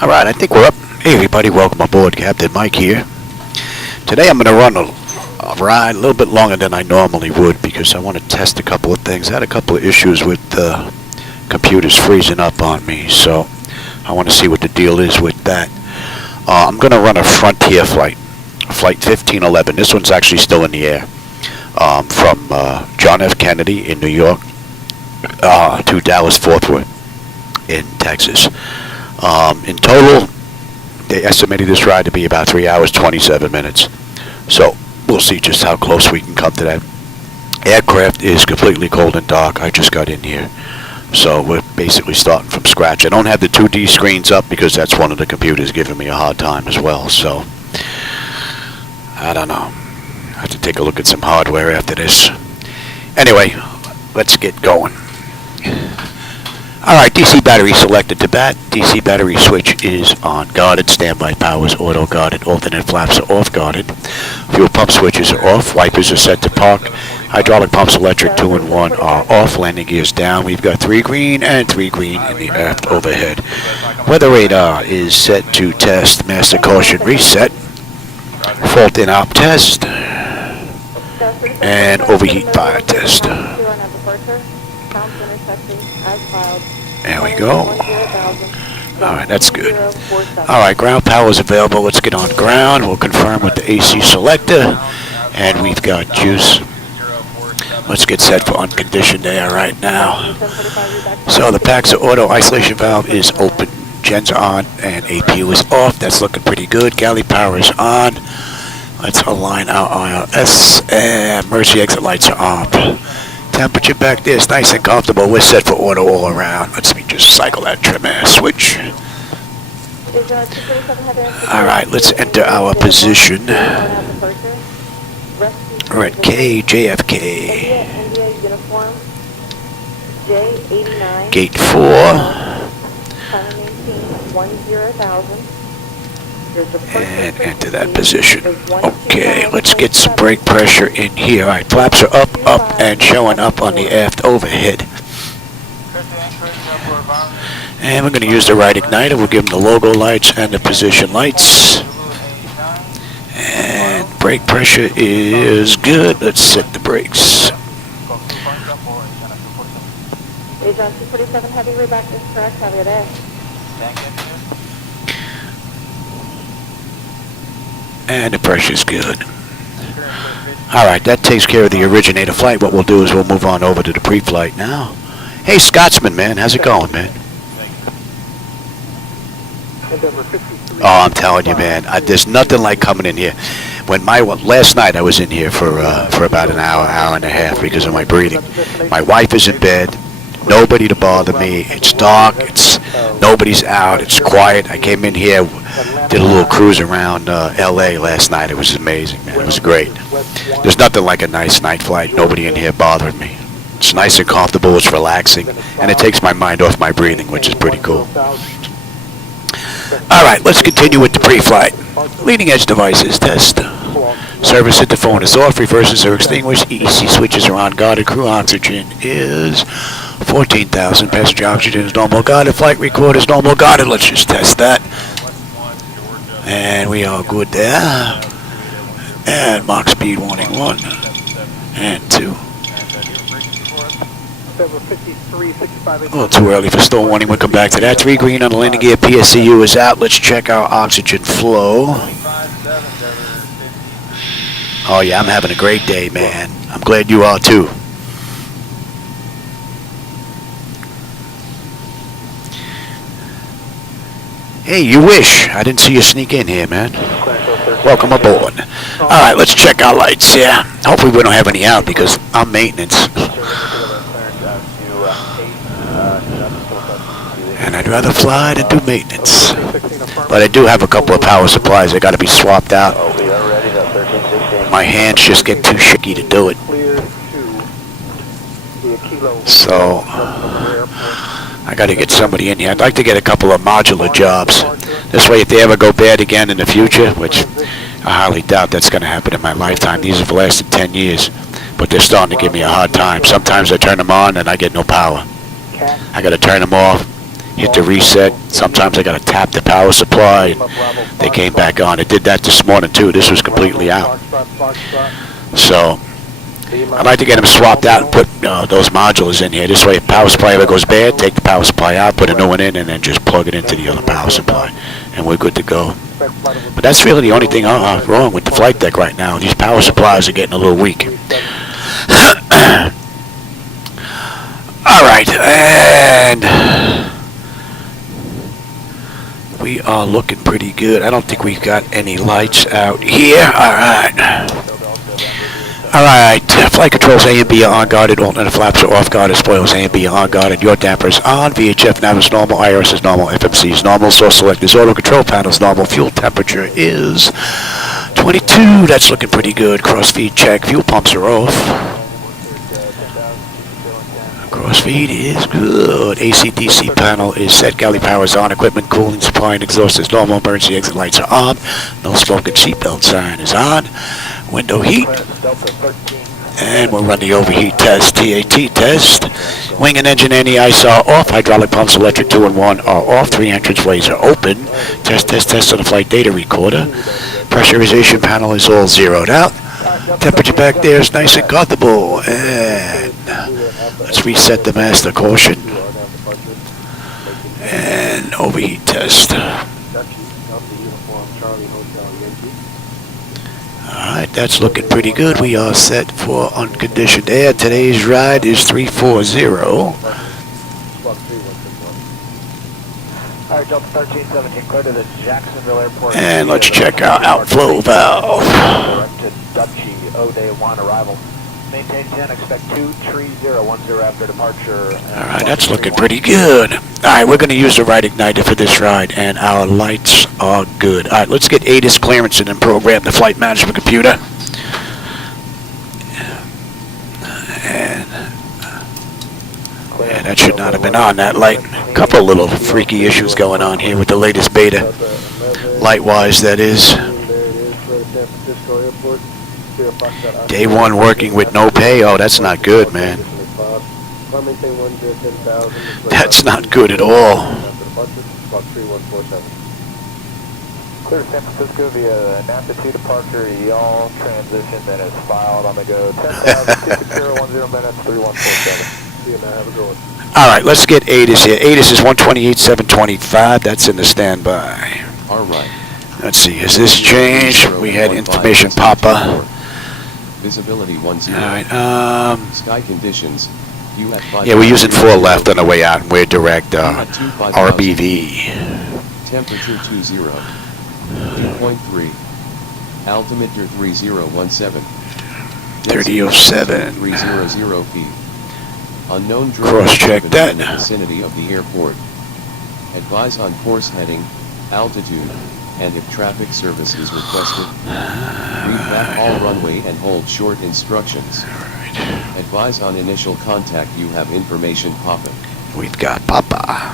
Alright, I think we're up. Hey everybody, welcome aboard. Captain Mike here. Today I'm going to run a ride a little bit longer than I normally would because I want to test a couple of things. I had a couple of issues with the computers freezing up on me, so I want to see what the deal is with that. I'm going to run a Frontier flight, Flight 1511. This one's actually still in the air, from John F. Kennedy in New York to Dallas Fort Worth in Texas. In total, they estimated this ride to be about 3 hours, 27 minutes. So we'll see just how close we can come to that. Aircraft is completely cold and dark. I just got in here. So we're basically starting from scratch. I don't have the 2D screens up because that's one of the computers giving me a hard time as well. So I don't know. I have to take a look at some hardware after this. Anyway, let's get going. Alright, DC battery selected to bat. DC battery switch is on guarded. Standby power is auto guarded. Alternate flaps are off guarded. Fuel pump switches are off. Wipers are set to park. Hydraulic pumps electric 2 and 1 are off. Landing gears down. We've got 3 green and 3 green in the aft overhead. Weather radar is set to test. Master caution reset. Fault in op test. And overheat fire test. There we go. Alright, that's good. Alright, ground power is available. Let's get on ground. We'll confirm with the AC selector. And we've got juice. Let's get set for unconditioned air right now. So the PAXA auto isolation valve is open. Gens are on and APU is off. That's looking pretty good. Galley power is on. Let's align our ILS. And emergency exit lights are on. Temperature back there is nice and comfortable. We're set for auto all around. Let's just cycle that trim air switch. Alright, let's enter our position. We're at KJFK. Gate 4. And enter that position. Okay, let's get some brake pressure in here. Alright, flaps are up, and showing up on the aft overhead. And we're going to use the right igniter. We'll give them the logo lights and the position lights. And brake pressure is good. Let's set the brakes. And the pressure's good. Alright, that takes care of the originator flight. What we'll do is we'll move on over to the pre-flight now. Hey, Scotsman, man. How's it going, man? Oh, I'm telling you, man. There's nothing like coming in here. Last night I was in here for about an hour and a half because of my breathing. My wife is in bed. Nobody to bother me. It's dark. Nobody's out. It's quiet. I came in here, did a little cruise around LA last night. It was amazing, man. It was great. There's nothing like a nice night flight. Nobody in here bothering me. It's nice and comfortable. It's relaxing, and it takes my mind off my breathing, which is pretty cool. All right, let's continue with the pre-flight. Leading edge devices test. Service interphone is off. Reverses are extinguished. EEC switches are on guarded. Crew oxygen is 14,000. Passenger oxygen is normal guarded. Flight record is normal guarded. Let's just test that. And we are good there. And Mach speed warning 1 and 2. A little too early for stall warning. We'll come back to that. 3 green on the landing gear. PSCU is out. Let's check our oxygen flow. Oh yeah, I'm having a great day, man. I'm glad you are too. Hey, you wish. I didn't see you sneak in here, man. Welcome aboard. Alright, let's check our lights here. Hopefully we don't have any out because I'm maintenance. And I'd rather fly than do maintenance. But I do have a couple of power supplies that got to be swapped out. My hands just get too shaky to do it. So I got to get somebody in here. I'd like to get a couple of modular jobs. This way if they ever go bad again in the future, which I highly doubt that's going to happen in my lifetime. These have lasted 10 years, but they're starting to give me a hard time. Sometimes I turn them on and I get no power. I got to turn them off, hit the reset. Sometimes I got to tap the power supply. They came back on. It did that this morning too. This was completely out. So I'd like to get them swapped out and put those modules in here. This way, if power supply ever goes bad, take the power supply out, put a new one in, and then just plug it into the other power supply, and we're good to go. But that's really the only thing wrong with the flight deck right now. These power supplies are getting a little weak. All right, and we are looking pretty good. I don't think we've got any lights out here. All right. All right, flight controls A and B are on-guarded, alternate flaps are off-guarded, spoilers A and B are on-guarded, your damper is on, VHF nav is normal, IRS is normal, FMC is normal, source select is auto, control panel is normal, fuel temperature is 22, that's looking pretty good, cross-feed check, fuel pumps are off. Cross-feed is good, AC/DC panel is set, galley power is on, equipment, cooling, supply, and exhaust is normal, emergency exit lights are on, no smoking seatbelt sign is on. Window heat, and we'll run the overheat test, TAT test. Wing and engine anti-ice are off, hydraulic pumps, electric 2 and 1 are off, 3 entranceways are open. Test on the flight data recorder. Pressurization panel is all zeroed out. Temperature back there is nice and comfortable. And let's reset the master caution. And overheat test. Alright, that's looking pretty good. We are set for unconditioned air. Today's ride is 340. Alright, Delta 1317, clear to the Jacksonville Airport. And let's check our outflow valve. Direct to Dutchy, O'Day 1 arrival. Maintain 10, expect 23010 after departure. Alright, that's looking pretty good. Alright, we're going to use the right igniter for this ride, and our lights are good. Alright, let's get ATIS clearance and then program the flight management computer. And that should not have been on, that light. A couple little freaky issues going on here with the latest beta. Light-wise, that is. Day 1 working with no pay. Oh, that's not good, man. That's not good at all. Clear San Francisco via an altitude departure, y'all transition, then is filed on the go. 10,010 minutes, 3147. See you, man. Have a good one. All right, let's get ATIS here. ATIS is 128,725. That's in the standby. All right. Let's see. Has this changed? We had information Papa. Visibility 10. All right. Sky conditions. Yeah, we're using 4 left on the way out, and we're direct RBV. Temperature 20. Dew point 3. Altimeter 3017. 3007. 300 feet. Unknown drone Cross-check that. in the vicinity of the airport. Advise on course heading, altitude, and if traffic service is requested. Read back all runway and hold short instructions. Advise on initial contact. You have information Papa. We've got Papa.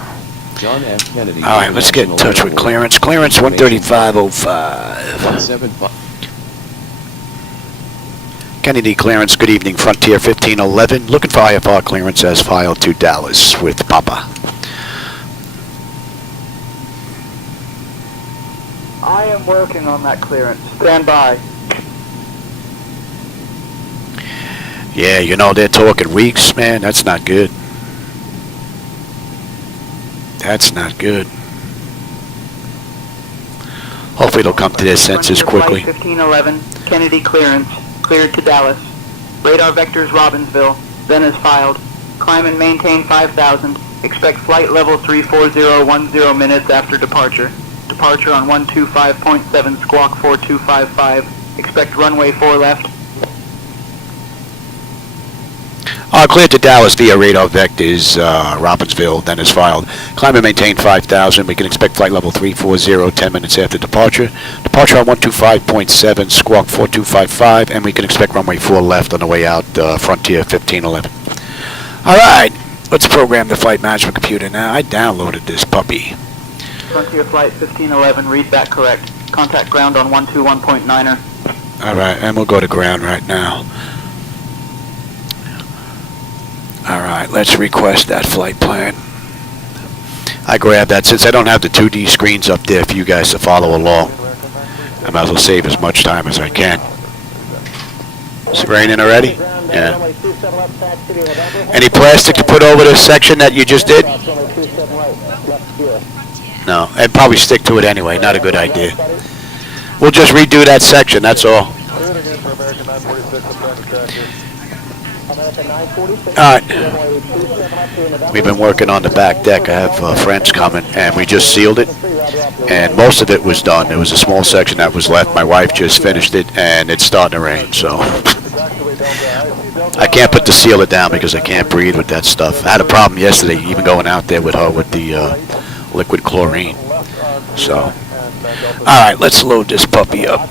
John F. Kennedy. All right, let's get in touch with clearance. Clearance 13505. 75. Kennedy clearance, good evening. Frontier 1511. Looking for IFR clearance as filed to Dallas with Papa. I am working on that clearance. Stand by. Yeah, you know, they're talking weeks, man. That's not good. That's not good. Hopefully it'll come to their senses quickly. 1511, Kennedy clearance, cleared to Dallas. Radar vectors Robbinsville, then is filed. Climb and maintain 5,000. Expect flight level 34010 minutes after departure. Departure on 125.7 squawk 4255. Expect runway 4 left. Cleared to Dallas via radar vectors, Robbinsville, then is filed. Climb and maintain 5,000. We can expect flight level 340 10 minutes after departure. Departure on 125.7 squawk 4255, and we can expect runway 4 left on the way out, Frontier 1511. All right, let's program the flight management computer now. I downloaded this puppy. Frontier flight 1511, read that correct. Contact ground on 121.9er. All right, and we'll go to ground right now. All right, let's request that flight plan. I grabbed that since I don't have the 2D screens up there for you guys to follow along. I might as well save as much time as I can. Is it raining already? Yeah. Any plastic to put over this section that you just did? No, and probably stick to it anyway. Not a good idea. We'll just redo that section, that's all. Alright. We've been working on the back deck. I have friends coming, and we just sealed it. And most of it was done. There was a small section that was left. My wife just finished it, and it's starting to rain, so I can't put the sealer down because I can't breathe with that stuff. I had a problem yesterday, even going out there with her with the liquid chlorine. So, alright, let's load this puppy up.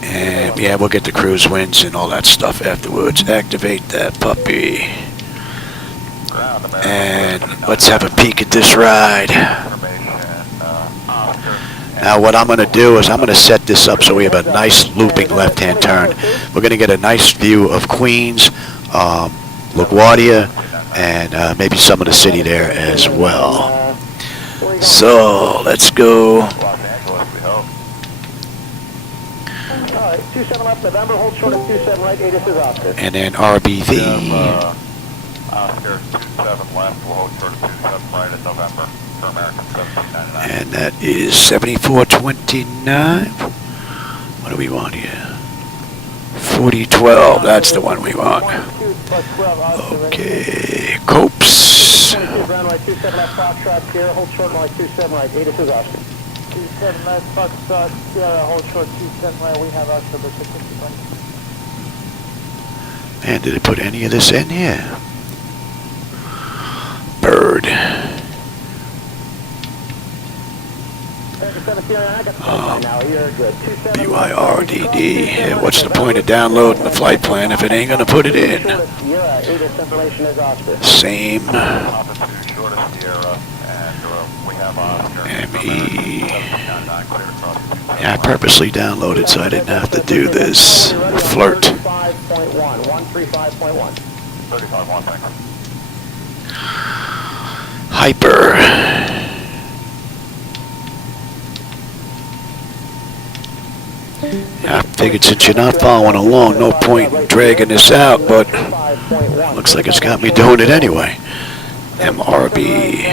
And yeah, we'll get the cruise winds and all that stuff afterwards. Activate that puppy. And let's have a peek at this ride. Now what I'm going to do is I'm going to set this up so we have a nice looping left-hand turn. We're going to get a nice view of Queens, LaGuardia, and maybe some of the city there as well. So let's go. 27 left November, hold short of 27 right, 8 is Oscar. And then RBV. Oscar, 27 left, we'll hold short of 27 right at November for American 1799. And that is 7429. What do we want here? 4012, that's the one we want. Okay, Copes. 22 ground right, 27 left, Foxtrot, Sierra, hold short right, 27 right, 8 is Oscar. 27 left, Foxtrot, Sierra, hold short 27 right, we have Oscar, but 65. Man, did it put any of this in here? Bird. BYRDD. Yeah, what's the point of downloading the flight plan if it ain't gonna put it in? Same. ME. Yeah, I purposely downloaded so I didn't have to do this. Flirt. Hyper. I figured since you're not following along, no point in dragging this out, but looks like it's got me doing it anyway. MRB.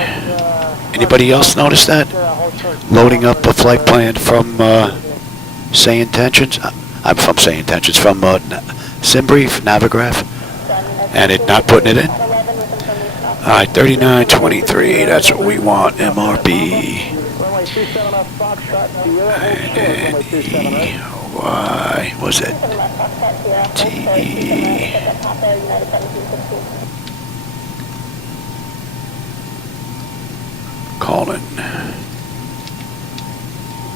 Anybody else notice that? Loading up a flight plan from SayIntentions? I'm from SayIntentions, from Simbrief, Navigraph, and it not putting it in? Alright, 3923, that's what we want, MRB. And then EY, what's it? TE. Calling.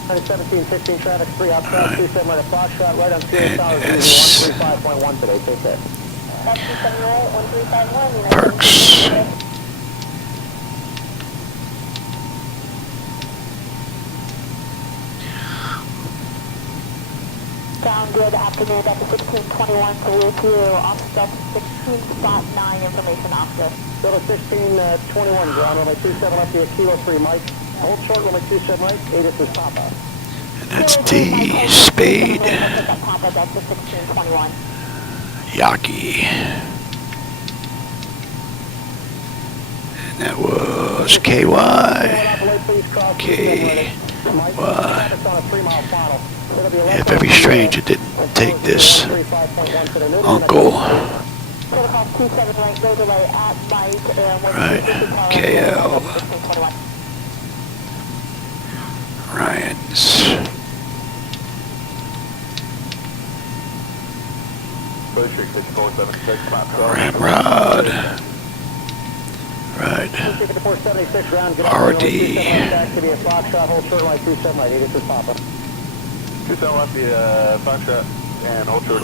1715 traffic, 3 outside, 27 right at Foxtrot, right on 2 hours, 135.1 today, take care. Perks. Sound good. Afternoon, Delta 1621 to with you. Officer Delta 16.9 information officer. Delta 1621, ground runway 27 up to Kilo 3, Mike. Hold short, runway 27 right, 8 is Papa. And that's D. Spade. Papa, Delta 1621. Yaki. And that was KY. KY. Yeah, very strange it didn't take this. Uncle. Right. KL. Ryan's. Ramrod. Right. RD.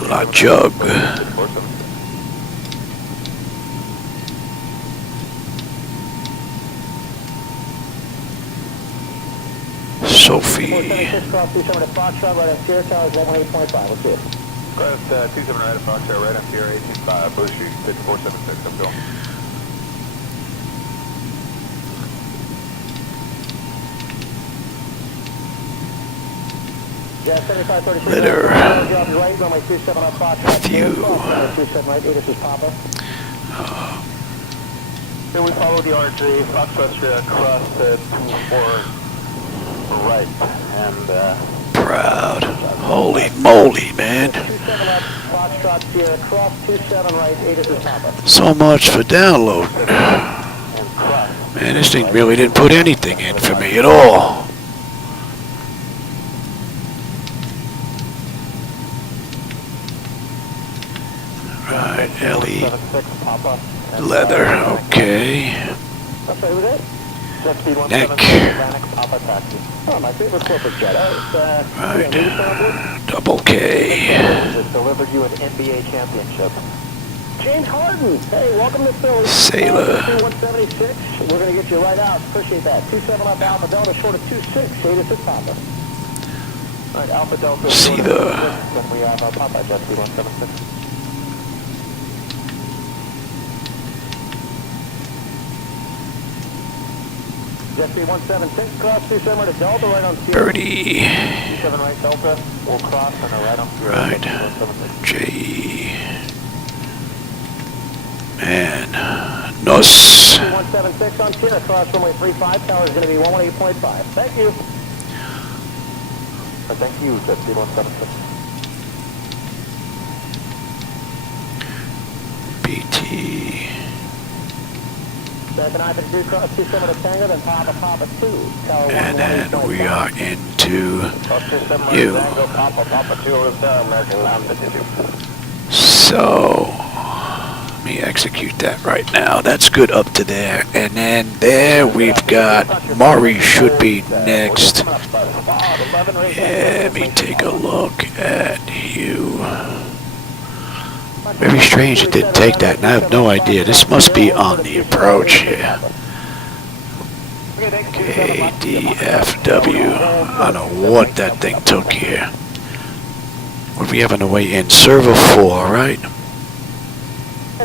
La Jug. Sophie. 279 at Foxtrot, right on Sierra 185, Blue Street 5476, I'm going. Litter. Phew. Here we follow the RJ, Foxtrot across to 4 right, and Proud. Holy moly, man. Foxtrot Sierra cross 27 right, 8 is Papa. So much for downloading. Man, this thing really didn't put anything in for me at all. Right, Ellie. Leather, okay. Neck. Oh, my favorite corporate jet. Right. Double K. Just delivered you an NBA championship. James Harden. Hey, welcome to Philly. Sailor. 176. We're going to get you right out. Appreciate that. 27 up Alpha Delta, short of 26. 8 is Papa. All right, Alpha Delta. See the. Then we have Papa Jet 176. Jet 176, cross 27 to Delta, right on Sierra. Birdie. 27 right Delta, we'll cross and right on Sierra. Right. J. Man. Nos. 176 on Sierra, cross runway 35, tower is going to be 118.5. Thank you. Thank you, Jet 176. BT. Second I do cross 27 to Tango, then Papa 2, tower And then 118.5. we are into you. So, let me execute that right now. That's good up to there. And then there we've got Maury should be next. Yeah, let me take a look at you. Very strange it didn't take that, and I have no idea. This must be on the approach here. KDFW. I don't know what that thing took here. What do we have on the way in? Server 4, right?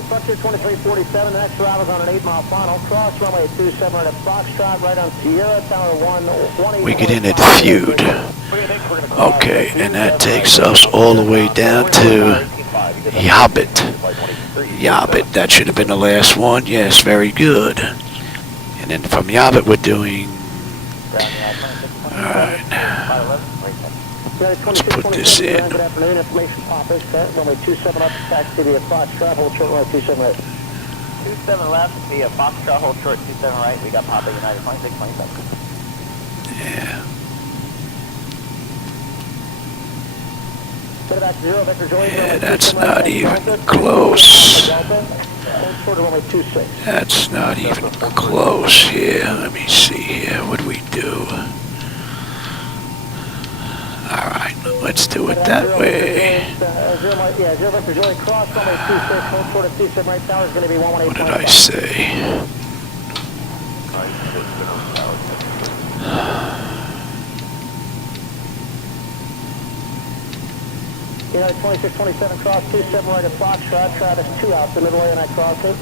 Frontier 2347, the next route is on an 8-mile final. Cross runway 27 at Foxtrot, right on Sierra, tower 1. We get in at Feud. Okay, and that takes us all the way down to Yobbit. Yobbit, that should have been the last one. Yes, very good. And then from Yobbit we're doing... Alright. Let's put this in. Good afternoon, information Papa is set. Runway 27 up, taxi via Foxtrot, hold short runway 27 right. 27 left via Foxtrot, hold short 27 right. We got Papa United 2627. Yeah. Yeah, that's not even close. That's not even close here. Let me see here. What do we do? Alright, let's do it that way. What did I say? United 2627 cross 27 right at Foxtrot, Travis 2 out the middle lane, I cross it.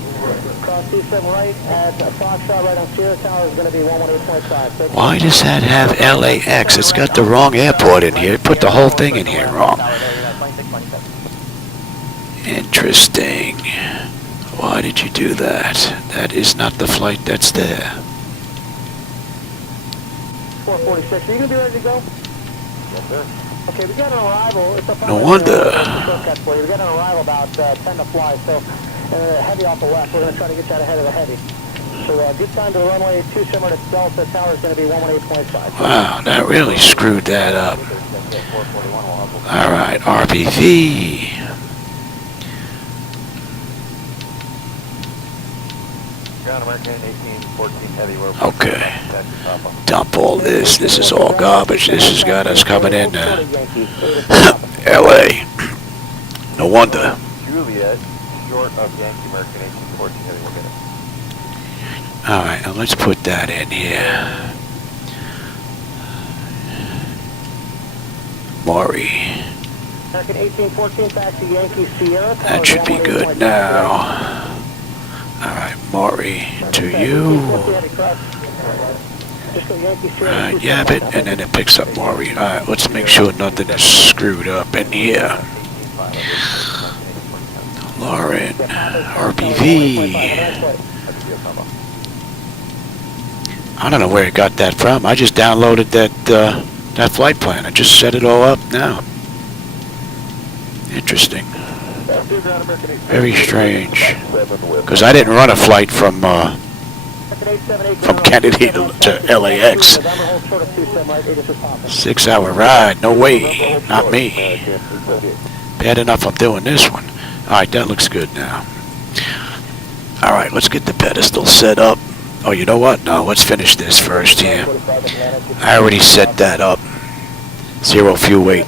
Cross 27 right at Foxtrot, right on Sierra Tower is going to be 118.5. Why does that have LAX? It's got the wrong airport in here. It put the whole thing in here wrong. Interesting. Why did you do that? That is not the flight that's there. 446, are you going to be ready to go? Yes, sir. Okay, we got an arrival. It's a No wonder. We got an arrival about 10 to fly, so heavy off the left. We're going to try to get you out ahead of the heavy. So good time to the runway 27 to Delta. Tower is going to be 118.5. Wow, that really screwed that up. Alright, RBV. Okay. Dump all this. This is all garbage. This has got us coming in LA. No wonder. Juliet, short of Yankee American 1814 heavy. Alright, now let's put that in here. Maury. American 1814 taxi Yankee Sierra. That should be good now. Alright, Maury, to you. Right, Yabbit, and then it picks up Maury. Alright, let's make sure nothing is screwed up in here. Lauren, RBV. I don't know where it got that from. I just downloaded that flight plan. I just set it all up now. Interesting. Very strange. Because I didn't run a flight from Kennedy to LAX. 6-hour ride. No way. Not me. Bad enough I'm doing this one. Alright, that looks good now. Alright, let's get the pedestal set up. Oh, you know what? No, let's finish this first here. I already set that up. 0 fuel weight.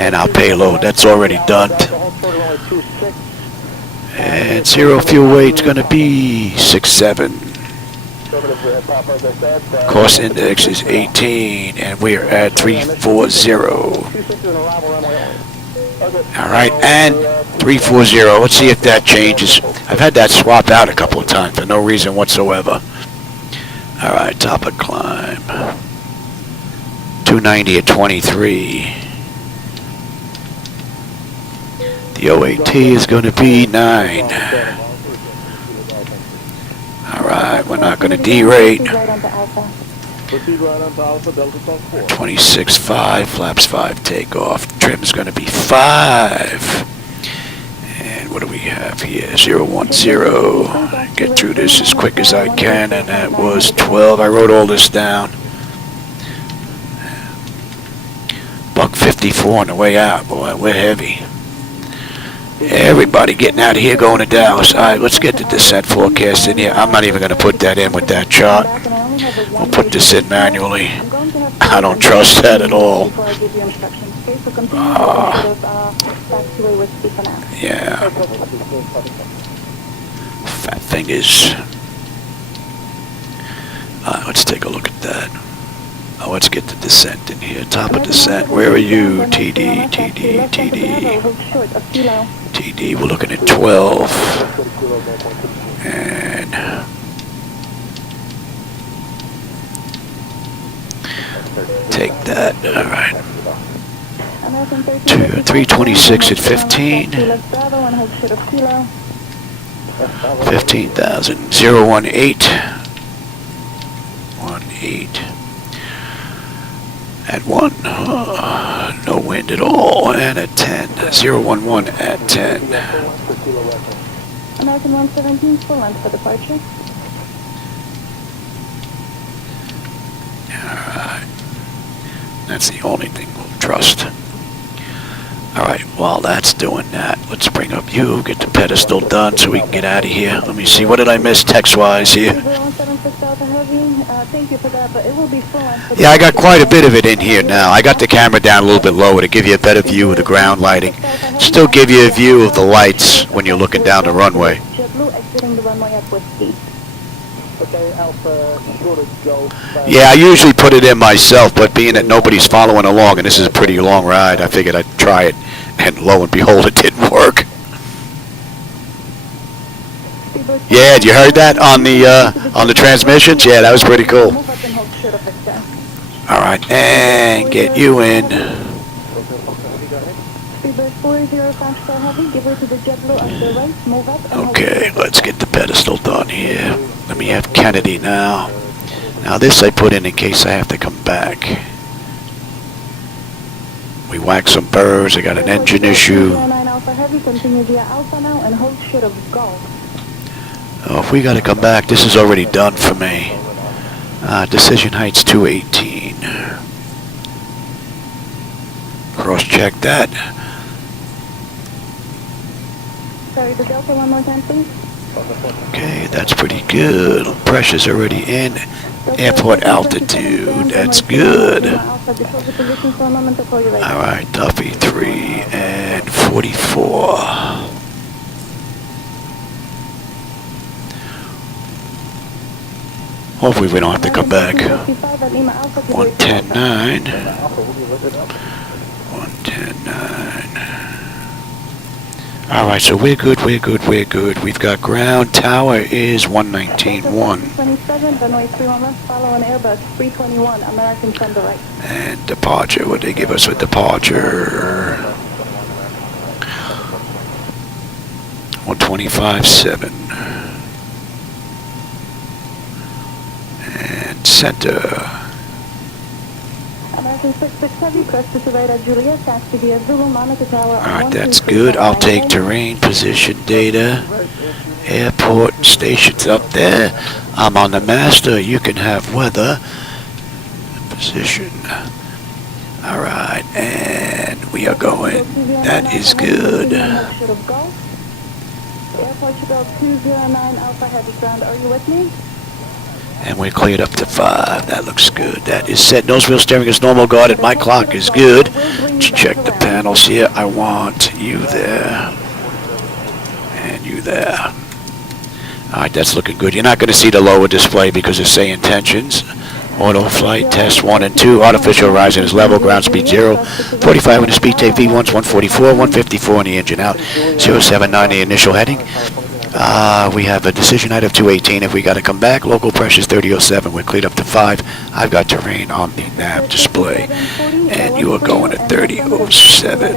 And our payload. That's already done. And 0 fuel weight's going to be 6.7. Cost index is 18. And we're at 340. Alright, and 340. Let's see if that changes. I've had that swap out a couple of times for no reason whatsoever. Alright, top of climb. 290 at 23. The OAT is going to be 9. Alright, we're not going to derate. 26.5, flaps 5 takeoff. Trim's going to be 5. And what do we have here? 010. Get through this as quick as I can, and that was 12. I wrote all this down. $154 on the way out. Boy, we're heavy. Everybody getting out of here going to Dallas. Alright, let's get the descent forecast in here. I'm not even going to put that in with that chart. We'll put this in manually. I don't trust that at all. Yeah. Fat fingers. Alright, let's take a look at that. Oh, let's get the descent in here. Top of descent. Where are you? TD, TD, TD. TD, we're looking at 12. And take that. All right. 326 at 15. 15,000. 018. 18. At 1. No wind at all. And at 10. 011 at 10. American 117, full length for departure. Alright. That's the only thing we'll trust. Alright, while that's doing that, let's bring up you, get the pedestal done so we can get out of here. Let me see, what did I miss text-wise here? Yeah, I got quite a bit of it in here now. I got the camera down a little bit lower to give you a better view of the ground lighting. Still give you a view of the lights when you're looking down the runway. Yeah, I usually put it in myself, but being that nobody's following along, and this is a pretty long ride, I figured I'd try it, and lo and behold, it didn't work. Yeah, you heard that on the transmissions? Yeah, that was pretty cool. All right, and get you in. Okay, let's get the pedestal done here. Let me have Kennedy now. Now this I put in case I have to come back. We whacked some burrs. I got an engine issue. Oh, if we got to come back, this is already done for me. Decision height's 218. Cross-check that. Sorry, the Delta one more time, please. Okay, that's pretty good. Pressure's already in. Airport altitude, that's good. Alright, Duffy 3 and 44. Hopefully we don't have to come back. 110.9. 110.9. Alright, so we're good, we're good, we're good. We've got ground tower is 119.1. 27, runway 31 left, follow an Airbus 321, American send right. And departure, what they give us with departure? 125.7. And center. American 667, crest to right at Juliet, taxi via Zulu, Monica Tower. Alright, that's good. I'll take terrain, position data, airport, stations up there. I'm on the master. You can have weather. Position. Alright, and we are going. That is good. Airport should go 209 Alpha Heavy Ground. Are you with me? And we're cleared up to 5. That looks good. That is set. Nose wheel steering is normal guarded. My clock is good. Let's check the panels here. I want you there. And you there. Alright, that's looking good. You're not going to see the lower display because of SayIntentions. Auto flight test 1 and 2. Artificial horizon is level. Ground speed 0. 45 with the speed tape V1's 144. 154 on the engine out. 079 the initial heading. We have a decision height of 218. If we got to come back, local pressure is 3007. We're cleared up to 5. I've got terrain on the nav display. And you are going at 3007.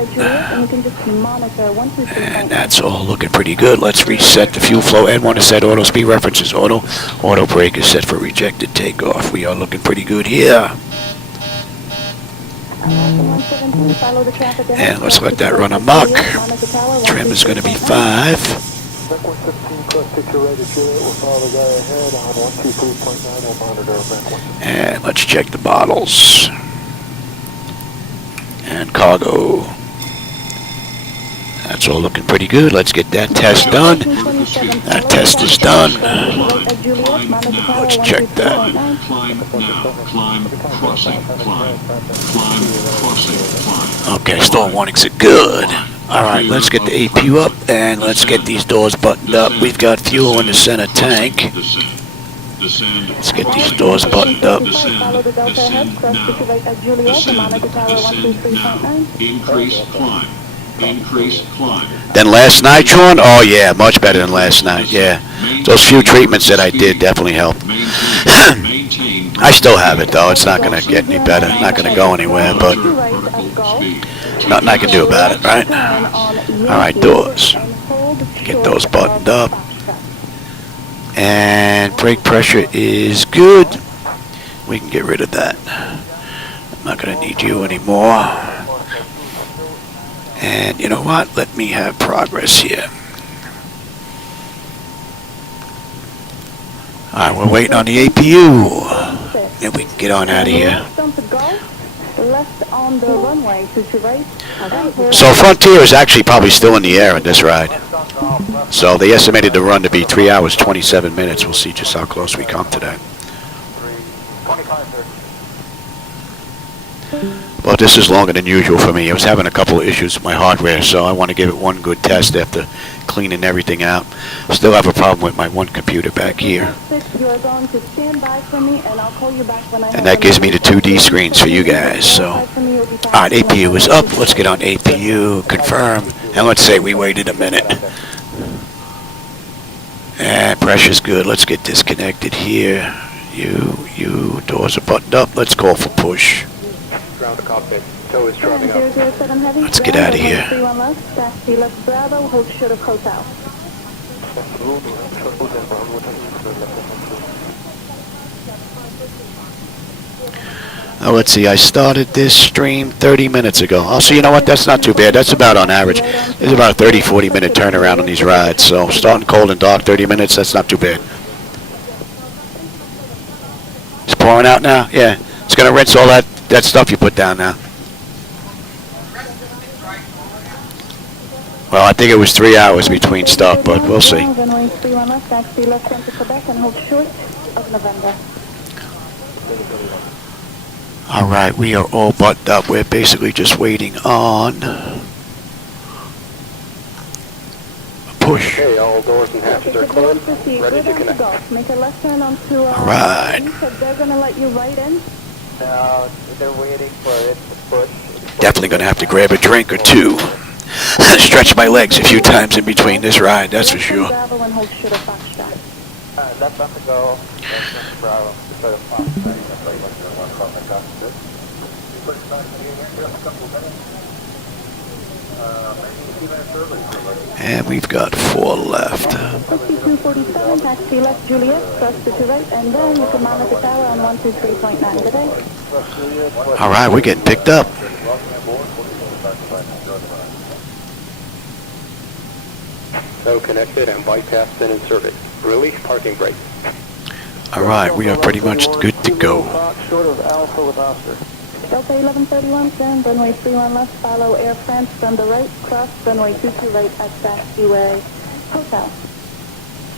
And that's all looking pretty good. Let's reset the fuel flow. N1 is set. Auto speed reference is auto. Auto brake is set for rejected takeoff. We are looking pretty good here. And let's let that run amok. Trim is going to be 5. And let's check the bottles. And cargo. That's all looking pretty good. Let's get that test done. That test is done. Let's check that. Okay, stall warnings are good. Alright, let's get the APU up and let's get these doors buttoned up. We've got fuel in the center tank. Let's get these doors buttoned up. Then last night, Sean? Oh yeah, much better than last night, yeah. Those few treatments that I did definitely helped. I still have it though, it's not going to get any better, not going to go anywhere, but nothing I can do about it, right? Alright, doors. Get those buttoned up. And brake pressure is good. We can get rid of that. I'm not going to need you anymore. And you know what? Let me have progress here. Alright, we're waiting on the APU. Then we can get on out of here. So Frontier is actually probably still in the air in this ride. So they estimated the run to be 3 hours, 27 minutes. We'll see just how close we come to that. Well, this is longer than usual for me. I was having a couple of issues with my hardware, so I want to give it one good test after cleaning everything out. Still have a problem with my one computer back here. And that gives me the 2D screens for you guys. So, alright, APU is up. Let's get on APU, confirm, and let's say we waited a minute. And pressure's good. Let's get disconnected here. You, doors are buttoned up. Let's call for push. Ground to cockpit. Tow is driving up. Let's get out of here. Now let's see, I started this stream 30 minutes ago. Oh, so you know what, that's not too bad. That's about on average. There's about a 30, 40 minute turnaround on these rides. So starting cold and dark, 30 minutes, that's not too bad. It's pouring out now? Yeah. It's going to rinse all that stuff you put down now. Well, I think it was 3 hours between stuff, but we'll see. All right, we are all buttoned up. We're basically just waiting on a push. Okay, all doors and hatches are closed. Ready to connect. All right. They're going to let you right in? No, they're waiting for it to push. Definitely going to have to grab a drink or two. Stretch my legs a few times in between this ride, that's for sure. Bravo and hold short of Foxtrot. Left on the go. That's Bravo. Try to Fox. That's why you want to run across my cockpit. Quick start here for a couple of minutes. Maybe 2 minutes early. And we've got 4 left. 5247, taxi left Juliet, thrust to right, and then you can monitor the tower on 123.9 today. All right, we're getting picked up. So connected and bypassed in service. Release parking brake. All right, we are pretty much good to go. Short of Alpha with Oscar. Delta 1131, stand runway 31 left, follow Air France from the right, cross runway 22 right at Taxiway Hotel.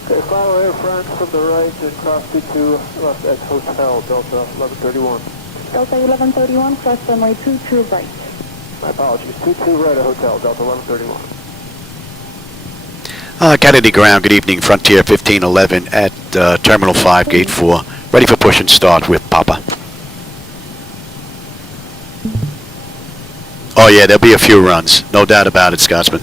Okay, follow Air France from the right and cross 22 left at Hotel, Delta 1131. Delta 1131, cross runway 22 right. My apologies, 22 right at Hotel, Delta 1131. Kennedy Ground, good evening. Frontier 1511 at Terminal 5, Gate 4. Ready for push and start with Papa. Oh yeah, there'll be a few runs. No doubt about it, Scotsman.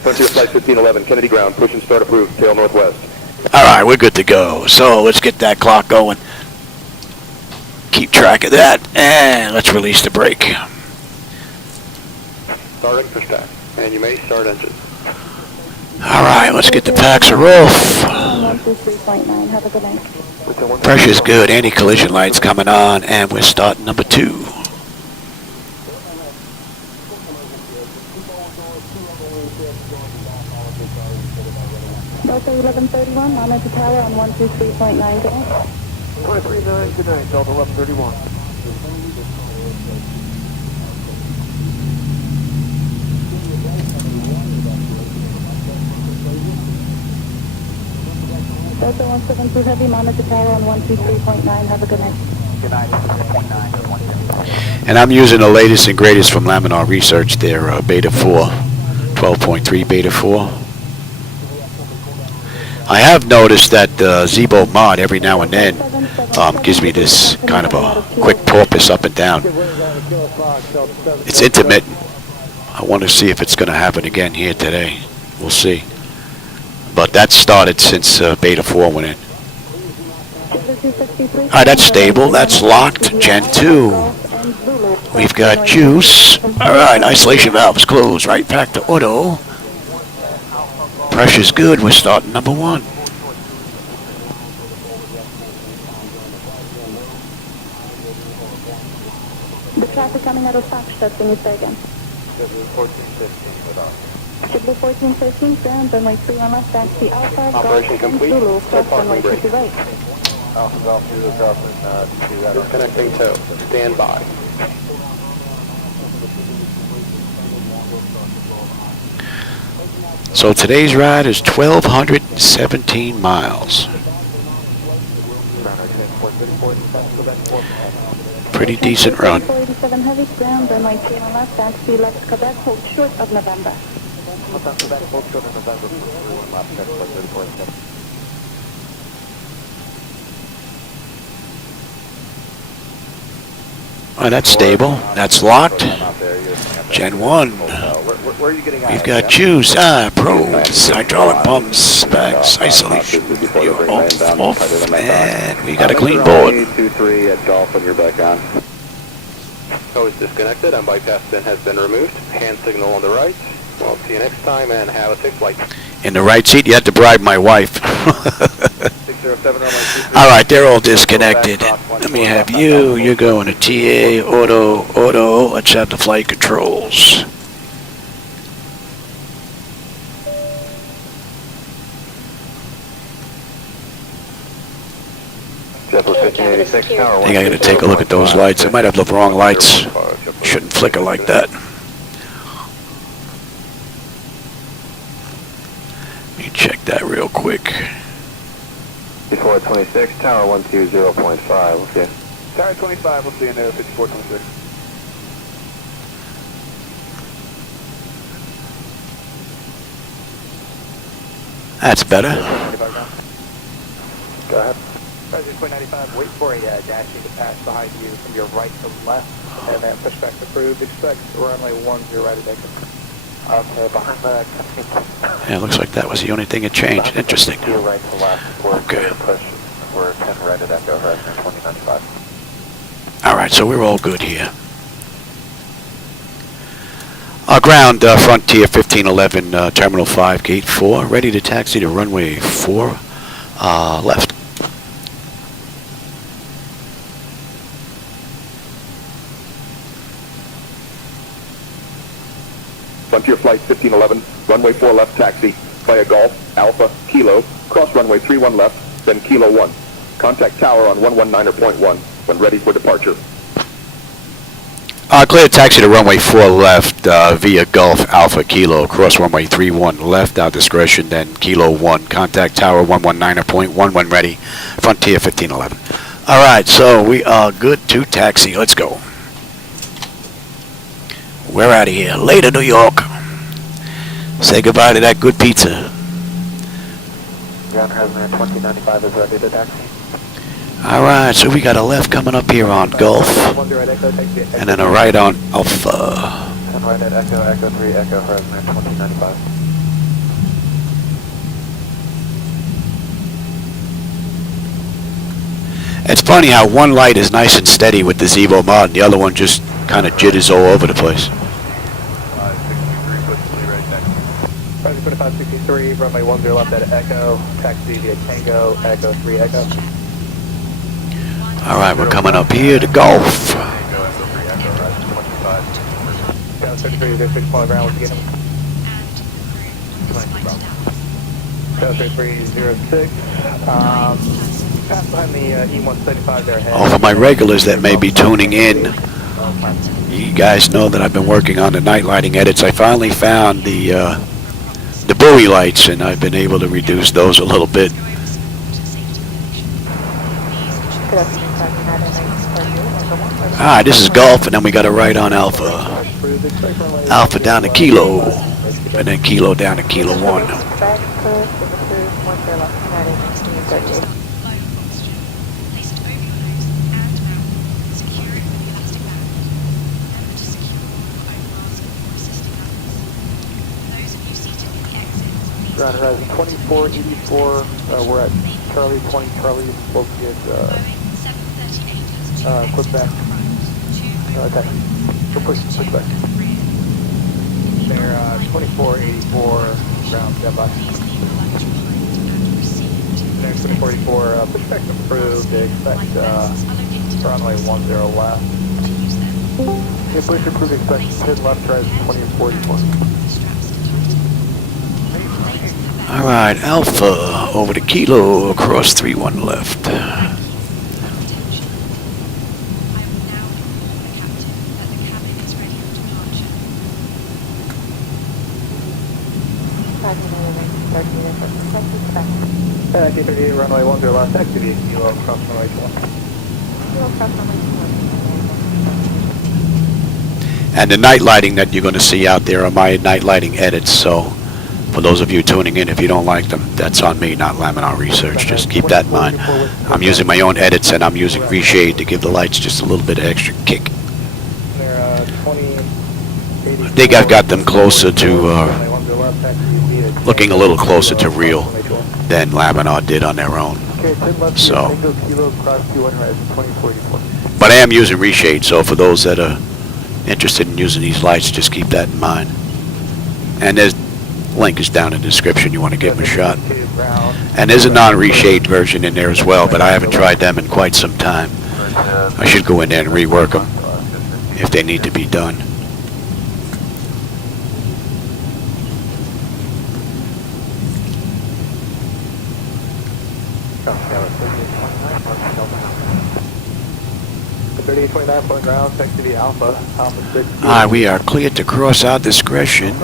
Frontier Flight 1511, Kennedy Ground, push and start approved, tail northwest. All right, we're good to go. So let's get that clock going. Keep track of that, and let's release the brake. Starting push back, and you may start engine. All right, let's get the paxer off. 123.9, have a good night. Pressure's good, anti-collision lights coming on, and we're starting number 2. Delta 1131, monitor tower on 123.9 today. 239, good night, Delta 1131. Delta 172 heavy, monitor tower on 123.9, have a good night. Good night, 1.9. And I'm using the latest and greatest from Laminar Research, their Beta 4, 12.3 Beta 4. I have noticed that ZiboMod every now and then gives me this kind of a quick porpoise up and down. It's intermittent. I want to see if it's going to happen again here today. We'll see. But that started since Beta 4 went in. Alright, that's stable. That's locked. Gen 2. We've got juice. Alright, isolation valves closed. Right back to auto. Pressure's good. We're starting number 1. The traffic coming out of Foxtrot, can you say again? Schedule 1415, stand runway 31 left, taxi Alpha, Operation Golf, and complete. Zulu, Start cross runway parking 22 right. Alpha Golf Zulu crossing disconnecting tow. Stand by. So today's ride is 1,217 miles. Pretty decent run. 487 heavy, ground, runway 31 left, taxi left, Quebec, hold short of November. Oh, that's stable. That's locked. Gen 1. We've got juice, probes, hydraulic pumps, specs, isolation. You're off, and we got a clean board. 23 at Golf and you're back on. Hose disconnected and bypass pin has been removed. Hand signal on the right. Well, see you next time and have a safe flight. In the right seat, you had to bribe my wife. 607 All right, they're all disconnected. Let me have you. You're going to TA, auto. Let's have the flight controls. I think I got to take a look at those lights. I might have the wrong lights. Shouldn't flicker like that. Let me check that real quick. 5426, tower 120.5, okay. Tower 25, we'll see you in there, 5426. That's better. Go ahead. Roger, 295, wait for a dashing to pass behind you from your right to left, and then push back approved. Expect runway 10 right at exit. Okay, behind the Yeah, it looks like that was the only thing that changed. Interesting. Right to left, Okay. Push, we're 10 right at Echo, horizon 2095. All right, so we're all good here. Ground, Frontier 1511, Terminal 5, Gate 4, ready to taxi to runway 4, left. Frontier Flight 1511, runway 4 left taxi, via Golf, Alpha, Kilo, cross runway 31 left, then Kilo 1. Contact tower on 119.1 when ready for departure. Clear taxi to runway 4 left via Gulf Alpha Kilo, cross runway 31 left, out discretion, then Kilo 1. Contact tower 119.1 when ready, Frontier 1511. All right, so we are good to taxi. Let's go. We're out of here. Later, New York. Say goodbye to that good pizza. Ground horizon 2095 is ready to taxi. All right, so we got a left coming up here on Gulf, and then a right on Alpha. 10 right at Echo, Echo 3, Echo horizon 2095. It's funny how one light is nice and steady with the ZiboMod, and the other one just kind of jitters all over the place. 2563, runway 10 left at Echo, taxi via Tango, Echo 3, Echo. All right, we're coming up here to Gulf. Echo 3, Echo, horizon 25. Ground 33, there's 6 mile ground, let's get him. Ground 3306, pass behind the E175 there ahead. Oh, for my regulars that may be tuning in, you guys know that I've been working on the night lighting edits. I finally found the buoy lights, and I've been able to reduce those a little bit. Alright, this is Gulf, and then we got a right on Alpha. Alpha down to Kilo, and then Kilo down to Kilo 1. Ground horizon 2484, we're at Charlie 20 Charlie, supposed to get quick back. Okay, so push back. They're 2484, ground deadlock. They're 2484, push back approved, they expect runway 10 left. Yeah, push approved, expect 10 left, horizon 2044. All right, Alpha over to Kilo, across 31 left. K38, runway 10 left, activity Kilo, cross runway 1. And the night lighting that you're going to see out there are my night lighting edits, so for those of you tuning in, if you don't like them, that's on me, not Laminar Research. Just keep that in mind. I'm using my own edits, and I'm using reshade to give the lights just a little bit of extra kick. I think I've got them closer to, looking a little closer to real than Laminar did on their own. So, but I am using reshade, so for those that are interested in using these lights, just keep that in mind. And there's link is down in the description. You want to give them a shot. And there's a non-reshade version in there as well, but I haven't tried them in quite some time. I should go in there and rework them if they need to be done. Alright, we are cleared to cross our discretion.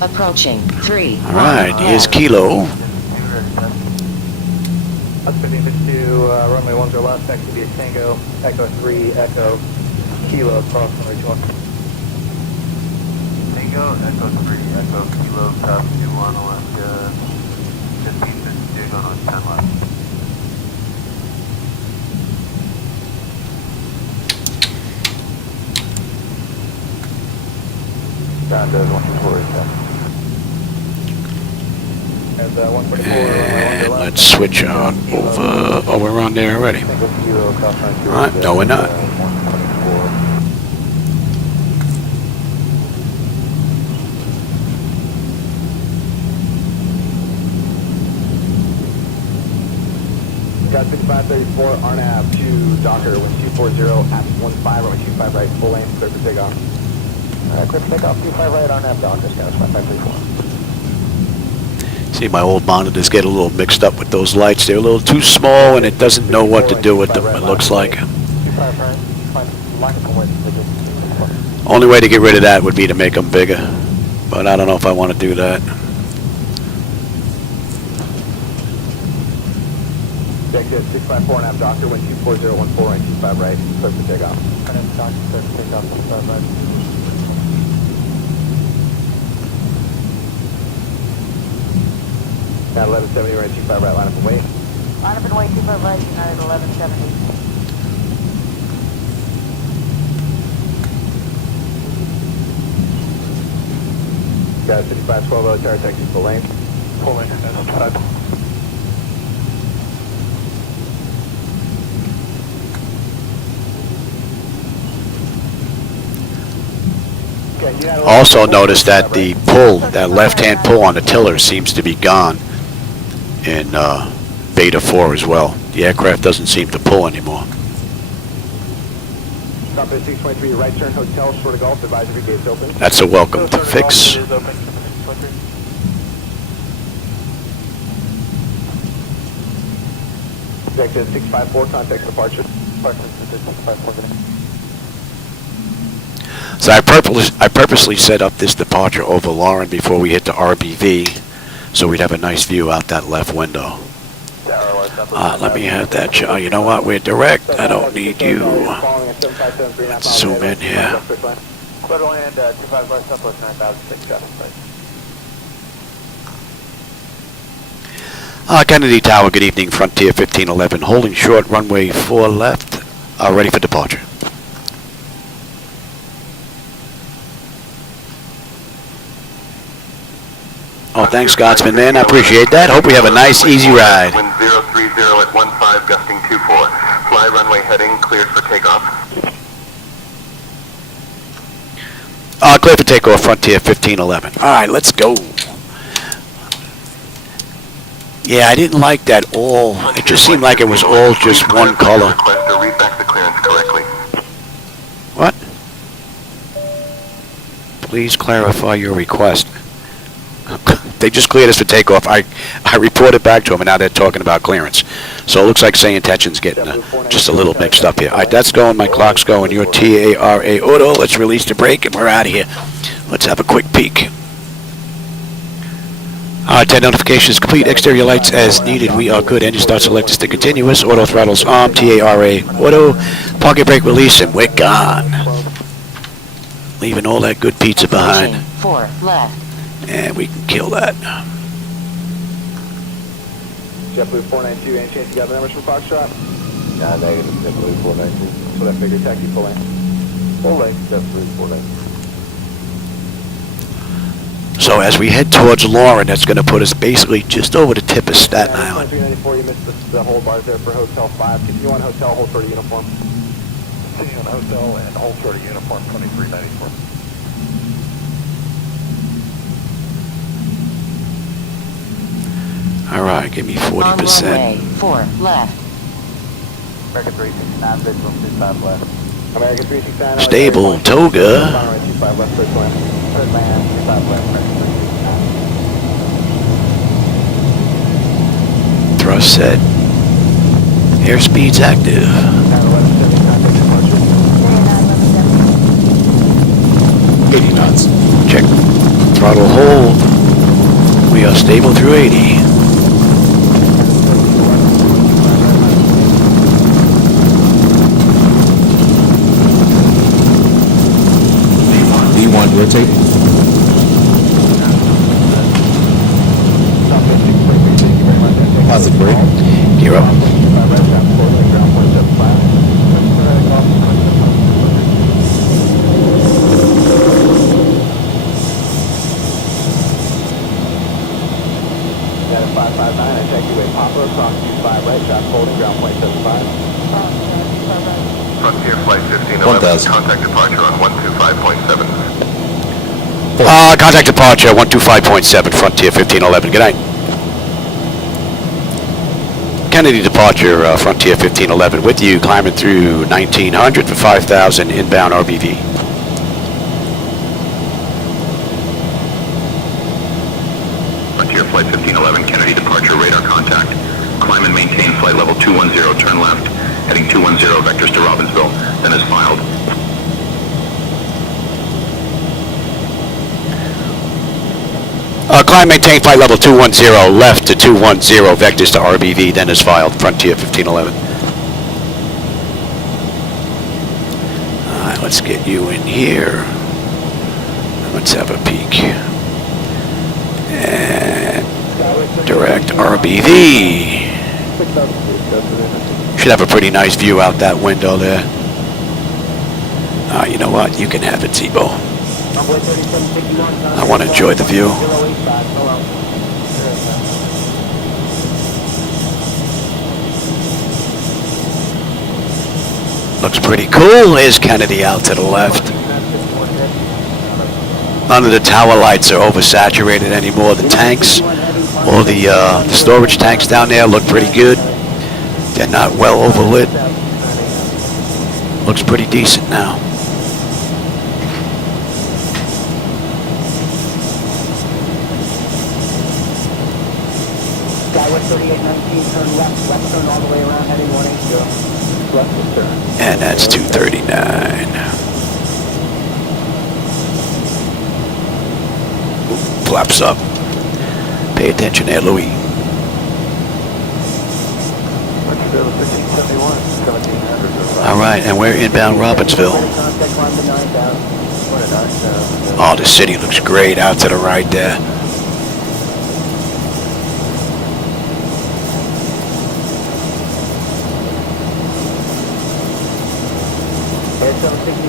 Approaching 3. Alright, here's Kilo. Runway 10 left, taxi via Tango, Echo 3, Echo. Kilo, cross runway 21. Tango, Echo 3, Echo Kilo, South 21, Alaska, 1552, going on 10 left. Ground does 124 is that. And 144, And let's switch on over. Oh, we're on there already. Tango Kilo, South 92. Alright, no we're not. 124. Got 6534, RNAV to Docker, wind 240, at 15, runway 25 right, full lane, clear for takeoff. Clear for takeoff, 25 right, RNAV Docker, scan 5534. See, my old monitors get a little mixed up with those lights. They're a little too small and it doesn't know what to do with them, it looks like. 25 right, line up and wait, Only way to get rid of that would be to make them bigger. But I don't know if I want to do that. Exit 654 RNAV Docker, wind 24014, right 25 right, clear for takeoff. RNAV Docker, clear for takeoff, 25 right. Now 1170, right 25 right, line up and wait. Line up and wait, 25 right, United 1170. Got 5512, tower taxi full lane. Full lane, that's 5. Also notice that the pull, that left-hand pull on the tiller seems to be gone in Beta 4 as well. The aircraft doesn't seem to pull anymore. Stop at 623, right turn, hotel, short of golf, advisory gates open. That's a welcome to fix. Executive 654, contact departure. Departure 654. So I purposely set up this departure over Lauren before we hit the RBV, so we'd have a nice view out that left window. Let me have that shot. You know what? We're direct. I don't need you. Let's zoom in here. Clear to land 25 West Southwest 9006 traffic light. Kennedy Tower, good evening. Frontier 1511, holding short, runway 4 left, ready for departure. Oh, thanks, Scotsman, man. I appreciate that. Hope we have a nice, easy ride. Wind 030 at 15, gusting 24. Fly runway heading, cleared for takeoff. Clear for takeoff, Frontier 1511. All right, let's go. Yeah, I didn't like that all. It just seemed like it was all just one color. Request to read back the clearance correctly. What? Please clarify your request. They just cleared us for takeoff. I reported back to them, and now they're talking about clearance. So it looks like SayIntentions getting just a little mixed up here. All right, that's going. My clock's going. Your TARA auto. Let's release the brake, and we're out of here. Let's have a quick peek. 10 notifications complete. Exterior lights as needed. We are good. Engine start selected to continuous. Auto throttles arm. TARA auto. Pocket brake release, and we're gone. Leaving all that good pizza behind. 4 left. And we can kill that. JetBlue 492, any chance you got the numbers from Foxtrot? Nah, negative, JetBlue 492. That's what I figured, taxi full lane. Full lane, JetBlue 492. So as we head towards Lauren, that's going to put us basically just over the tip of Staten Island. 394, you missed the hold bars there for Hotel 5. Continue on Hotel, hold short of uniform. Continue on Hotel and hold short of uniform, 2394. All right, give me 40%. On runway 4 left. American 369, visual 25 left. American 369. Stable, Toga. 25 left, first land. First land, 25 left, American 369. Thrust set. Airspeed's active. 80 knots. Check. Throttle hold. We are stable through 80. Rotate. Positive brake. Gear up. Got a 559, I check you a Papa, cross 25 right, shot holding ground point 75. Frontier Flight 1511, 1000. contact departure on 125.7. Contact departure 125.7, Frontier 1511. Good night. Kennedy departure, Frontier 1511. With you, climbing through 1900 for 5,000 inbound RBV. Frontier Flight 1511, Kennedy departure, radar contact. Climb and maintain flight level 210, turn left. Heading 210, vectors to Robbinsville, then as filed. Climb, maintain flight level 210, left to 210, vectors to RBV, then as filed, Frontier 1511. Alright, let's get you in here. Let's have a peek. And direct RBV. Should have a pretty nice view out that window there. You know what? You can have it, Zibo. I want to enjoy the view. Looks pretty cool. Here's Kennedy out to the left. None of the tower lights are oversaturated anymore. The tanks, all the storage tanks down there look pretty good. They're not well overlit. Looks pretty decent now. Skyway 3819, turn left, left turn all the way around, heading 180. Left turn. And that's 239. Flaps up. Pay attention there, Louis. All right, and we're inbound Robbinsville. Oh, the city looks great out to the right there.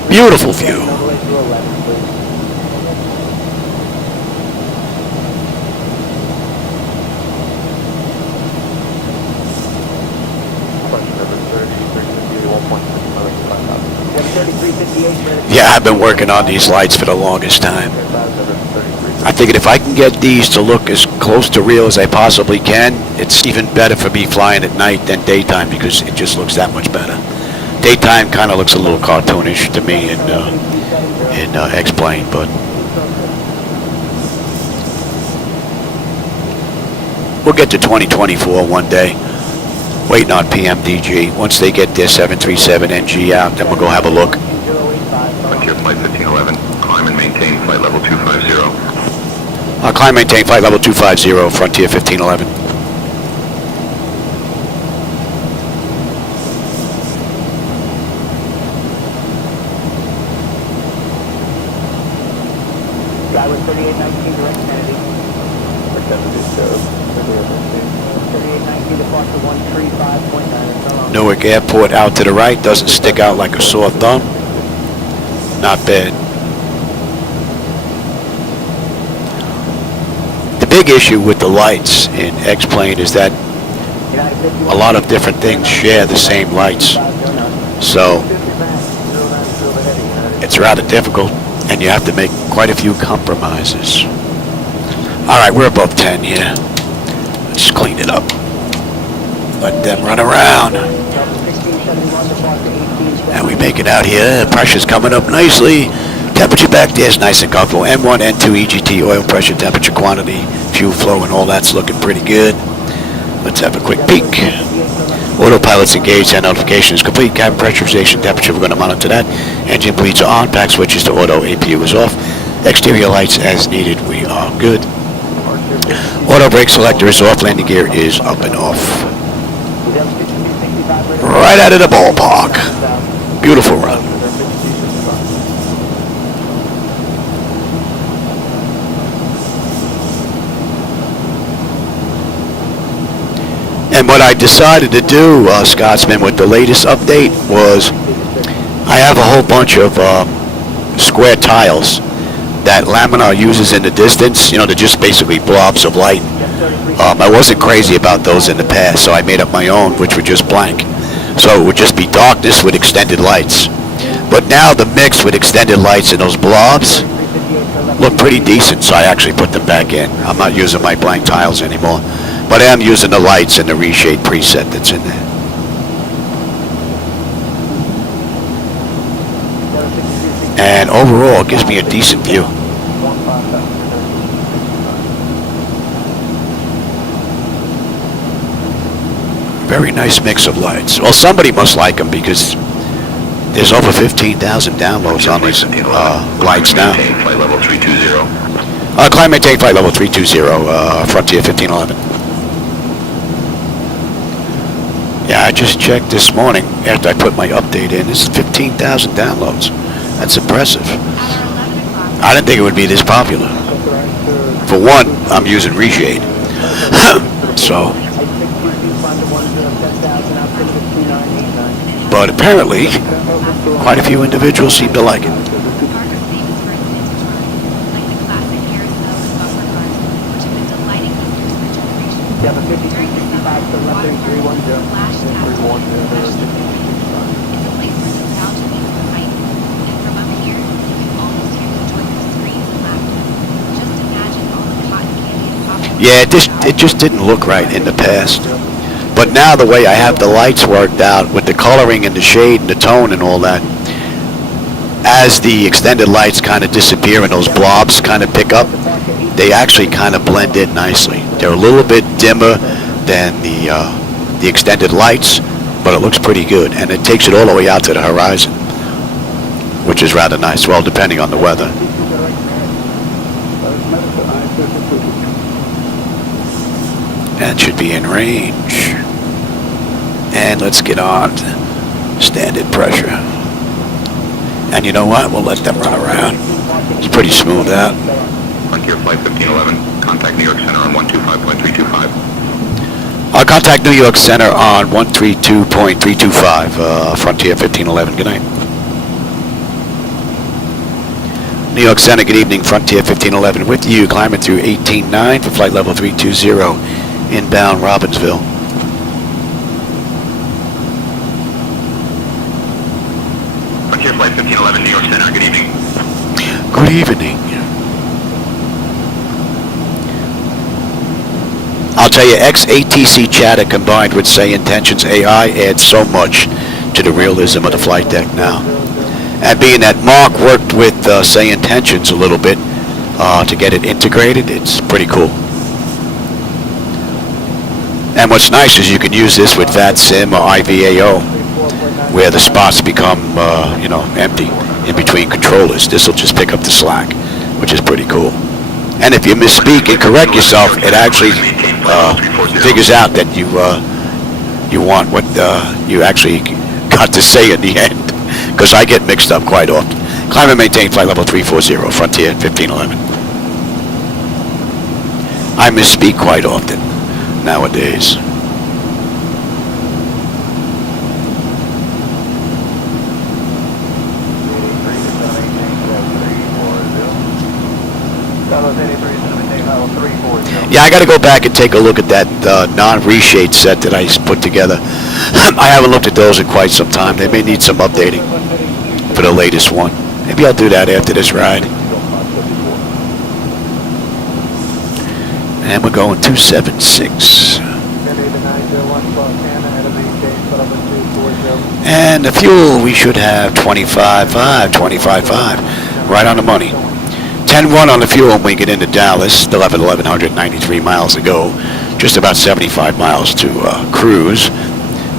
Beautiful view. Yeah, I've been working on these lights for the longest time. I figured if I can get these to look as close to real as I possibly can, it's even better for me flying at night than daytime because it just looks that much better. Daytime kind of looks a little cartoonish to me in X-Plane, but we'll get to 2024 one day. Waiting on PMDG. Once they get their 737NG out, then we'll go have a look. Frontier Flight 1511, climb and maintain flight level 250. Climb, maintain flight level 250, Frontier 1511. Skyway 3819, direct Kennedy. For 3819, departure 135.9. Newark Airport out to the right, doesn't stick out like a sore thumb. Not bad. The big issue with the lights in X-Plane is that a lot of different things share the same lights. So it's rather difficult, and you have to make quite a few compromises. All right, we're above 10 here. Let's clean it up. Let them run around. And we make it out here. Pressure's coming up nicely. Temperature back there is nice and comfortable. M1, N2, EGT, oil pressure, temperature, quantity, fuel flow, and all that's looking pretty good. Let's have a quick peek. Autopilot's engaged and notification is complete. Cabin pressurization, temperature, we're going to monitor that. Engine bleeds are on. Pack switches to auto. APU is off. Exterior lights as needed. We are good. Auto brake selector is off. Landing gear is up and off. Right out of the ballpark. Beautiful run. And what I decided to do, Scotsman, with the latest update was I have a whole bunch of square tiles that Laminar uses in the distance. You know, they're just basically blobs of light. I wasn't crazy about those in the past, so I made up my own, which were just blank. So it would just be darkness with extended lights. But now the mix with extended lights and those blobs look pretty decent, so I actually put them back in. I'm not using my blank tiles anymore, but I am using the lights and the reshade preset that's in there. And overall, it gives me a decent view. Very nice mix of lights. Well, somebody must like them because there's over 15,000 downloads on these lights now. Flight level 320. Climb maintain flight level 320, Frontier 1511. Yeah, I just checked this morning after I put my update in. This is 15,000 downloads. That's impressive. I didn't think it would be this popular. For one, I'm using reshade. So. But apparently, quite a few individuals seem to like it. Yeah, it just didn't look right in the past. But now the way I have the lights worked out with the coloring and the shade and the tone and all that, as the extended lights kind of disappear and those blobs kind of pick up, they actually kind of blend in nicely. They're a little bit dimmer than the extended lights, but it looks pretty good. And it takes it all the way out to the horizon, which is rather nice, well, depending on the weather. That should be in range. And let's get on to standard pressure. And you know what? We'll let them run around. It's pretty smooth out. Frontier Flight 1511, contact New York Center on 125.325. I'll contact New York Center on 132.325, Frontier 1511. Good night. New York Center, good evening. Frontier 1511 with you, climbing through 18.9 for flight level 320, inbound Robbinsville. Frontier Flight 1511, New York Center, good evening. Good evening. I'll tell you, XATC chatter combined with SayIntentions AI adds so much to the realism of the flight deck now. And being that Mark worked with SayIntentions a little bit to get it integrated, it's pretty cool. And what's nice is you can use this with VATSIM or IVAO, where the spots become, empty in between controllers. This will just pick up the slack, which is pretty cool. And if you misspeak and correct yourself, it actually figures out that you want what you actually got to say in the end. Because I get mixed up quite often. Climb and maintain flight level 340, Frontier 1511. I misspeak quite often nowadays. Yeah, I got to go back and take a look at that non-reshade set that I put together. I haven't looked at those in quite some time. They may need some updating for the latest one. Maybe I'll do that after this ride. And we're going 276. And the fuel, we should have 25.5, right on the money. 10-1 on the fuel when we get into Dallas. Still have 1,193 miles to go. Just about 75 miles to cruise.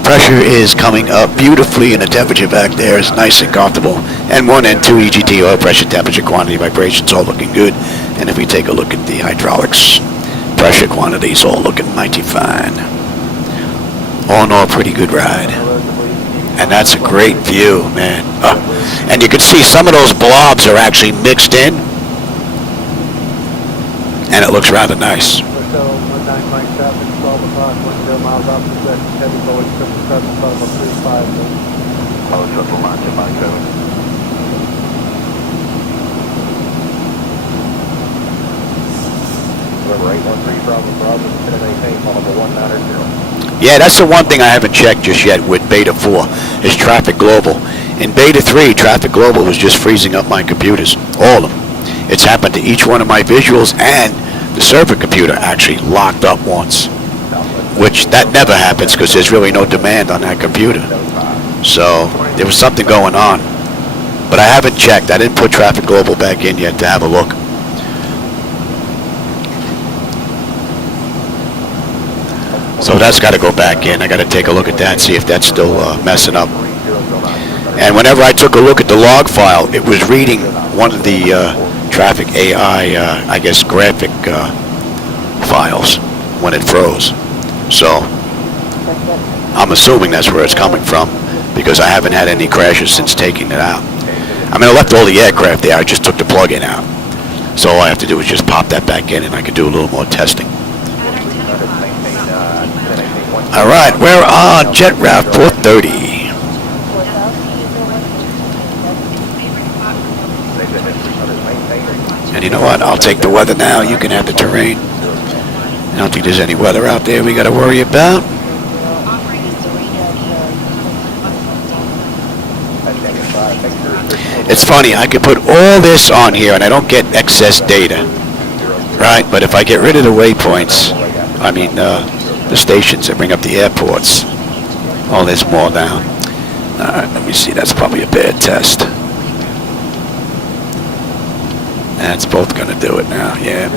Pressure is coming up beautifully, and the temperature back there is nice and comfortable. And 1 and 2 EGT oil pressure, temperature, quantity, vibrations, all looking good. And if we take a look at the hydraulics, pressure, quantities, all looking mighty fine. All in all, pretty good ride. And that's a great view, man. And you can see some of those blobs are actually mixed in. And it looks rather nice. 12 o'clock, 10 miles off the second, heavy Boeing 777, level 35. Hello, triple launch at Mach 7. Remember 813 Bravo Bravo, going to maintain level 190. Yeah, that's the one thing I haven't checked just yet with Beta 4, is Traffic Global. In Beta 3, Traffic Global was just freezing up my computers, all of them. It's happened to each one of my visuals, and the server computer actually locked up once, which that never happens because there's really no demand on that computer. So there was something going on, but I haven't checked. I didn't put Traffic Global back in yet to have a look. So that's got to go back in. I got to take a look at that, see if that's still messing up. And whenever I took a look at the log file, it was reading one of the traffic AI, I guess, graphic files when it froze. So I'm assuming that's where it's coming from, because I haven't had any crashes since taking it out. I mean, I left all the aircraft there. I just took the plug-in out. So all I have to do is just pop that back in, and I can do a little more testing. All right, we're on jet route 430. And you know what? I'll take the weather now. You can have the terrain. I don't think there's any weather out there we got to worry about. It's funny, I could put all this on here and I don't get excess data, right? But if I get rid of the waypoints, I mean the stations that bring up the airports, oh, there's more now. All right, let me see. That's probably a bad test. That's both going to do it now, yeah.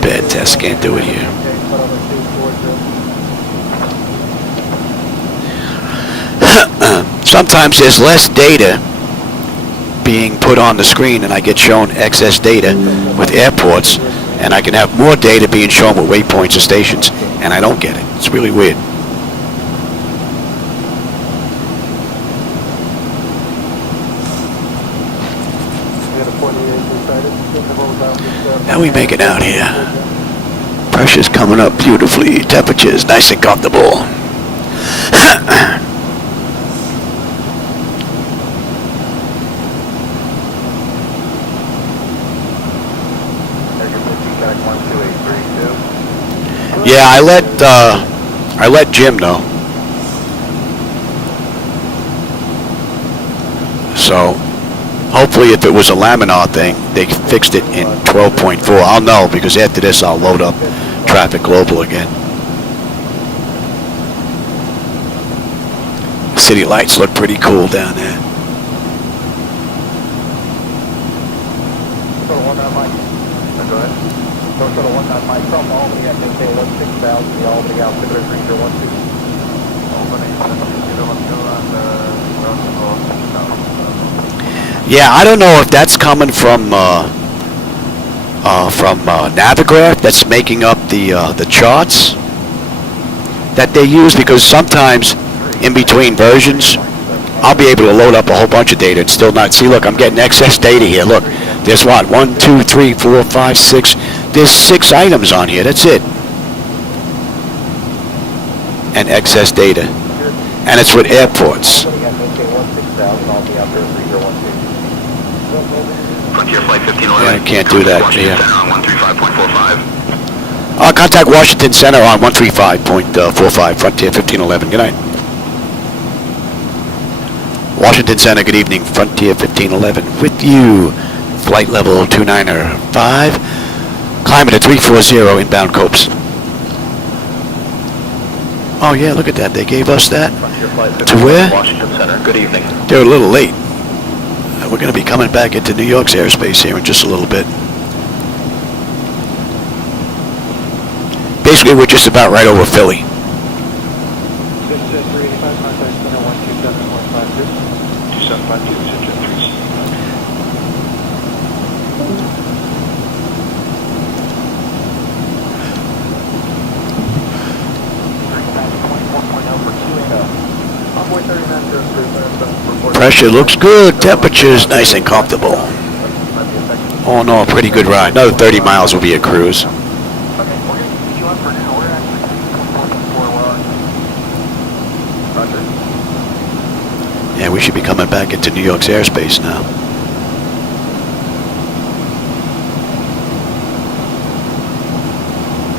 Bad test, can't do it here. Sometimes there's less data being put on the screen and I get shown excess data with airports, and I can have more data being shown with waypoints or stations, and I don't get it. It's really weird. How we make it out here? Pressure's coming up beautifully. Temperature's nice and comfortable. Yeah, I let Jim know. So hopefully, if it was a laminar thing, they fixed it in 12.4. I'll know, because after this, I'll load up Traffic Global again. City lights look pretty cool down there. Yeah, I don't know if that's coming from Navigraph that's making up the charts that they use, because sometimes in between versions I'll be able to load up a whole bunch of data and still not see. Look, I'm getting excess data here. Look, there's what, 1, 2, 3, 4, 5, 6. There's 6 items on here. That's it. And excess data, and it's with airports. Frontier Flight 1511. Yeah, I can't do that. Yeah. On 135.45. Contact Washington Center on 135.45, Frontier 1511. Good night. Washington Center, good evening. Frontier 1511 with you. Flight level 295. Climate at 340, inbound Copes. Oh yeah, look at that. They gave us that. To where? Washington Center, good evening. They're a little late. We're going to be coming back into New York's airspace here in just a little bit. Basically, we're just about right over Philly. Pressure looks good. Temperature's nice and comfortable. Oh no, a pretty good ride. Another 30 miles will be a cruise. Roger. Yeah, we should be coming back into New York's airspace now.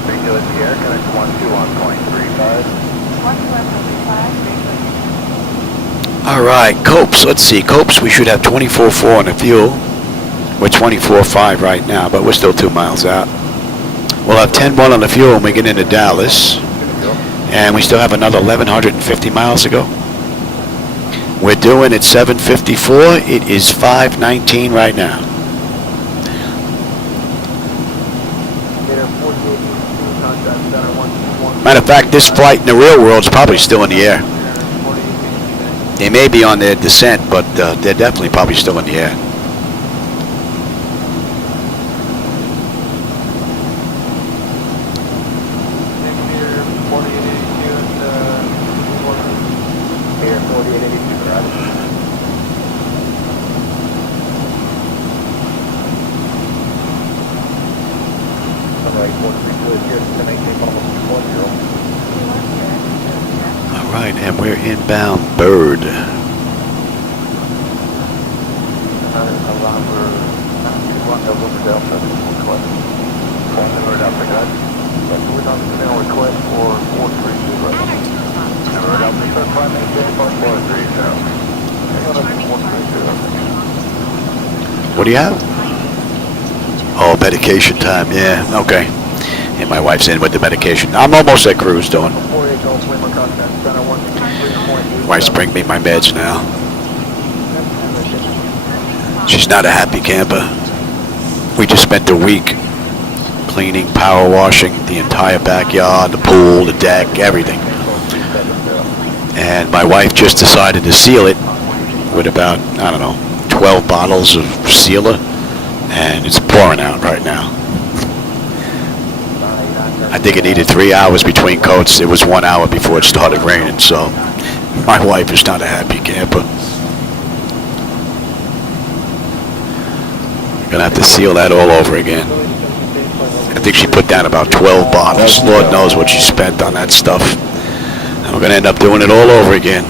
Regular Sierra, connect to 121.35. 121.35, All right, Copes. Let's see. Copes, we should have 24.4 on the fuel. We're 24.5 right now, but we're still 2 miles out. We'll have 10.1 on the fuel when we get into Dallas. And we still have another 1,150 miles to go. We're doing at 7:54. It is 5:19 right now. Matter of fact, this flight in the real world is probably still in the air. They may be on their descent, but they're definitely probably still in the air. All right, and we're inbound Bird. What do you have? Oh, medication time. Yeah, okay. And my wife's in with the medication. I'm almost at cruise, doing. Wife's bringing me my meds now. She's not a happy camper. We just spent a week cleaning, power washing the entire backyard, the pool, the deck, everything. And my wife just decided to seal it with about, I don't know, 12 bottles of sealer, and it's pouring out right now. I think it needed 3 hours between coats. It was 1 hour before it started raining, so my wife is not a happy camper. Gonna have to seal that all over again. I think she put down about 12 bottles. Lord knows what she spent on that stuff. And we're gonna end up doing it all over again.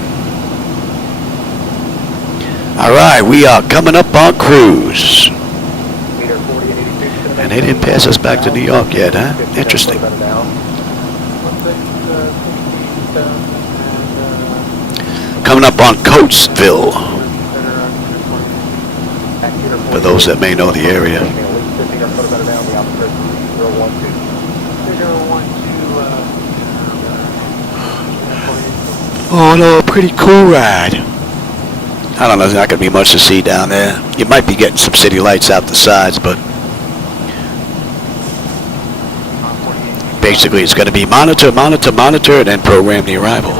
All right, we are coming up on cruise. And they didn't pass us back to New York yet, huh? Interesting. Coming up on Coatesville. For those that may know the area. Oh no, pretty cool ride. I don't know, there's not going to be much to see down there. You might be getting some city lights out the sides, but basically it's going to be monitor, monitor, monitor, and then program the arrival.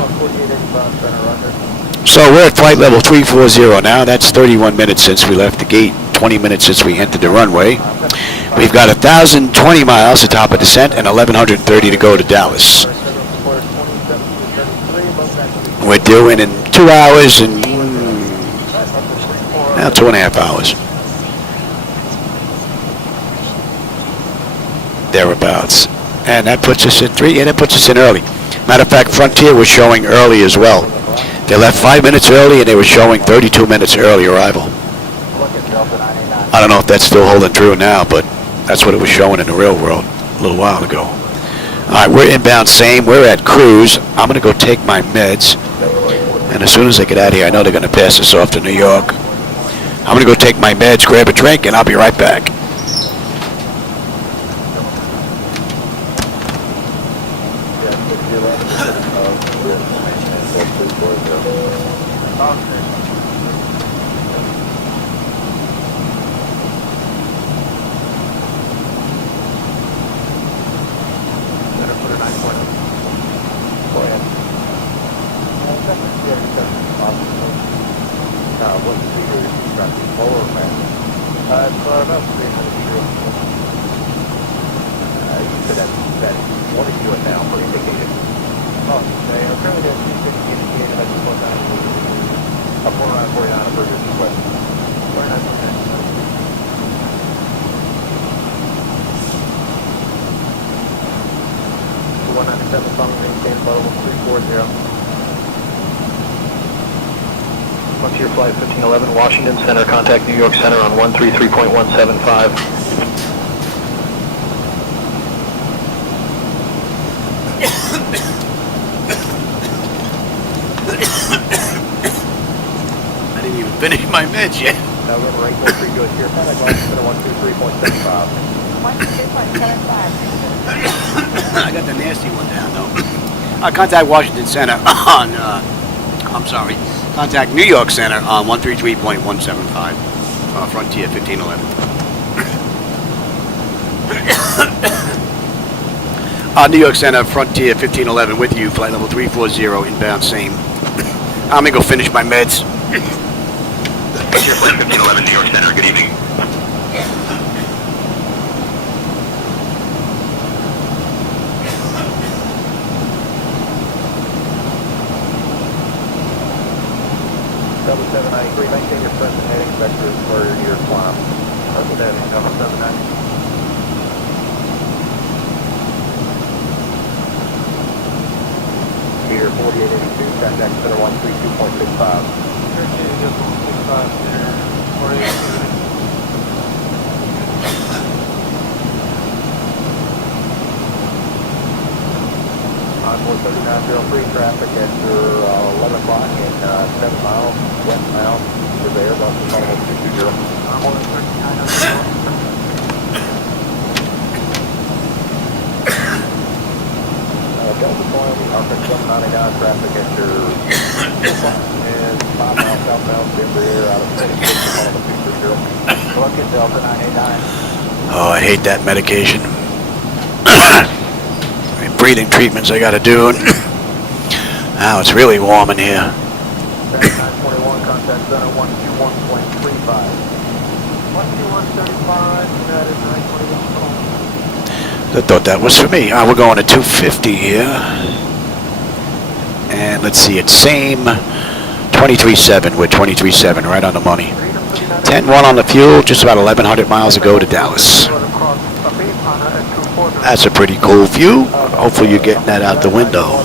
So we're at flight level 340 now. That's 31 minutes since we left the gate, 20 minutes since we entered the runway. We've got 1,020 miles to top of descent and 1,130 to go to Dallas. We're doing in 2 hours and now 2.5 hours. Thereabouts. And that puts us in 3, and it puts us in early. Matter of fact, Frontier was showing early as well. They left 5 minutes early, and they were showing 32 minutes early arrival. I don't know if that's still holding true now, but that's what it was showing in the real world a little while ago. All right, we're inbound same. We're at cruise. I'm going to go take my meds. And as soon as I get out of here, I know they're going to pass us off to New York. I'm going to go take my meds, grab a drink, and I'll be right back. Frontier Flight 1511, Washington Center, contact New York Center on 133.175. I didn't even finish my meds yet. November 843, good here, contact Washington Center 123.75. 123.75. I got the nasty one down though. Contact Washington Center on, I'm sorry, contact New York Center on 133.175, Frontier 1511. New York Center, Frontier 1511 with you, flight level 340, inbound same. I'm gonna go finish my meds. Frontier Flight 1511, New York Center, good evening. Double 793, maintain your present heading vectors for your climb. Double heading, double 790. Meter 4882, contact center 132.65. 132.65, center 4882. On 43903, traffic at your 11 o'clock in 7 miles, westbound, to the Airbus Apollo 220. On 13903. Delta Point, Arctic 199, traffic at your and 5 miles southbound, Denver Air out of 36, Apollo 220. Look at Delta 989. Oh, I hate that medication. Breathing treatments I gotta do. Now it's really warm in here. 921, contact center 121.35. 121.35, United 921. I thought that was for me. We're going to 250 here. And let's see, it's same 23.7. We're 23.7, right on the money. 10-1 on the fuel, just about 1,100 miles to go to Dallas. That's a pretty cool view. Hopefully you're getting that out the window.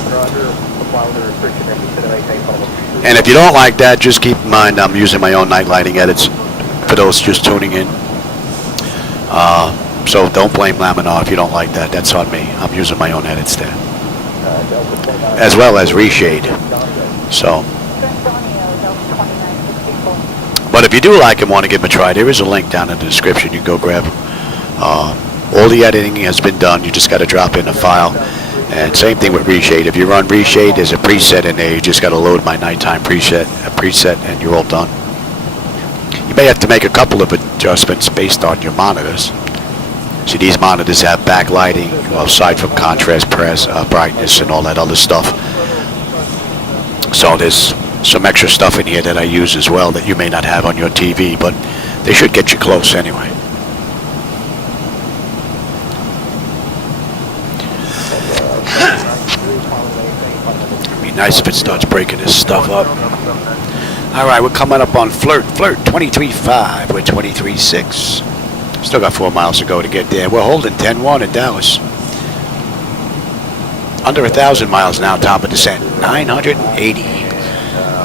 And if you don't like that, just keep in mind I'm using my own night lighting edits for those just tuning in. So don't blame Laminar if you don't like that. That's on me. I'm using my own edits there. As well as reshade. So. But if you do like and want to give them a try, there is a link down in the description. You can go grab them. All the editing has been done. You just got to drop in a file. And same thing with reshade. If you run reshade, there's a preset in there. You just got to load my nighttime preset, and you're all done. You may have to make a couple of adjustments based on your monitors. See, these monitors have backlighting, well, aside from contrast, brightness, and all that other stuff. So there's some extra stuff in here that I use as well that you may not have on your TV, but they should get you close anyway. It'd be nice if it starts breaking this stuff up. All right, we're coming up on Flirt 23.5. We're 23.6. Still got 4 miles to go to get there. We're holding 10-1 in Dallas. Under 1,000 miles now, top of descent. 980.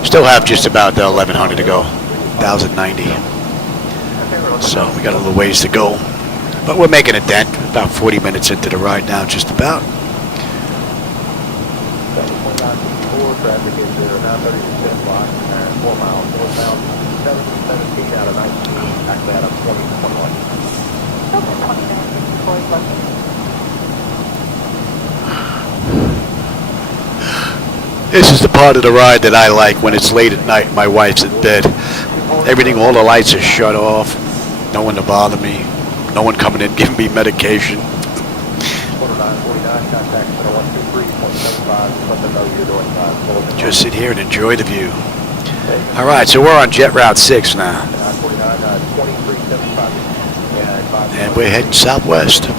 Still have just about 1,100 to go. 1,090. So we got a little ways to go. But we're making a dent. About 40 minutes into the ride now, just about. Traffic is there, 930% block, 4 miles, northbound, 17 out of 19, actually out of 2021. This is the part of the ride that I like when it's late at night and my wife's in bed. Everything, all the lights are shut off. No one to bother me. No one coming in giving me medication. Just sit here and enjoy the view. All right, so we're on Jet Route 6 now. And we're heading southwest.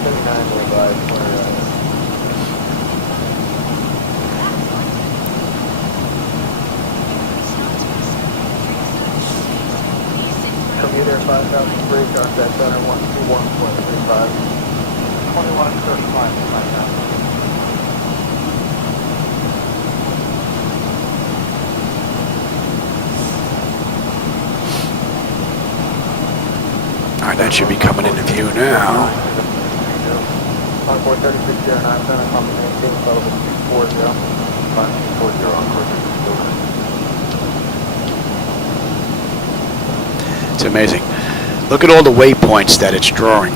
From you there, 5,003, contact center 121.35. 2135 right now. That should be coming into view now. Encore 3609, center, company maintain flight level 240. 240 on course. It's amazing. Look at all the waypoints that it's drawing.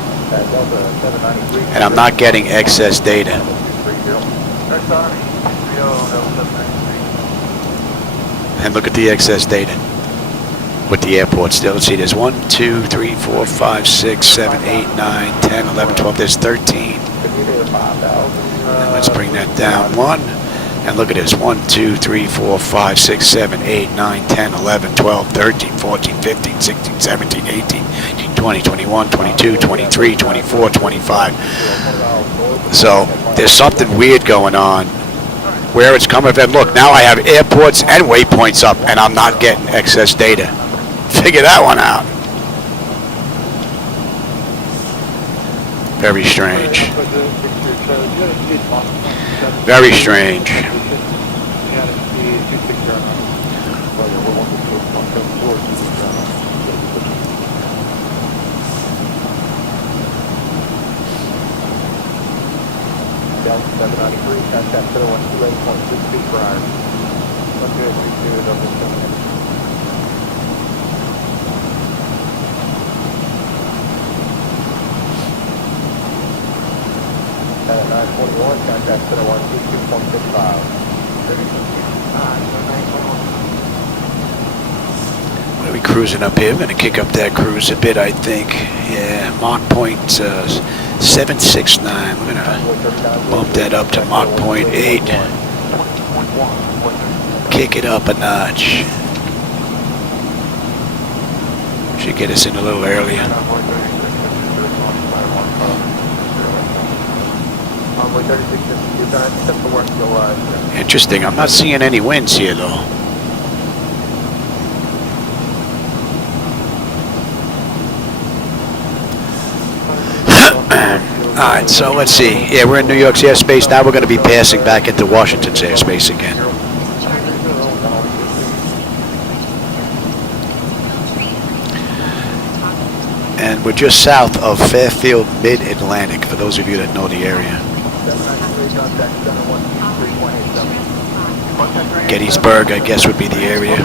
And I'm not getting excess data. And look at the excess data with the airport still. Let's see, there's 1, 2, 3, 4, 5, 6, 7, 8, 9, 10, 11, 12. There's 13. And let's bring that down 1. And look at this, 1, 2, 3, 4, 5, 6, 7, 8, 9, 10, 11, 12, 13, 14, 15, 16, 17, 18, 20, 21, 22, 23, 24, 25. So there's something weird going on where it's coming from. Look, now I have airports and waypoints up and I'm not getting excess data. Figure that one out. Very strange. Very strange. At 921, contact center 122.55. What are we cruising up here? We're going to kick up that cruise a bit, I think. Yeah, Mach point 769. We're going to bump that up to Mach point 8. Kick it up a notch. Should get us in a little earlier. Interesting. I'm not seeing any winds here, though. Alright, so let's see. Yeah, we're in New York's airspace. Now we're going to be passing back into Washington's airspace again. And we're just south of Fairfield Mid-Atlantic, for those of you that know the area. Gettysburg, I guess, would be the area.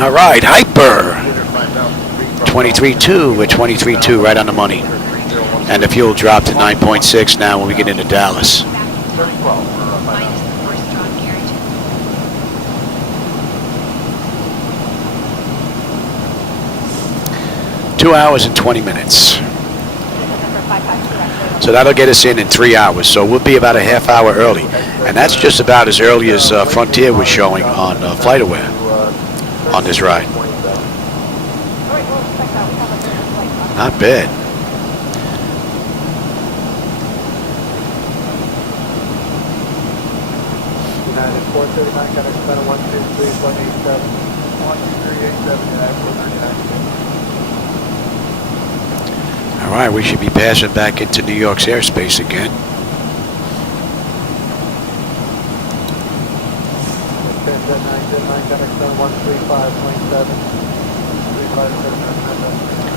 All right, hyper. 23.2, we're 23.2, right on the money. And the fuel dropped to 9.6 now when we get into Dallas. Two hours and 20 minutes. So that'll get us in 3 hours. So we'll be about a half hour early. And that's just about as early as Frontier was showing on FlightAware on this ride. Not bad. United 439, connect center 123.87. 123.87, All right, we should be passing back into New York's airspace again.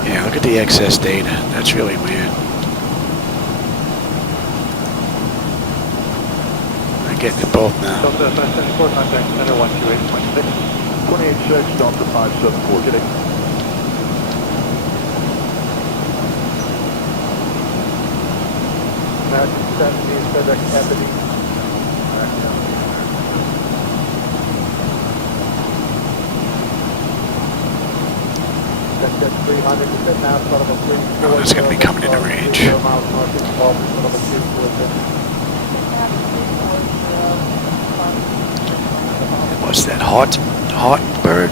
Yeah, look at the excess data. That's really weird. I'm getting it both now. Delta 574, contact center 128.6. 28.6, Delta 574, get it. American 70, FedEx Ebony. Oh, this is going to be coming into range. What's that? Hartensburg.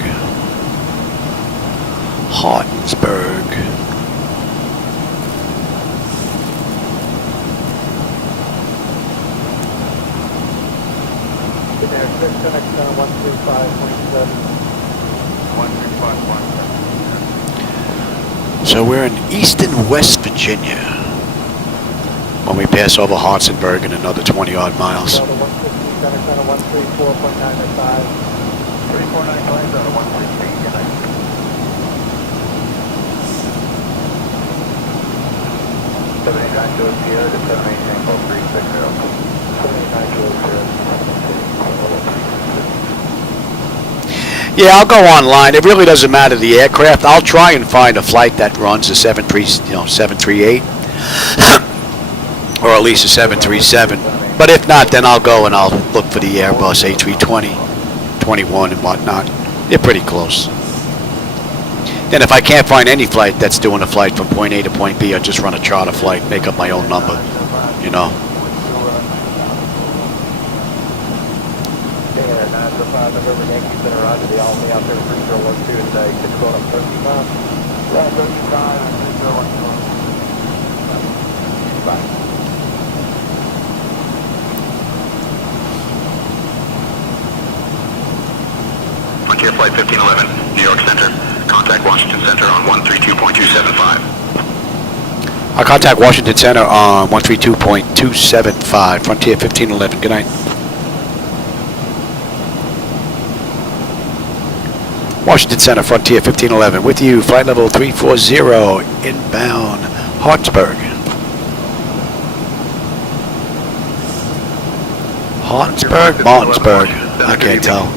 So we're in East and West Virginia when we pass over Hartensburg in another 20 odd miles. Center 134.905. 349 out of 133, good night. 789 to Sierra to 78 Tango 360. 789 to Sierra. Yeah, I'll go online. It really doesn't matter the aircraft. I'll try and find a flight that runs a 738, or at least a 737. But if not, then I'll go and I'll look for the Airbus A320, 21 and whatnot. They're pretty close. Then if I can't find any flight that's doing a flight from point A to point B, I just run a charter flight, make up my own number, you know. November Yankee Center, Roger, the Albany out there, Procedural 12 today, 6 going up 35. Right, 35, Bye. Frontier Flight 1511, New York Center. Contact Washington Center on 132.275. I'll contact Washington Center on 132.275, Frontier 1511. Good night. Washington Center, Frontier 1511, with you, flight level 340, inbound Hartsburg. Hartsburg, Martinsburg, I can't tell.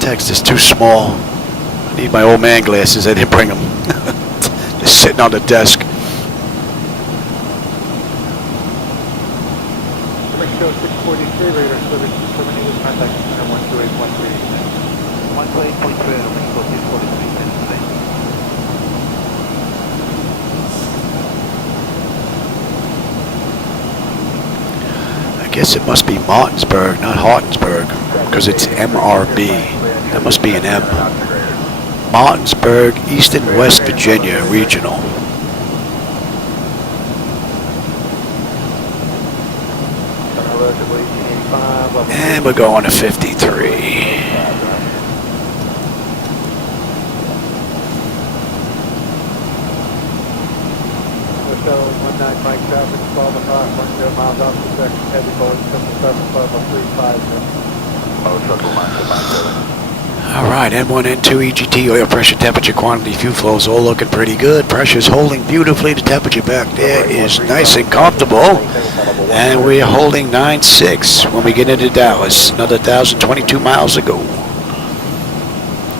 Text is too small. I need my old man glasses, I didn't bring them. Just sitting on the desk. Show 643, radar service 78, contact center 128.3. 128.3, Mexico 643, I guess it must be Martinsburg, not Hartinsburg, because it's MRB. That must be an M. Martinsburg, Eastern West Virginia Regional. And we're going to 53. Hotel 19 Mike traffic, 12 o'clock, 10 miles off the second, heavy Boeing 775, All right, N1, N2, EGT, oil pressure, temperature, quantity, fuel flows, all looking pretty good. Pressure's holding beautifully. The temperature back there is nice and comfortable. And we're holding 9.6 when we get into Dallas. Another 1,022 miles to go.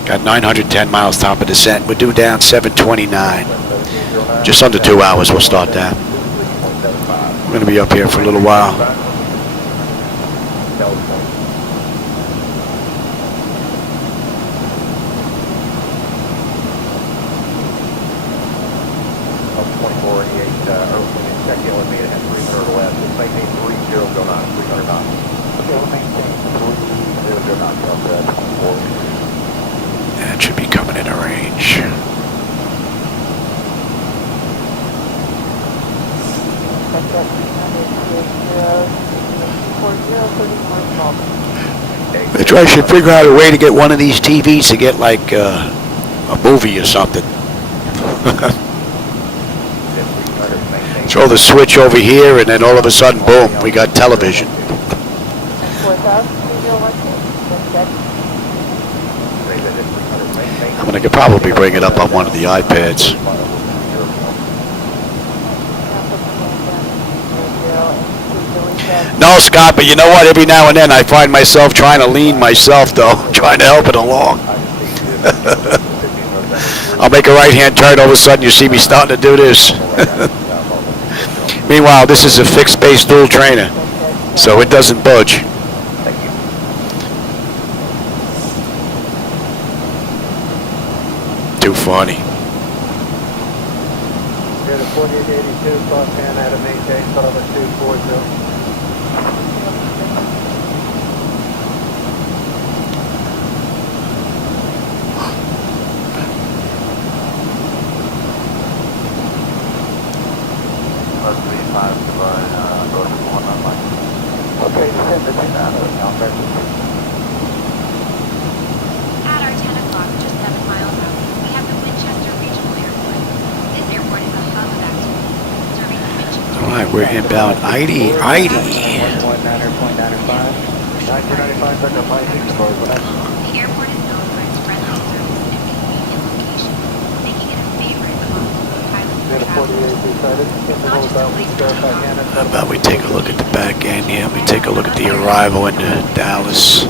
Got 910 miles top of descent. We're due down 729. Just under 2 hours we'll start that. We're going to be up here for a little while. That should be coming in a range. I should figure out a way to get one of these TVs to get like a movie or something. Throw the switch over here and then all of a sudden, boom, we got television. I mean, I could probably bring it up on one of the iPads. No, Scott, but you know what? Every now and then I find myself trying to lean myself, though, trying to help it along. I'll make a right-hand turn, all of a sudden you see me starting to do this. Meanwhile, this is a fixed-base dual trainer, so it doesn't budge. Too funny. Here to 4882, cross hand out of maintain, Sullivan 240. Okay, descend the 290, At our 10 o'clock, just 7 miles out, we have the Winchester Regional Airport. This airport is a hub of activity, serving the Winchester. All right, we're inbound 80. 1.9er, 0.9er. 1995, back up 96 cars, The airport is known for its friendly service and convenient location, making it a favorite among local pilots and travelers. It's not just a place to come. How about we take a look at the back end here? Let me take a look at the arrival into Dallas.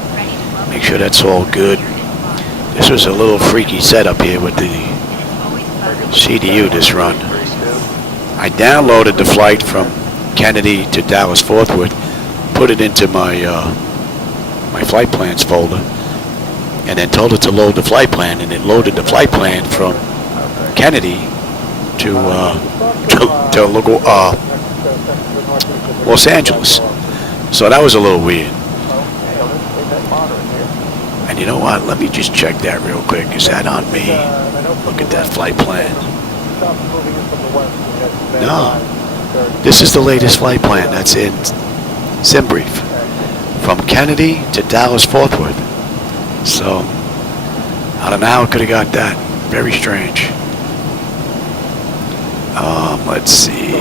Make sure that's all good. This was a little freaky setup here with the CDU this run. I downloaded the flight from Kennedy to Dallas Fort Worth, put it into my my flight plans folder, and then told it to load the flight plan, and it loaded the flight plan from Kennedy to Los Angeles. So that was a little weird. And you know what? Let me just check that real quick. Is that on me? Look at that flight plan. No. This is the latest flight plan that's in SimBrief. From Kennedy to Dallas Fort Worth. So, I don't know how it could have got that. Very strange. Let's see.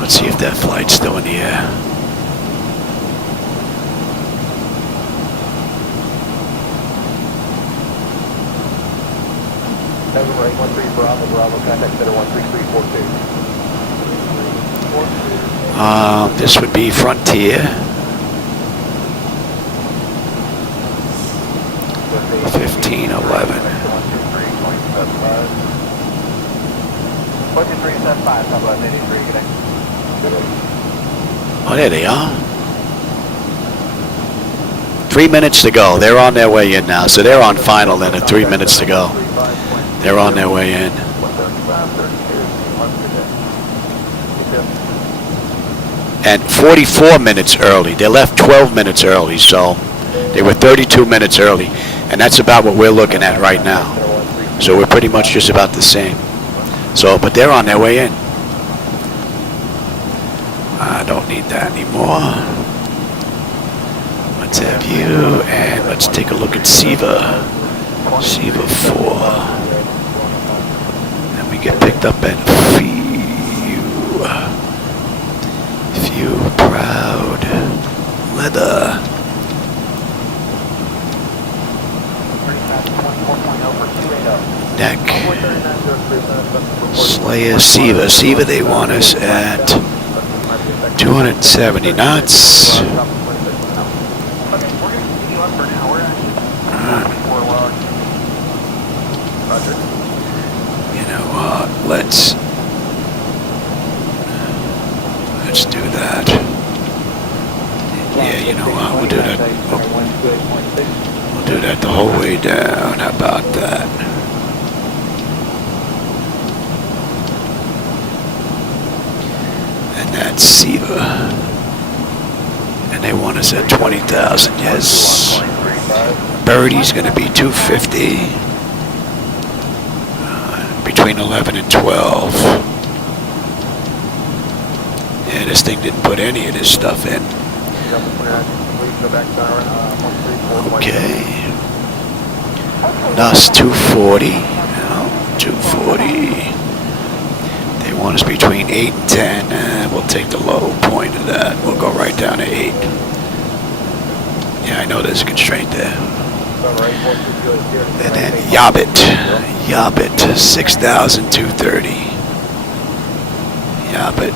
Let's see if that flight's still in the air. This would be Frontier. 1511. Oh, there they are. 3 minutes to go. They're on their way in now. So they're on final then at 3 minutes to go. They're on their way in. And 44 minutes early. They left 12 minutes early, so they were 32 minutes early. And that's about what we're looking at right now. So we're pretty much just about the same. So, but they're on their way in. I don't need that anymore. Let's have you, and let's take a look at SIVA. SIVA 4. And we get picked up at Few Proud Leather. Deck. Slayer SIVA. SIVA, they want us at 270 knots. You know what? Let's do that. Yeah, you know what? We'll do that. We'll do that the whole way down. How about that? And that's SIVA. And they want us at 20,000. Yes. Birdie's going to be 250. Between 11 and 12. Yeah, this thing didn't put any of this stuff in. Okay. NUS 240. No, 240. They want us between 8 and 10. We'll take the low point of that. We'll go right down to 8. Yeah, I know there's a constraint there. And then Yabbit 6,230. Yabbit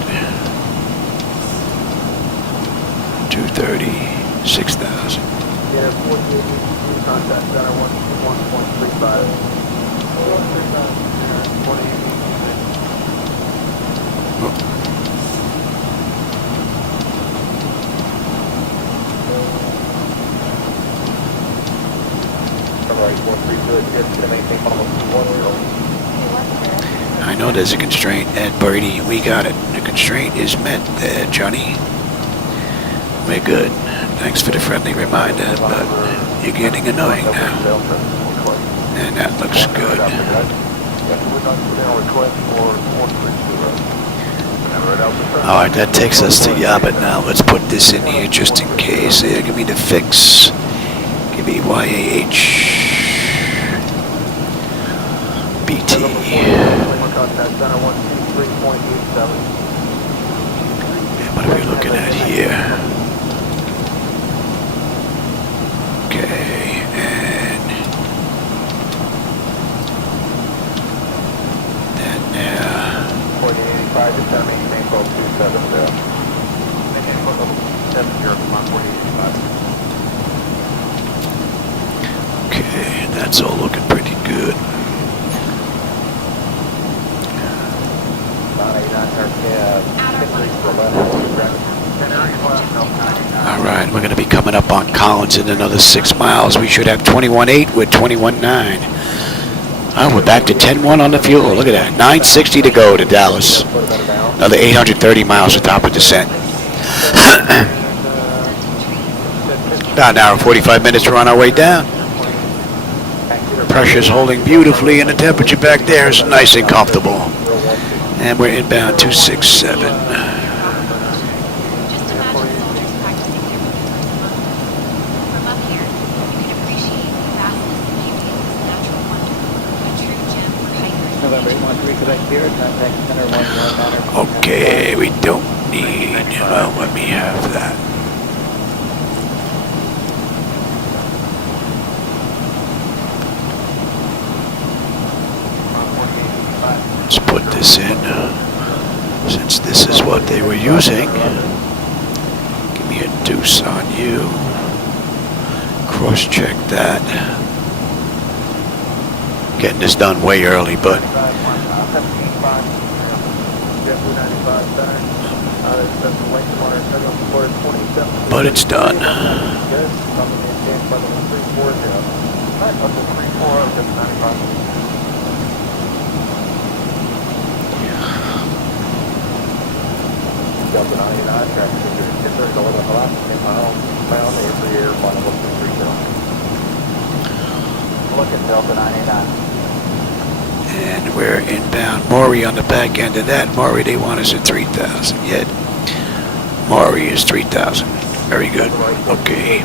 230, 6,000. I know there's a constraint at Birdie. We got it. The constraint is met there, Johnny. We're good. Thanks for the friendly reminder, but you're getting annoying now. And that looks good. Alright, that takes us to Yabbit now. Let's put this in here just in case. Here, give me the fix. Give me YAH. DCT. And what are we looking at here? Okay, and then there. 4885 to 10, maintain 12270. Maintain 70, come on, 4885. Okay, that's all looking pretty good. Alright, we're going to be coming up on Collins in another 6 miles. We should have 21.8 with 21.9. Oh, we're back to 10.1 on the fuel. Look at that. 960 to go to Dallas. Another 830 miles of top of descent. About an hour and 45 minutes we're on our way down. Pressure's holding beautifully and the temperature back there is nice and comfortable. And we're inbound 267. Just imagine soldiers practicing their maneuvers from up here, you can appreciate the vastness and beauty of this natural wonder, a true gem for hikers. November 813, connect here, contact center 119. Okay, we don't need, well, let me have that. Let's put this in, since this is what they were using. Give me a deuce on you. Cross-check that. Getting this done way early, but it's done. Delta 99, traffic figure 1030 to 11 velocity, miles, bound, every air, final look to 30. Look at Delta 99. And we're inbound Maury on the back end of that. Maury, they want us at 3,000 yet. Maury is 3,000. Very good. Okay.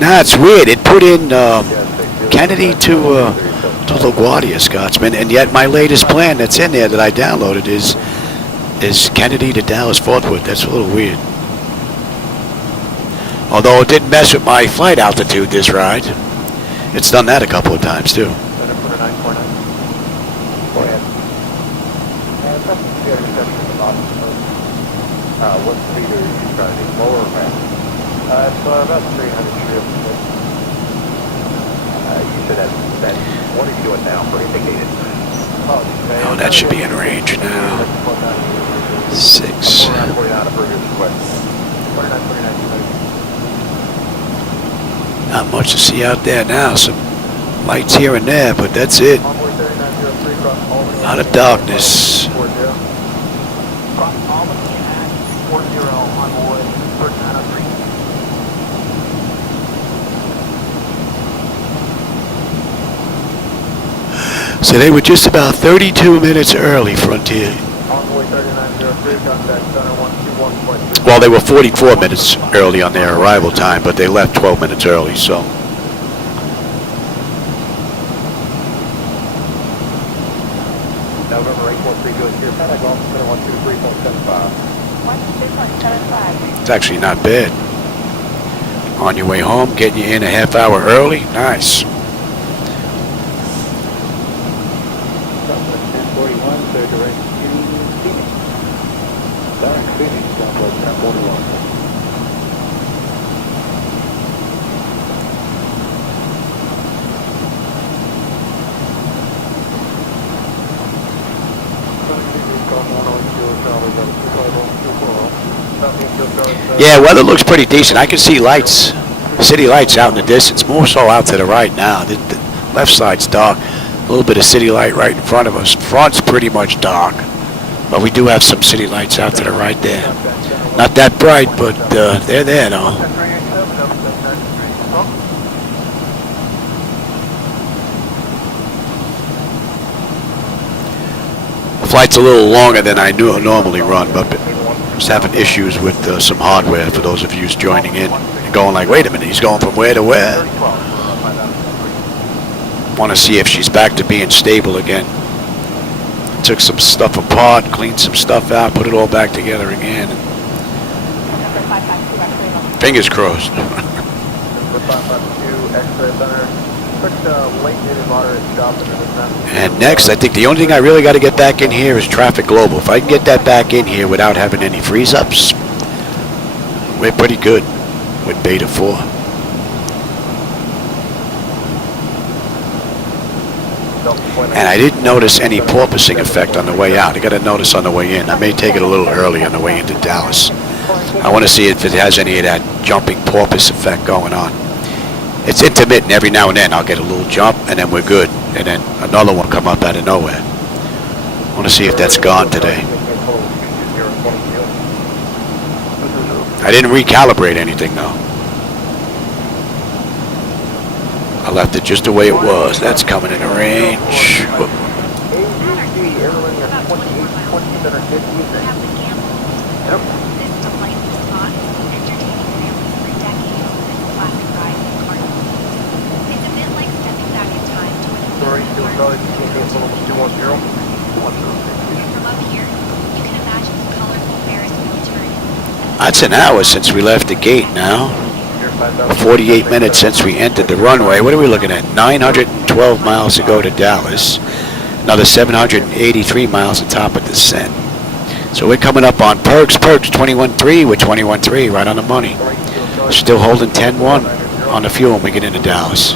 Nah, it's weird. It put in Kennedy to LaGuardia, Scotsman, and yet my latest plan that's in there that I downloaded is Kennedy to Dallas Fort Worth. That's a little weird. Although it didn't mess with my flight altitude this ride. It's done that a couple of times too. What speed are you trying to do? Lower or faster? It's about 300 trips. You should have that. What are you doing now for indicated? Oh, that should be in range now. 6. Not much to see out there now. Some lights here and there, but that's it. A lot of darkness. So they were just about 32 minutes early, Frontier. Well, they were 44 minutes early on their arrival time, but they left 12 minutes early, so. November 843 here, Pentagon, Golf Center 123.75. It's actually not bad. On your way home, getting you in a half hour early, nice. 1041, so direct to Phoenix. Direct Phoenix, Southwest 1041. Yeah, weather looks pretty decent. I can see lights, city lights out in the distance, more so out to the right now. The left side's dark. A little bit of city light right in front of us. Front's pretty much dark, but we do have some city lights out to the right there. Not that bright, but they're there though. The flight's a little longer than I normally run, but I was having issues with some hardware for those of you who's joining in and going like, wait a minute, he's going from where to where? Want to see if she's back to being stable again. Took some stuff apart, cleaned some stuff out, put it all back together again. Fingers crossed. And next, I think the only thing I really got to get back in here is Traffic Global. If I can get that back in here without having any freeze-ups, we're pretty good with Beta 4. And I didn't notice any porpoising effect on the way out. I got to notice on the way in. I may take it a little early on the way into Dallas. I want to see if it has any of that jumping porpoise effect going on. It's intermittent. Every now and then I'll get a little jump and then we're good. And then another one come up out of nowhere. I want to see if that's gone today. I didn't recalibrate anything though. I left it just the way it was. That's coming in range. Whoop. That's an hour since we left the gate now. 48 minutes since we entered the runway. What are we looking at? 912 miles to go to Dallas. Another 783 miles at top of descent. So we're coming up on Perks 21.3 with 21.3 right on the money. Still holding 10.1 on the fuel when we get into Dallas.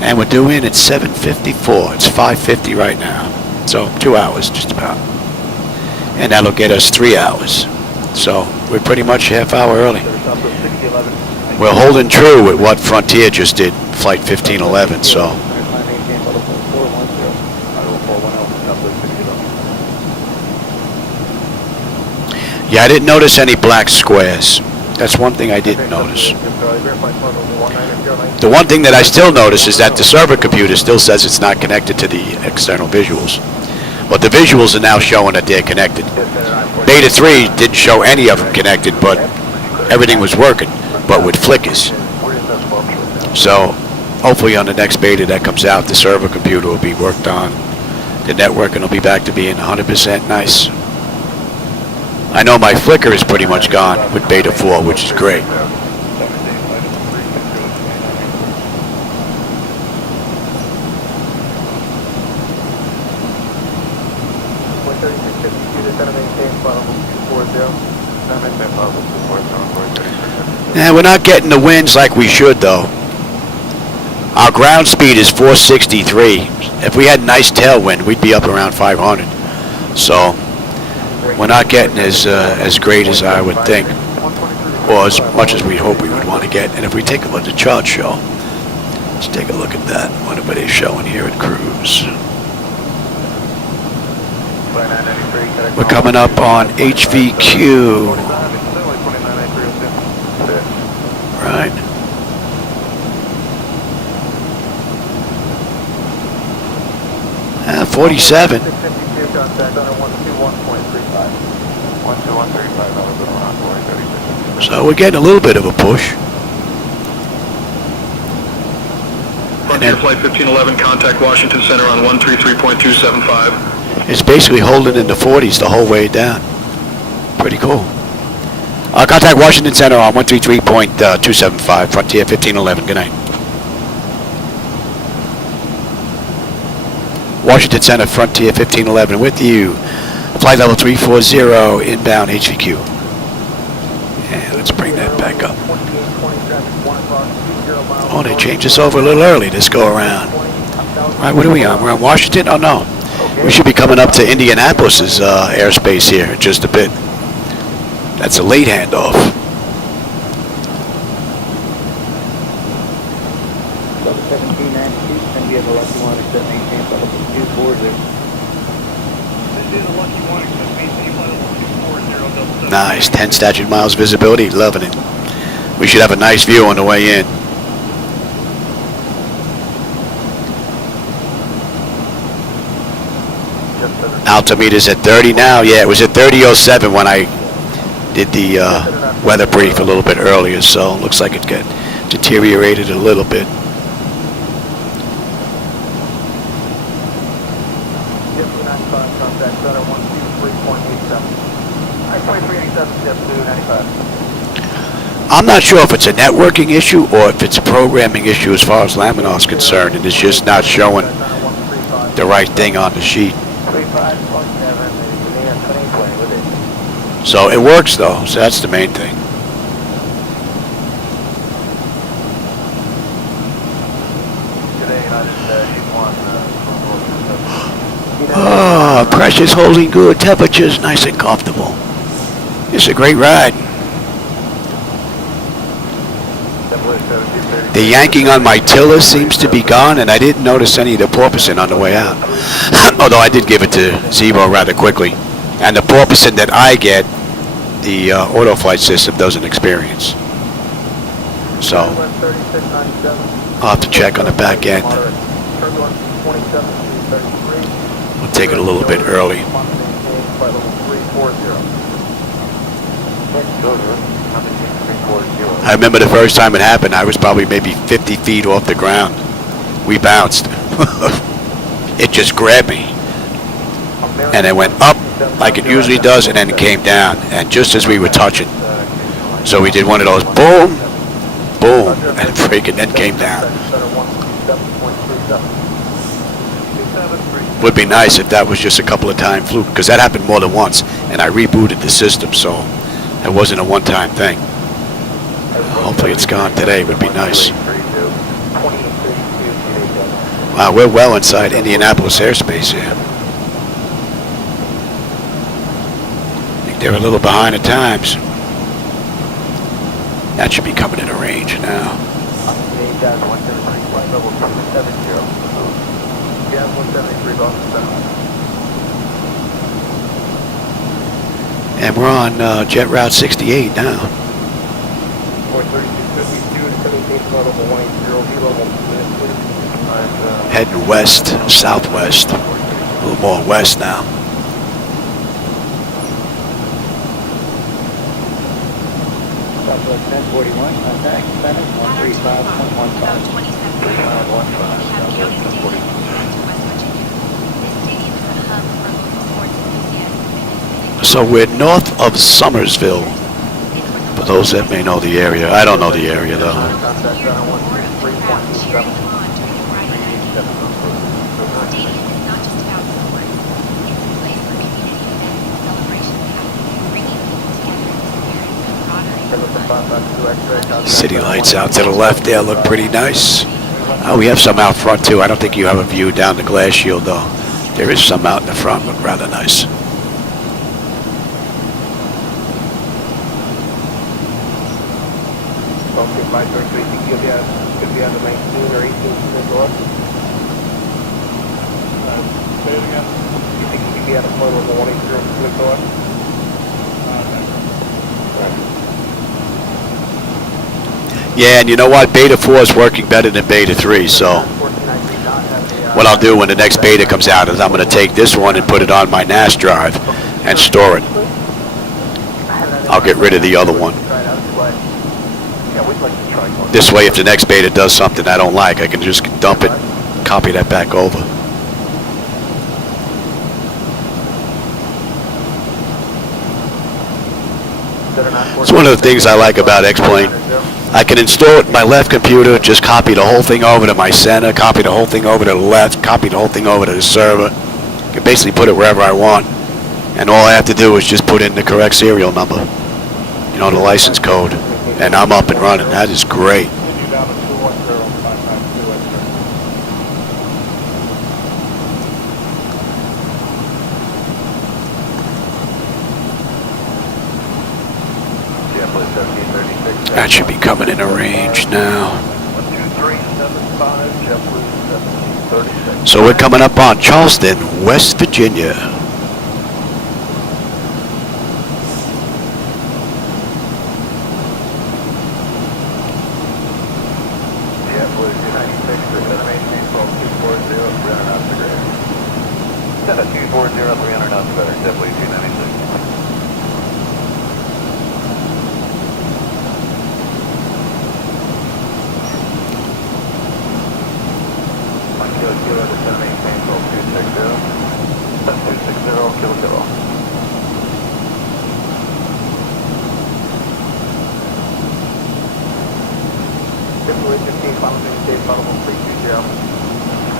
And we're due in at 7:54. It's 5:50 right now. So 2 hours just about. And that'll get us 3 hours. So we're pretty much a half hour early. We're holding true with what Frontier just did, Flight 1511, so. Yeah, I didn't notice any black squares. That's one thing I didn't notice. The one thing that I still notice is that the server computer still says it's not connected to the external visuals. But the visuals are now showing that they're connected. Beta 3 didn't show any of them connected, but everything was working, but with flickers. So hopefully on the next beta that comes out, the server computer will be worked on. The networking will be back to being 100% nice. I know my flicker is pretty much gone with Beta 4, which is great. And we're not getting the winds like we should though. Our ground speed is 463. If we had nice tailwind, we'd be up around 500. So we're not getting as great as I would think, or as much as we hope we would want to get. And if we take a look at the chart show, let's take a look at that. What are they showing here at cruise? We're coming up on HVQ. Right. Ah, 47. So we're getting a little bit of a push. Frontier Flight 1511, contact Washington Center on 133.275. It's basically holding in the 40s the whole way down. Pretty cool. Contact Washington Center on 133.275, Frontier 1511. Good night. Washington Center, Frontier 1511 with you. Flight level 340, inbound HVQ. Yeah, let's bring that back up. Oh, they changed us over a little early this go around. All right, what are we on? We're on Washington? Oh, no. We should be coming up to Indianapolis's airspace here in just a bit. That's a late handoff. Nice, 10 statute miles visibility, loving it. We should have a nice view on the way in. Altimeter's at 30 now. Yeah, it was at 30.07 when I did the weather brief a little bit earlier, so looks like it got deteriorated a little bit. I'm not sure if it's a networking issue or if it's a programming issue as far as Laminar's concerned, and it's just not showing the right thing on the sheet. So it works though, so that's the main thing. Oh, pressure's holding good, temperature's nice and comfortable. It's a great ride. The yanking on my tiller seems to be gone, and I didn't notice any of the porpoising on the way out. Although I did give it to Zibo rather quickly. And the porpoising that I get, the auto flight system doesn't experience. So, I'll have to check on the back end. We'll take it a little bit early. I remember the first time it happened, I was probably maybe 50 feet off the ground. We bounced. It just grabbed me. And it went up like it usually does, and then it came down. And just as we were touching. So we did one of those boom, boom, and freaking then came down. Would be nice if that was just a couple of time fluke, because that happened more than once, and I rebooted the system, so it wasn't a one-time thing. Hopefully it's gone today, would be nice. Wow, we're well inside Indianapolis airspace here. I think they're a little behind the times. That should be coming into range now. And we're on Jet Route 68 now. Heading west, southwest, a little more west now. Southwest 1041, contact center 135.15. So we're north of Summersville, for those that may know the area. I don't know the area though. City lights out to the left there look pretty nice. Oh, we have some out front too. I don't think you have a view down the glass shield though. There is some out in the front, look rather nice. Yeah, and you know what? Beta 4 is working better than Beta 3, so what I'll do when the next beta comes out is I'm going to take this one and put it on my NAS drive and store it. I'll get rid of the other one. This way, if the next beta does something I don't like, I can just dump it, copy that back over. It's one of the things I like about X-Plane. I can install it in my left computer, just copy the whole thing over to my center, copy the whole thing over to the left, copy the whole thing over to the server. I can basically put it wherever I want. And all I have to do is just put in the correct serial number. You know, the license code. And I'm up and running. That is great. That should be coming in a range now. So we're coming up on Charleston, West Virginia. Cessna 240, 300 knots better, JetBlue 296. Kilo, descend maintain 260. 260, kilo. JetBlue 15, final maintain, final 320.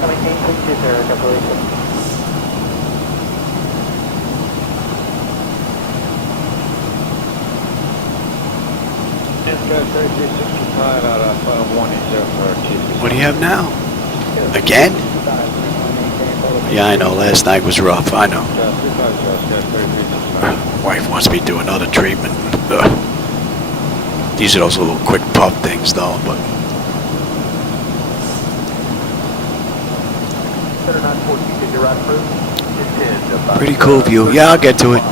Maintain 320, JetBlue. What do you have now? Again? Yeah, I know. Last night was rough. I know. Wife wants me to do another treatment. These are those little quick puff things, though. But pretty cool view. Yeah, I'll get to it.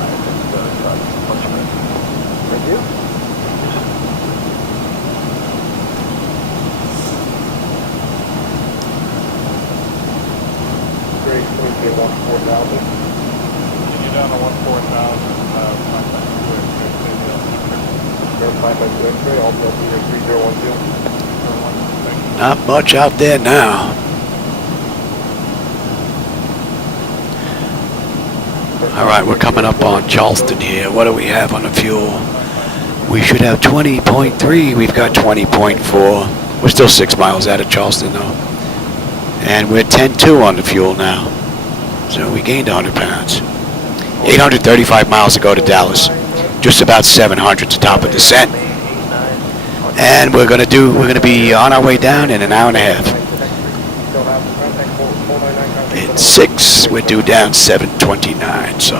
Not much out there now. All right, we're coming up on Charleston here. What do we have on the fuel? We should have 20.3. We've got 20.4. We're still 6 miles out of Charleston, though. And we're 10.2 on the fuel now. So we gained 100 pounds. 835 miles to go to Dallas. Just about 700 to top of descent. And we're gonna be on our way down in an hour and a half. It's 6. We're due down 7:29. So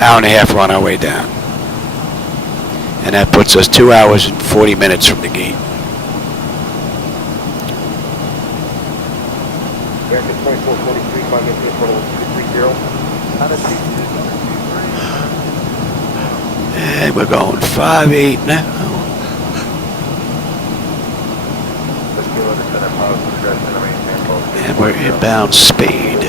hour and a half. We're on our way down. And that puts us 2 hours and 40 minutes from the gate. And we're going 5-8 now. And we're inbound speed.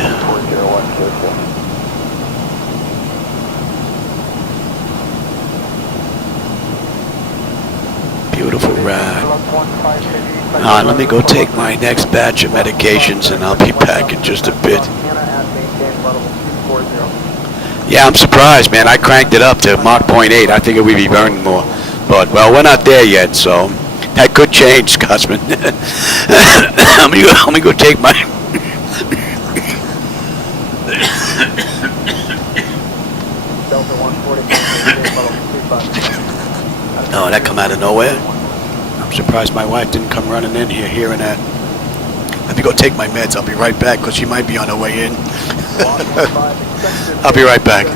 Beautiful ride. Let me go take my next batch of medications and I'll be back in just a bit. Yeah, I'm surprised, man. I cranked it up to Mach 0.8. I figured we'd be burning more. But, well, we're not there yet, so that could change, Scotsman. Let me go take my... Oh, that come out of nowhere? I'm surprised my wife didn't come running in here hearing that. Let me go take my meds. I'll be right back, because she might be on her way in. I'll be right back.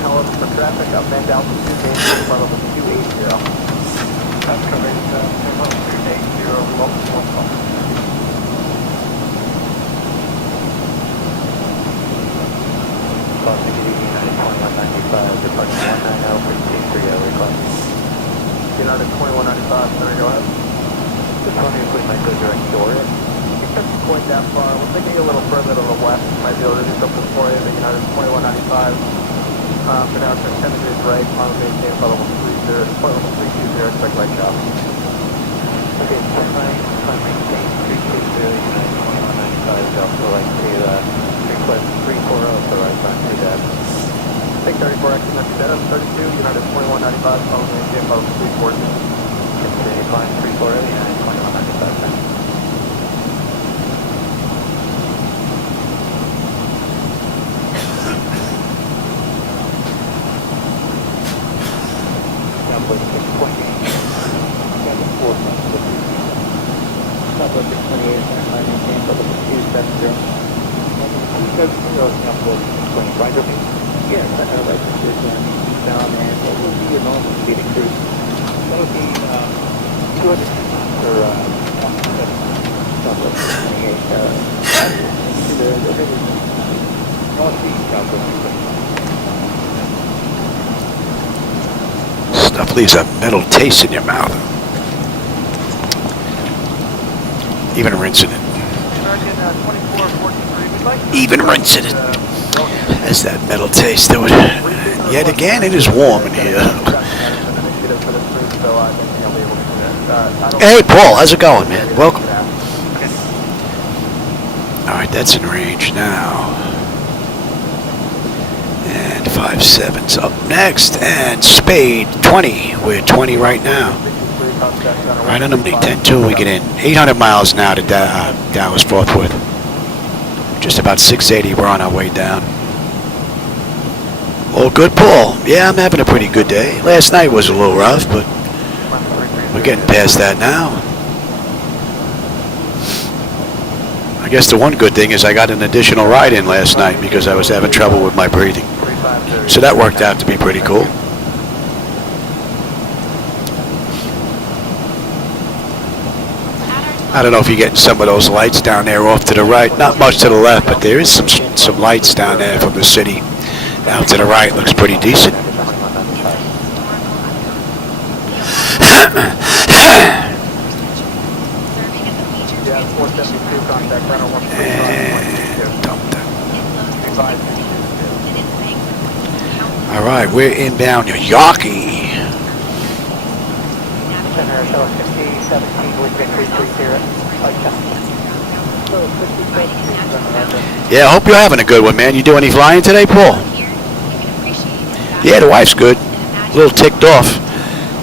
United 2195, sorry, go ahead. Just want me to put my direct door in. Because it's going that far, we're thinking a little further to the west. Might be able to do something for you. The United 2195. For now, turn 10 degrees right. On the maintain flight level 320, expect right shot. Okay, turn right, maintain 320, United 2195. Is also like to request 340 for right time, do that. Take 34 exit next to 32, United 2195, follow maintain flight level 340. Continue climb 340, United 2195. Stuff leaves a metal taste in your mouth. Even rinsing it. American 2443, even rinsing it. Has that metal taste to it. And yet again, it is warm in here. Hey, Paul, how's it going, man? Welcome. Alright, that's in range now. And 57's up next. And Spade, 20. We're 20 right now. Right on the 10-2, we get in. 800 miles now to Dallas, Fort Worth. Just about 680, we're on our way down. Oh, good, Paul. Yeah, I'm having a pretty good day. Last night was a little rough, but we're getting past that now. I guess the one good thing is I got an additional ride in last night because I was having trouble with my breathing. So that worked out to be pretty cool. I don't know if you're getting some of those lights down there off to the right. Not much to the left, but there is some lights down there from the city. Out to the right, looks pretty decent. And dump that. All right, we're inbound Yawkey. Yeah, I hope you're having a good one, man. You do any flying today, Paul? Yeah, the wife's good. A little ticked off.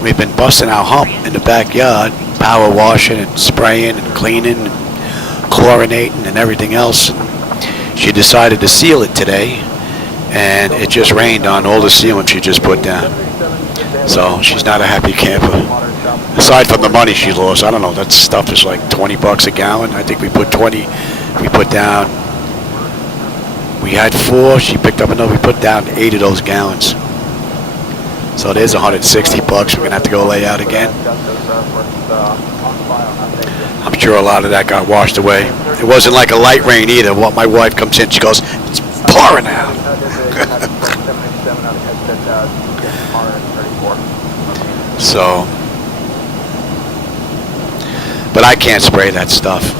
We've been busting our hump in the backyard, power washing and spraying and cleaning and chlorinating and everything else. She decided to seal it today, and it just rained on all the sealant she just put down. So she's not a happy camper. Aside from the money she lost, I don't know, that stuff is like 20 bucks a gallon. I think we put 20, we put down, we had 4, she picked up another, we put down 8 of those gallons. So there's 160 bucks we're gonna have to go lay out again. I'm sure a lot of that got washed away. It wasn't like a light rain either. What my wife comes in, she goes, it's pouring out. So, but I can't spray that stuff.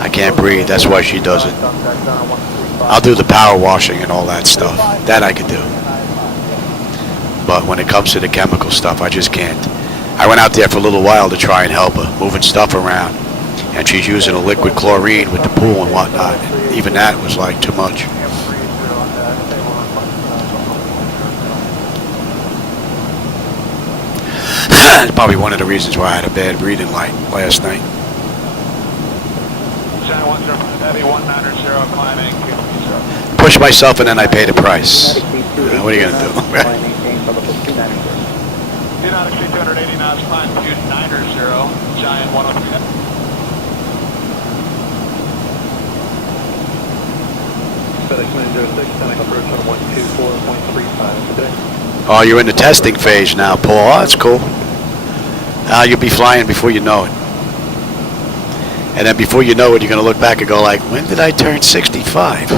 I can't breathe. That's why she does it. I'll do the power washing and all that stuff. That I can do. But when it comes to the chemical stuff, I just can't. I went out there for a little while to try and help her, moving stuff around. And she's using a liquid chlorine with the pool and whatnot. And even that was like too much. It's probably one of the reasons why I had a bad breathing light last night. Push myself and then I pay the price. What are you going to do? Do not exceed 280 knots, climb to 90, Giant 103. FedEx 906, Seneca approach on 124.35 today. Oh, you're in the testing phase now, Paul. Oh, that's cool. You'll be flying before you know it. And then before you know it, you're going to look back and go like, when did I turn 65?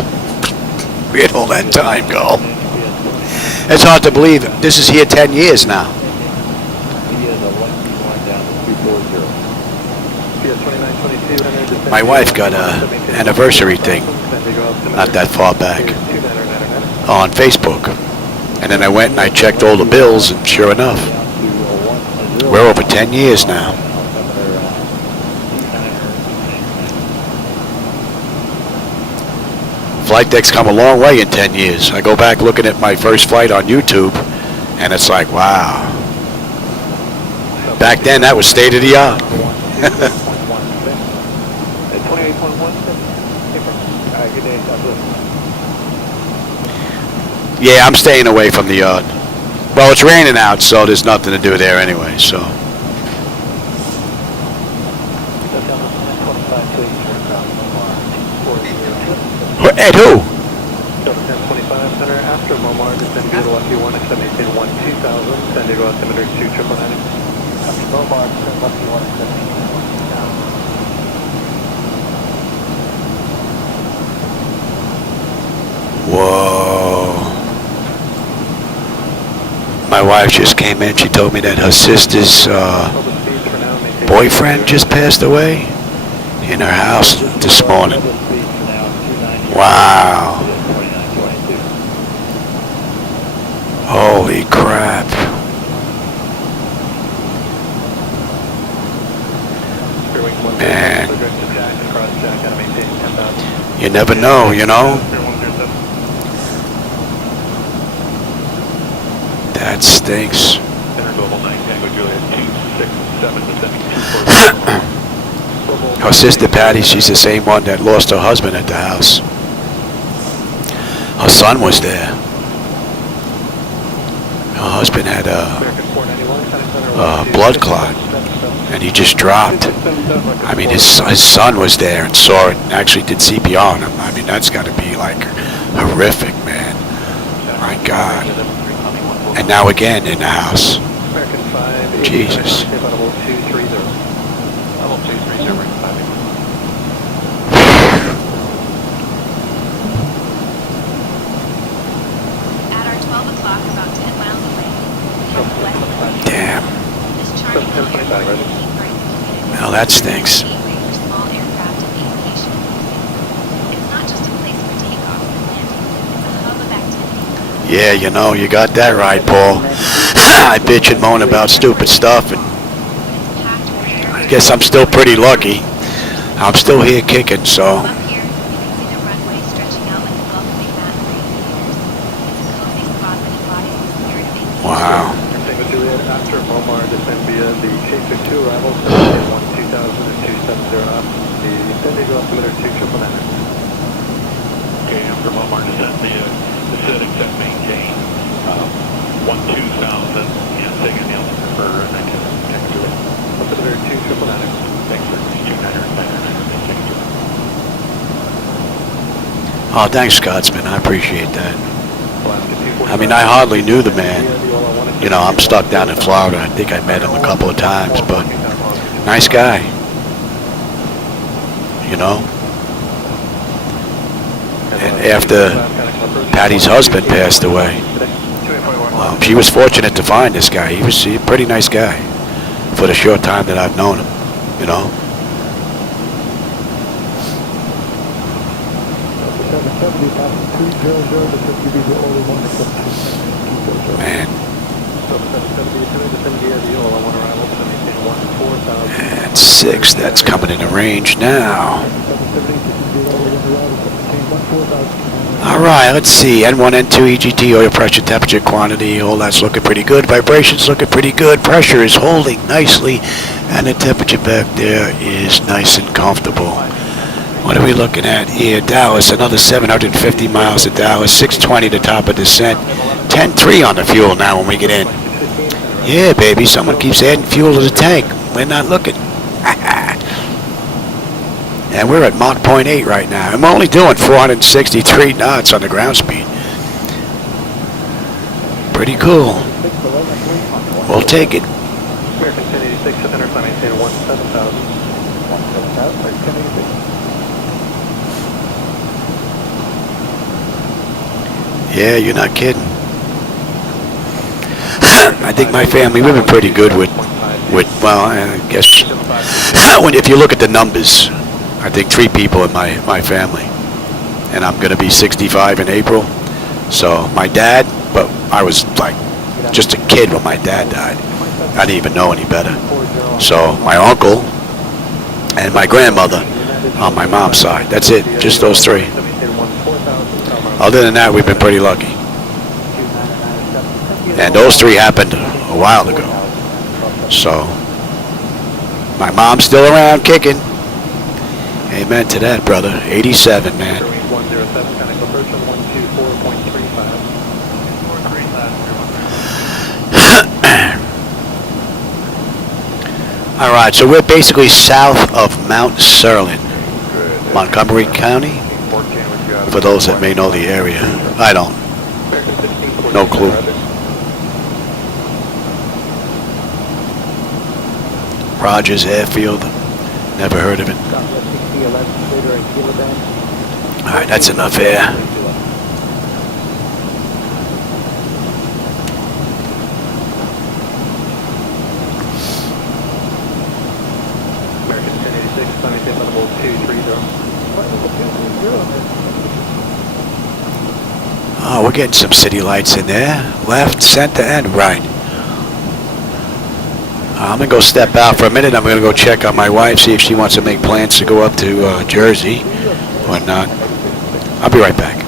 Where'd all that time go? It's hard to believe. This is here 10 years now. My wife got a anniversary thing, not that far back, on Facebook. And then I went and I checked all the bills, and sure enough, we're over 10 years now. Flightdeck's come a long way in 10 years. I go back looking at my first flight on YouTube, and it's like, wow. Back then, that was state of the art. Yeah, I'm staying away from the yard. Well, it's raining out, so there's nothing to do there anyway, so. Ed, who? 1025 center after Momar, descend to the lucky one, extend maintain 12000, send to go altimeter 2999. Momar, descend lucky one, extend maintain 12000. Whoa. My wife just came in. She told me that her sister's boyfriend just passed away in her house this morning. Wow. Holy crap. Man. You never know, you know? That stinks. Her sister Patty, she's the same one that lost her husband at the house. Her son was there. Her husband had a blood clot, and he just dropped. I mean, his son was there and saw it and actually did CPR on him. I mean, that's got to be like horrific, man. My God. And now again in the house. Jesus. At our 12 o'clock, about 10 miles away, Damn. this charming little airport is key for its community. Well, that stinks. Gateway for small aircraft and aviation. It's not just a place for takeoff and landing. It's a hub of activity. Yeah, you know, you got that right, Paul. I bitch and moan about stupid stuff, and I guess I'm still pretty lucky. I'm still here kicking, so. Up here, you can see the runway stretching out like a Gulf of mat for aviators. It's a cozy spot that embodies the spirit of aviation. Wow. After Momar, descend via the Chaser 2 arrival, 2000 and 270 up. The intended altimeter 2999. Okay, after Momar, descend via the set except maintain 12,000 and taking the altimeter for next to it. Altimeter 2999. Thanks for 2999. Thank you. Oh, thanks, Scotsman. I appreciate that. I mean, I hardly knew the man. You know, I'm stuck down in Florida. I think I met him a couple of times, but nice guy. You know? And after Patty's husband passed away, she was fortunate to find this guy. He was a pretty nice guy for the short time that I've known him, you know? Man. And 6, that's coming into range now. Alright, let's see. N1, N2, EGT, oil pressure, temperature, quantity, all that's looking pretty good. Vibrations looking pretty good. Pressure is holding nicely. And the temperature back there is nice and comfortable. What are we looking at here? Dallas, another 750 miles to Dallas. 620 to top of descent. 10.3 on the fuel now when we get in. Yeah, baby, someone keeps adding fuel to the tank. We're not looking. And we're at Mach 0.8 right now. And we're only doing 463 knots on the ground speed. Pretty cool. We'll take it. American 1086, center climb maintain 17,000. 17,000, Yeah, you're not kidding. I think my family, we've been pretty good with well, I guess, if you look at the numbers, I think 3 people in my family. And I'm going to be 65 in April. So my dad, but I was like just a kid when my dad died. I didn't even know any better. So my uncle and my grandmother on my mom's side. That's it, just those 3. Other than that, we've been pretty lucky. And those 3 happened a while ago. So, my mom's still around kicking. Amen to that, brother. 87, man. All right, so we're basically south of Mount Sterling, Montgomery County. For those that may know the area, I don't. No clue. Rogers Airfield, never heard of it. All right, that's enough air. American 1086, Sunny Pin level 230. we're getting some city lights in there. Left, center, and right. I'm going to go step out for a minute. I'm going to go check on my wife, see if she wants to make plans to go up to Jersey or not. I'll be right back.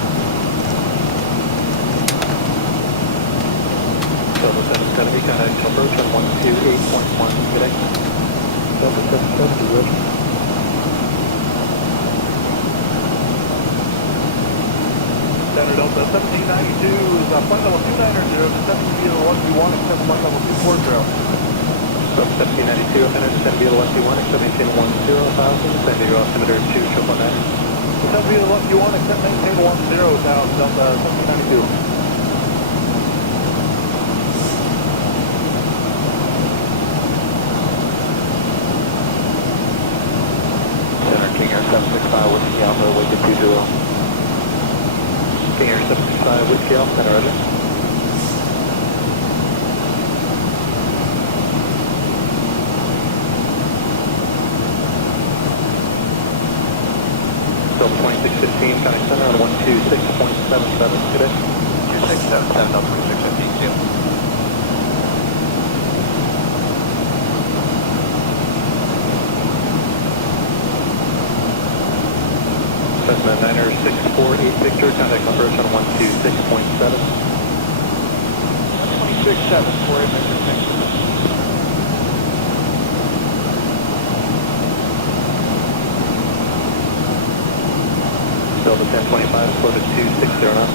So the 7's going to be kind of approach on 128.1 today. Standard Delta 1792 is flight level 290, descending via the 121, except flight level 240. Sub 1792, offender descend via the 121, except maintain 10,000, send your altimeter 2,999. Descend via the 121, except maintain 10,000, Delta 1792. Center King Air 765, Whiskey Alpha, wake at 20. King Air 765, Whiskey Alpha, center, roger. Delta 2615, contact center on 126.77 today. 2677, Delta 2615, see you. Cessna 9er 648 Victor, contact approach on 126.7. 126.7, 48 Victor, thanks. Delta 1025, floated 260 knots.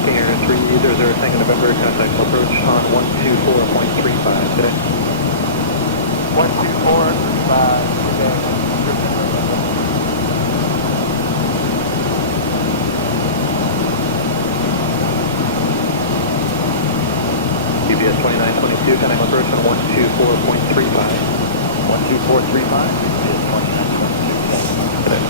King Air 300, Tango November, contact approach on 124.35 today. 124.35 today. UBS 2922, contact approach on 124.35. 124.35, UBS 2922 today.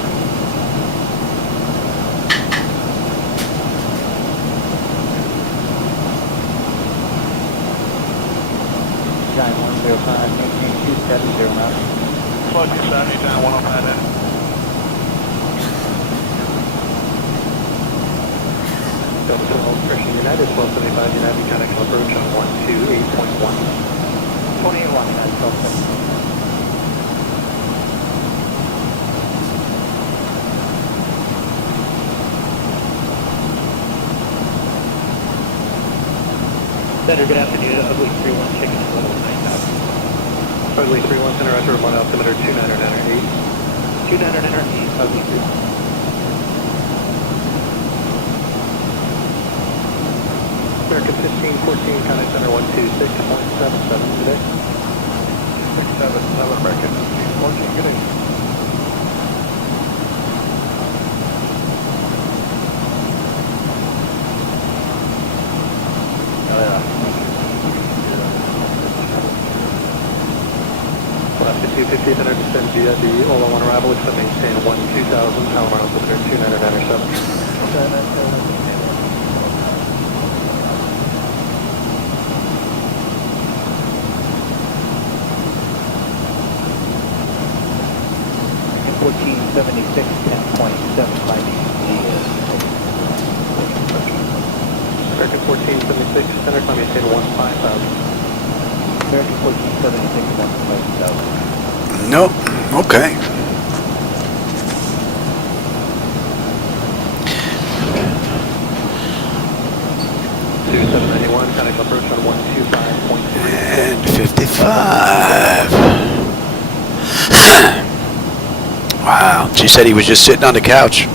Time 105, maintain 270 knots. Flood 270, down 105 in. Delta Christian United, 1275 United, contact approach on 128.1. 28.1, United, 1275. Center, good afternoon. Ugly 31, checking in level 9,000. Ugly 31, center, after 1 altimeter 29908. 29908, Ugly 3. American 1514, contact center 126.77 today. 677, American 1514, good evening. Left 250, center descend via the Ola 1 arrival, except maintain 2000, Palomar altimeter 29907. 1476, 10.75 American 1476, center climb maintain 15,000. American 1476, 1,000. Nope. Okay. Contact approach on 125.3. And 55. Wow. She said he was just sitting on the couch.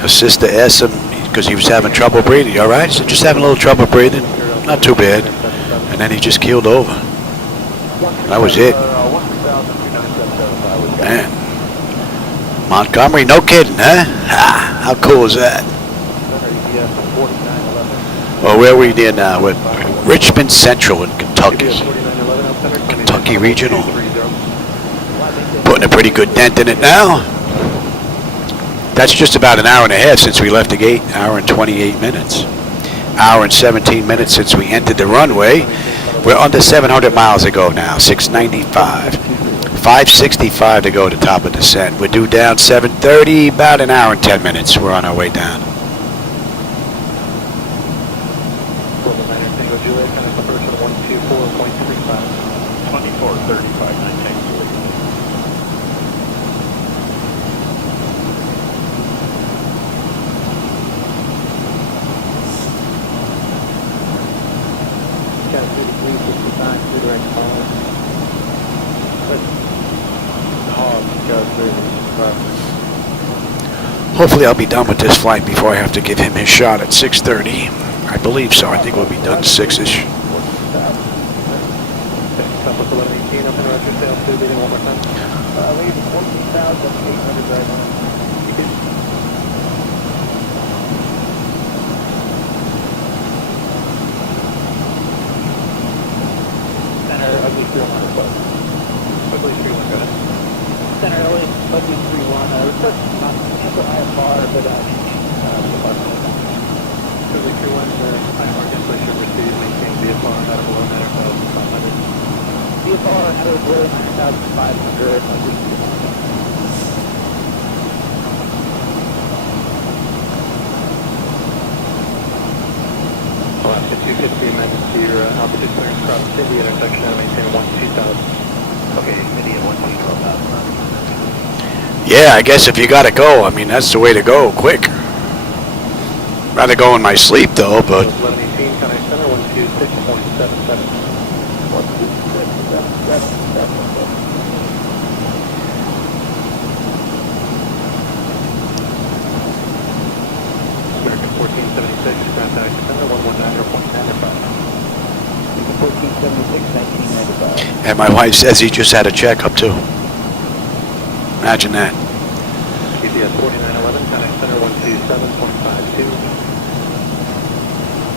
Her sister asked him, because he was having trouble breathing. You all right? He said, just having a little trouble breathing. Not too bad. And then he just keeled over. That was it. Man. Montgomery, no kidding, huh? Ha, how cool is that? Well, where are we there now? We're Richmond Central in Kentucky. Kentucky Regional. Putting a pretty good dent in it now. That's just about an hour and a half since we left the gate. Hour and 28 minutes. hour and 17 minutes since we entered the runway. We're under 700 miles to go now, 695. 565 to go to top of descent. We're due down 7:30, about an hour and 10 minutes. We're on our way down. Tango Juliet, kind of approach on 124.35. 2435, 9 Tango Juliet. Cat 3365, two direct calls. Hopefully I'll be done with this flight before I have to give him his shot at 6:30. I believe so. I think we'll be done 6-ish. Southwest 1118, up in Roger, sales to leading one more time. Lead 14,800 right now. Center, ugly 3-1 request. Ugly 3-1, go ahead. Center, ugly 3-1, request not cancel IFR, but ugly 3-1, IFR cancellation received, maintain VFR, out of below 9,500. VFR, out of below 9,500, ugly 3-1. Alaska 250, emergency, your altitude clearance across the city, intersection, maintain 12,000. Okay, India 112,000. Yeah, I guess if you gotta go, I mean, that's the way to go, quick. Rather go in my sleep, though, but... 1118, Contact Center, 126.77. 126.77. American 1476, Contact Center, 119.95. 1476, 1995. And my wife says he just had a checkup, too. Imagine that. KDFW 4911, Contact Center 127.52.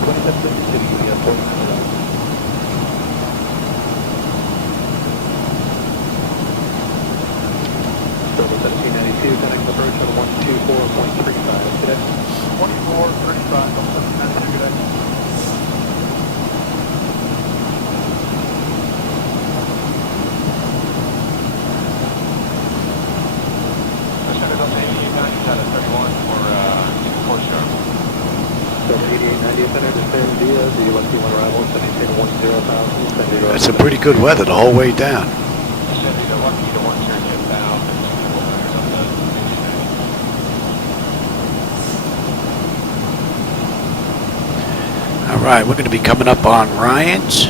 2756, KDFW 4911. Total 1792, connect approach on 124.35. Today? 2435, 1792, good day. That's a pretty good weather the whole way down. All right, we're going to be coming up on Ryan's.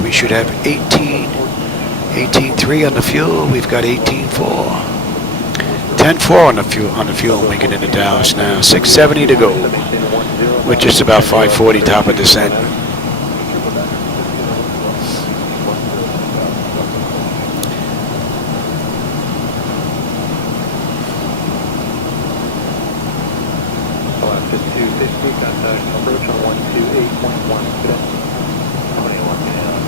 We should have 18.3 on the fuel. We've got 18.4. 10.4 on the fuel making it into Dallas now. 670 to go. We're just about 540 top of descent. Alaska 250, contact approach on 128.1. Today? 21, yeah.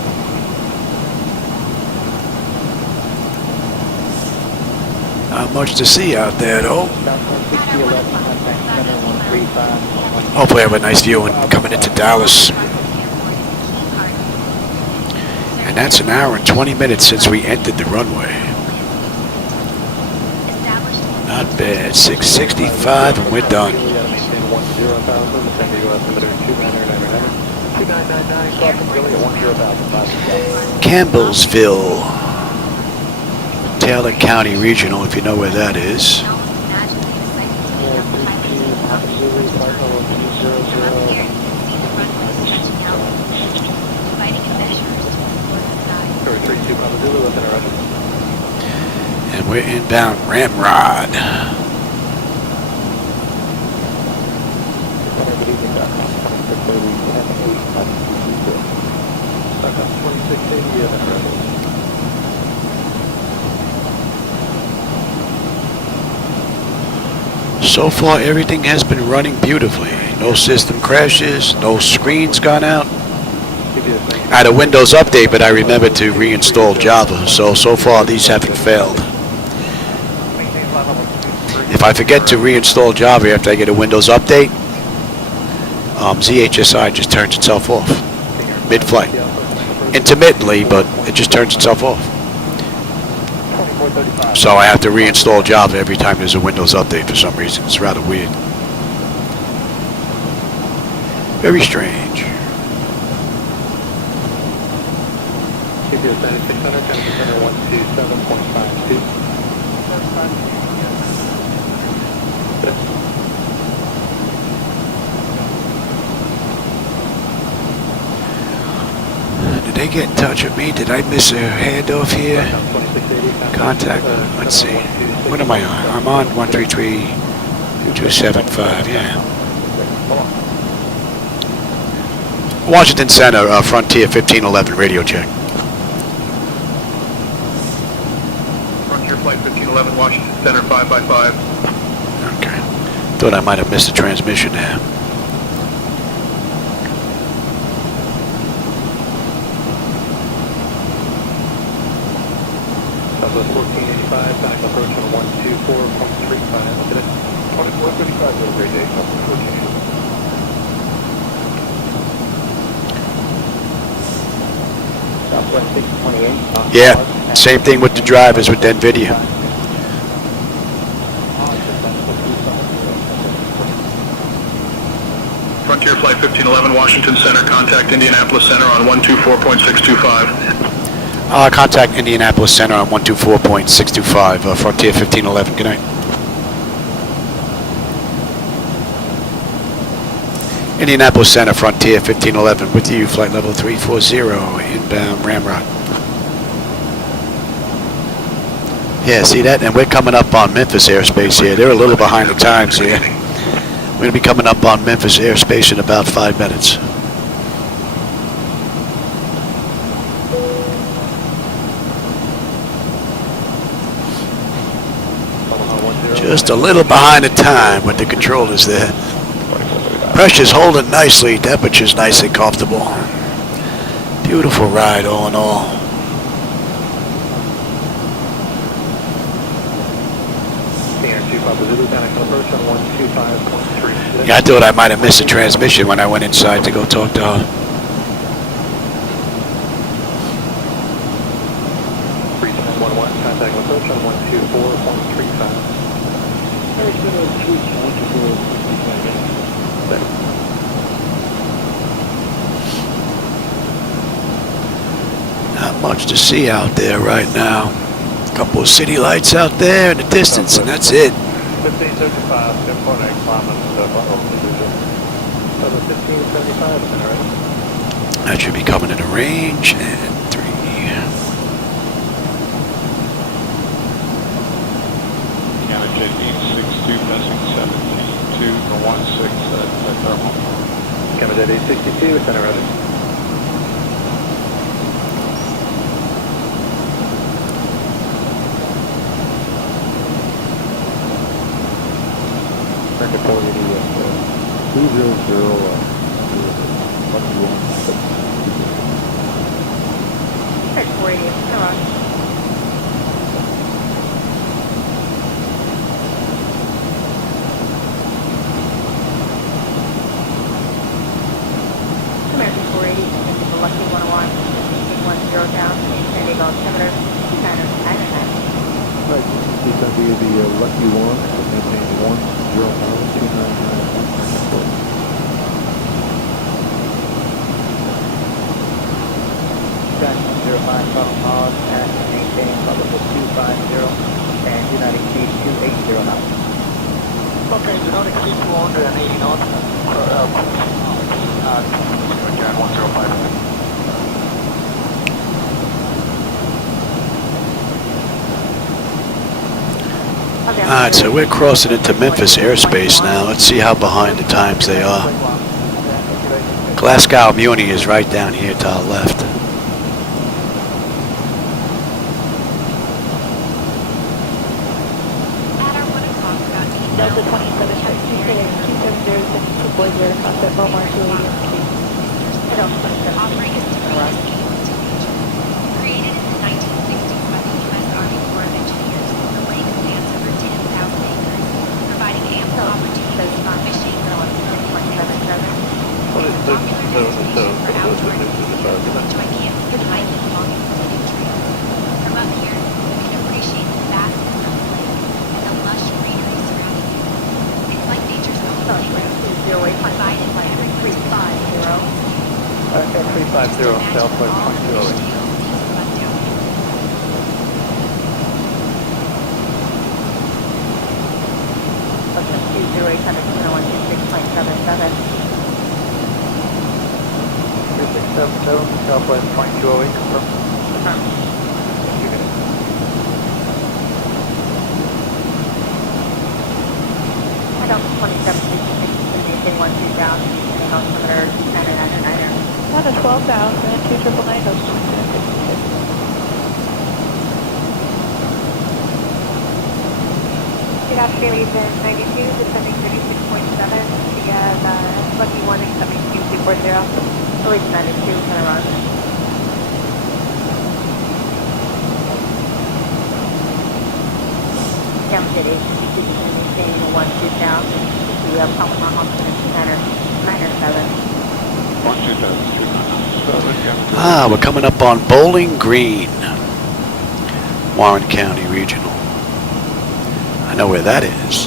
Not much to see out there, though. Hopefully I have a nice view when coming into Dallas. And that's an hour and 20 minutes since we entered the runway. Not bad. 665 and we're done. Campbellsville, Taylor County Regional, if you know where that is. And we're inbound Ramrod. So far, everything has been running beautifully. No system crashes, no screens gone out. I had a Windows update, but I remembered to reinstall Java, so far these haven't failed. If I forget to reinstall Java after I get a Windows update, ZHSI just turns itself off mid-flight. Intermittently, but it just turns itself off. So I have to reinstall Java every time there's a Windows update for some reason. It's rather weird. Very strange. Did they get in touch with me? Did I miss a handoff here? Contact. Let's see. What am I on? I'm on 133-2275. Yeah. Washington Center, Frontier 1511, radio check. Frontier Flight 1511, Washington Center, 5x5. Okay. Thought I might have missed a transmission there. Southwest 1485, back approach on 124.35. Look at it. 2435, great day. Southwest 1485. Southwest 628. Yeah, same thing with the drivers with NVIDIA. Frontier Flight 1511, Washington Center, contact Indianapolis Center on 124.625. Contact Indianapolis Center on 124.625, Frontier 1511. Good night. Indianapolis Center, Frontier 1511, with you, flight level 340, inbound Ramrock. Yeah, see that? And we're coming up on Memphis airspace here. They're a little behind the times here. We're going to be coming up on Memphis airspace in about 5 minutes. Just a little behind the time with the controllers there. Pressure's holding nicely, temperature's nice and comfortable. Beautiful ride all in all. Yeah, I thought I might have missed a transmission when I went inside to go talk to her. Contact approach on 124.35. Not much to see out there right now. A couple of city lights out there in the distance, and that's it. 1535, 10.8, climbing the bottom of the division. 1575, is that right? That should be coming into range, and 3. Canada Jet 862, passing 17.2 for 16 at thermal. Canada Jet 862, center ready. American 480 with 200, what do you want? Check 480, come on. American 480, into the Lucky 101, 10 down, San Diego altimeter, 2909. Right, this is going to be the Lucky 1, maintain 109.299. Got 105 pause and maintain level 250 and United Speed 280 knots. Okay, do not exceed 280 knots. Again, 105. Alright, so we're crossing into Memphis airspace now. Let's see how behind the times they are. Glasgow Muni is right down here to our left. Delta 27, 270, Boiler, Cockpit, Beaumont, 280. Offering is created in the 1960s by the U.S. Army Corps of Engineers, the lake spans over 10,000 acres, providing ample opportunities for fishing, K350, Southwest 2208. Ocean 20800, 20126.77. 3677, Southwest 2208, confirm. Confirm. Head Delta 2766, maintain 12 down, and altimeter 2999er. That is 12,000, 2999, Delta 2766. Good afternoon, Agent 92, descending 36.7 via the Lucky 1 accepting 2240. Agent 92, turn around. Down to Agent 2, maintain 12 down, we have Palomar altimeter 297. 127. We're coming up on Bowling Green, Warren County Regional. I know where that is.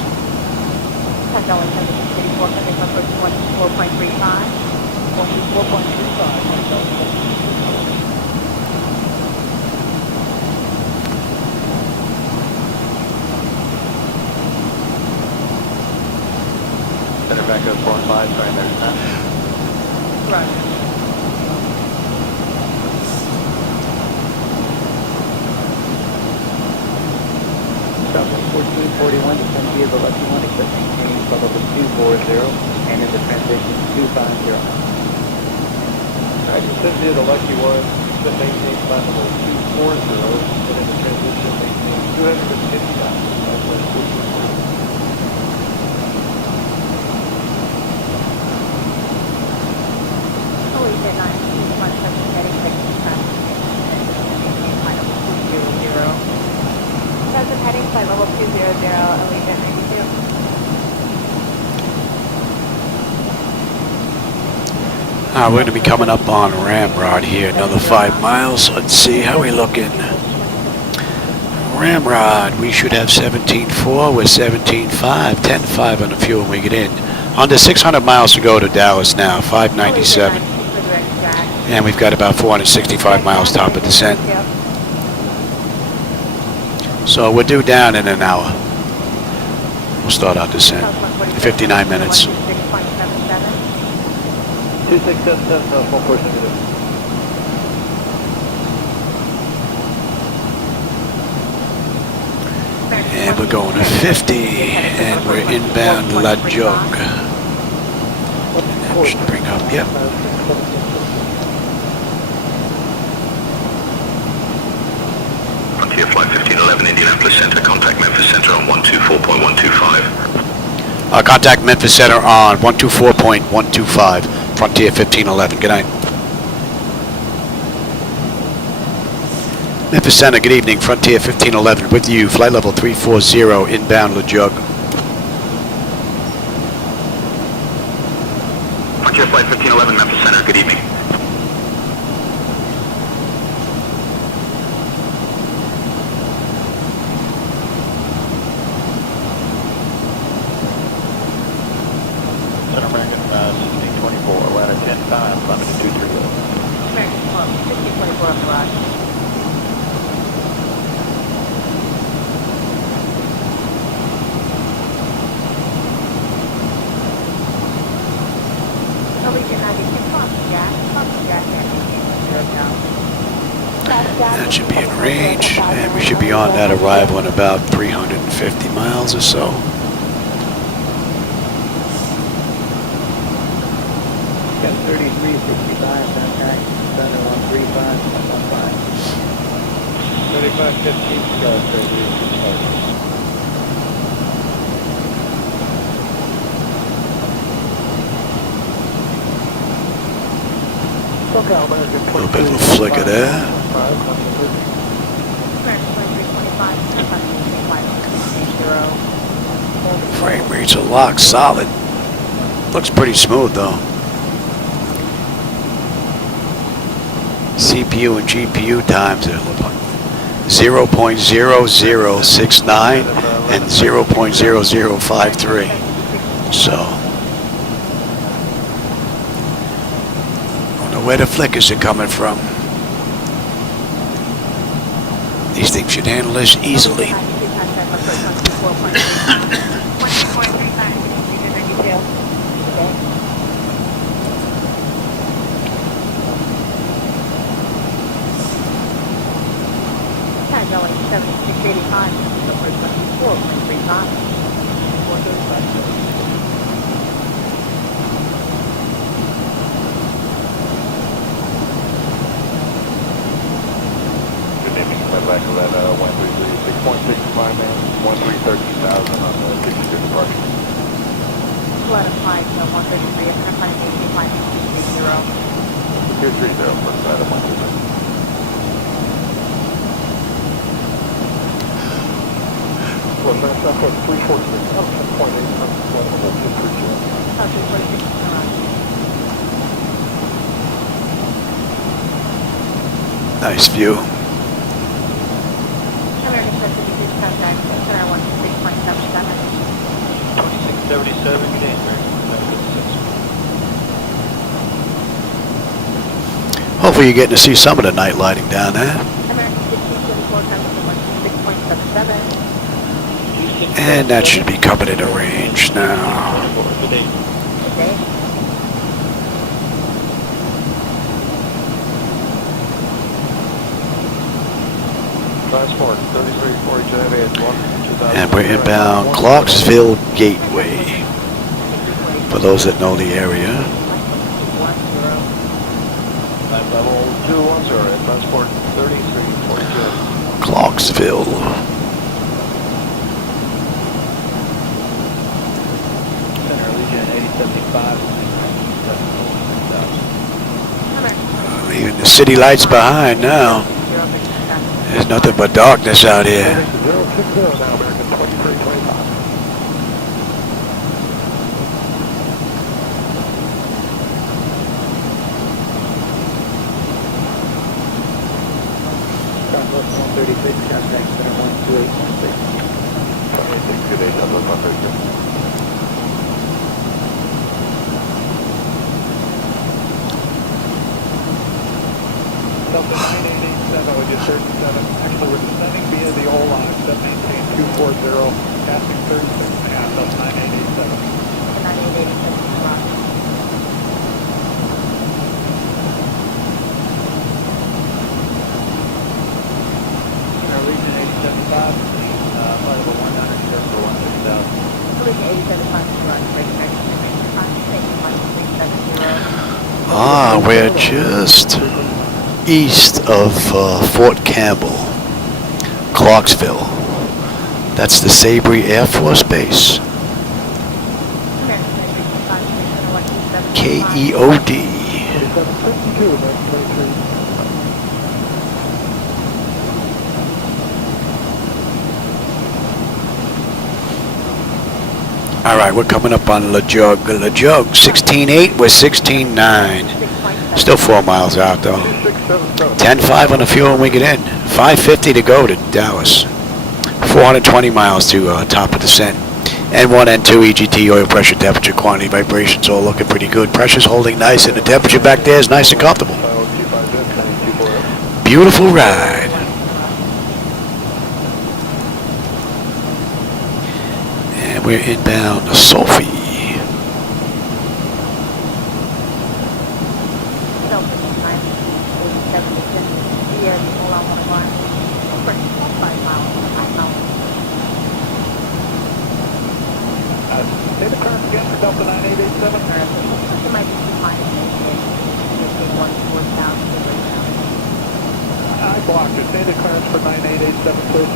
Center back up 4-5, sorry, there's that. Right. Southwest 1441, descend via the Lucky 1, except maintain flight level 240, and in the transition 250. Alright, descend via the Lucky 1, except maintain flight level 240, and in the transition maintain 250 knots. Southwest 1441. Allegiant 92, 17 heading 6 times, maintain flight level 200. Present heading flight level 200, Allegiant 92. We're going to be coming up on Ramrod here, another 5 miles. Let's see how we looking. Ramrod, we should have 17.4. We're 17.5, 10.5 on the fuel when we get in. Under 600 miles to go to Dallas now, 597. And we've got about 465 miles top of descent. So we're due down in an hour. We'll start our descent. 59 minutes. 2677, full course into this. And we're going to 50, and we're inbound La Jogue. And that should bring up, yep. Frontier Flight 1511, Indianapolis Center, contact Memphis Center on 124.125. Contact Memphis Center on 124.125, Frontier 1511. Good night. Memphis Center, good evening. Frontier 1511 with you. Flight level 340, inbound La Jogue. Frontier Flight 1511, Memphis Center, good evening. Center American 1624, we're at a 10-5, climbing to 230. American 1624 on the rod. Allegiant 96, pump gas, That should be in range, and we should be on that arrival in about 350 miles or so. Got 3365, contact Center 135.15. 3515, go 3365. A little bit of a flicker there. American 2325, Frame rates are locked solid. Looks pretty smooth though. CPU and GPU times are 0.0069 and 0.0053. So Don't know where the flickers are coming from. These things should handle this easily. Going 7685, number 24.35. Back to that 1336.65 man, 1313,000 on the 62 departure. Let us fly to 133, I'm trying to make 230. 230, first side of 133. Well, that's not what 346, oh, 10.8, Nice view. American Pacific is contact, center 126.77. 2677, good day, Hopefully you're getting to see some of the night lighting down there. American 1674, contact 126.77. And that should be coming into range now. Good day. Okay. Transport, 3340 And we're inbound Clarksville Gateway. For those that know the area. Level 210, transport 3340. Clarksville. Center Legion 8075. Even the city lights behind now. There's nothing but darkness out here. 060 now, American 2325. Southwest 136, contact center 12816. 26, good day, Southwest 136. Delta 9887 with your 37. Actually, we're descending via the whole line. Set maintain 240, passing 36 and a half, Delta 9887. 9887. Legion 875, flight level 190, just for 160,000. Legion 875, Ah, we're just east of Fort Campbell, Clarksville. That's the Sabry Air Force Base. KEOD. 5752, that's 23. All right, we're coming up on La Jug. La Jug, 16.8, we're 16.9. Still 4 miles out, though. 10.5 on the fuel when we get in. 5.50 to go to Dallas. 420 miles to top of descent. N1, N2, EGT, oil pressure, temperature, quantity, vibrations, all looking pretty good. Pressure's holding nice, and the temperature back there is nice and comfortable. Beautiful ride. And we're inbound to Sophie. Say the current again for Delta 9887. I blocked it. Say the current for 9887, please.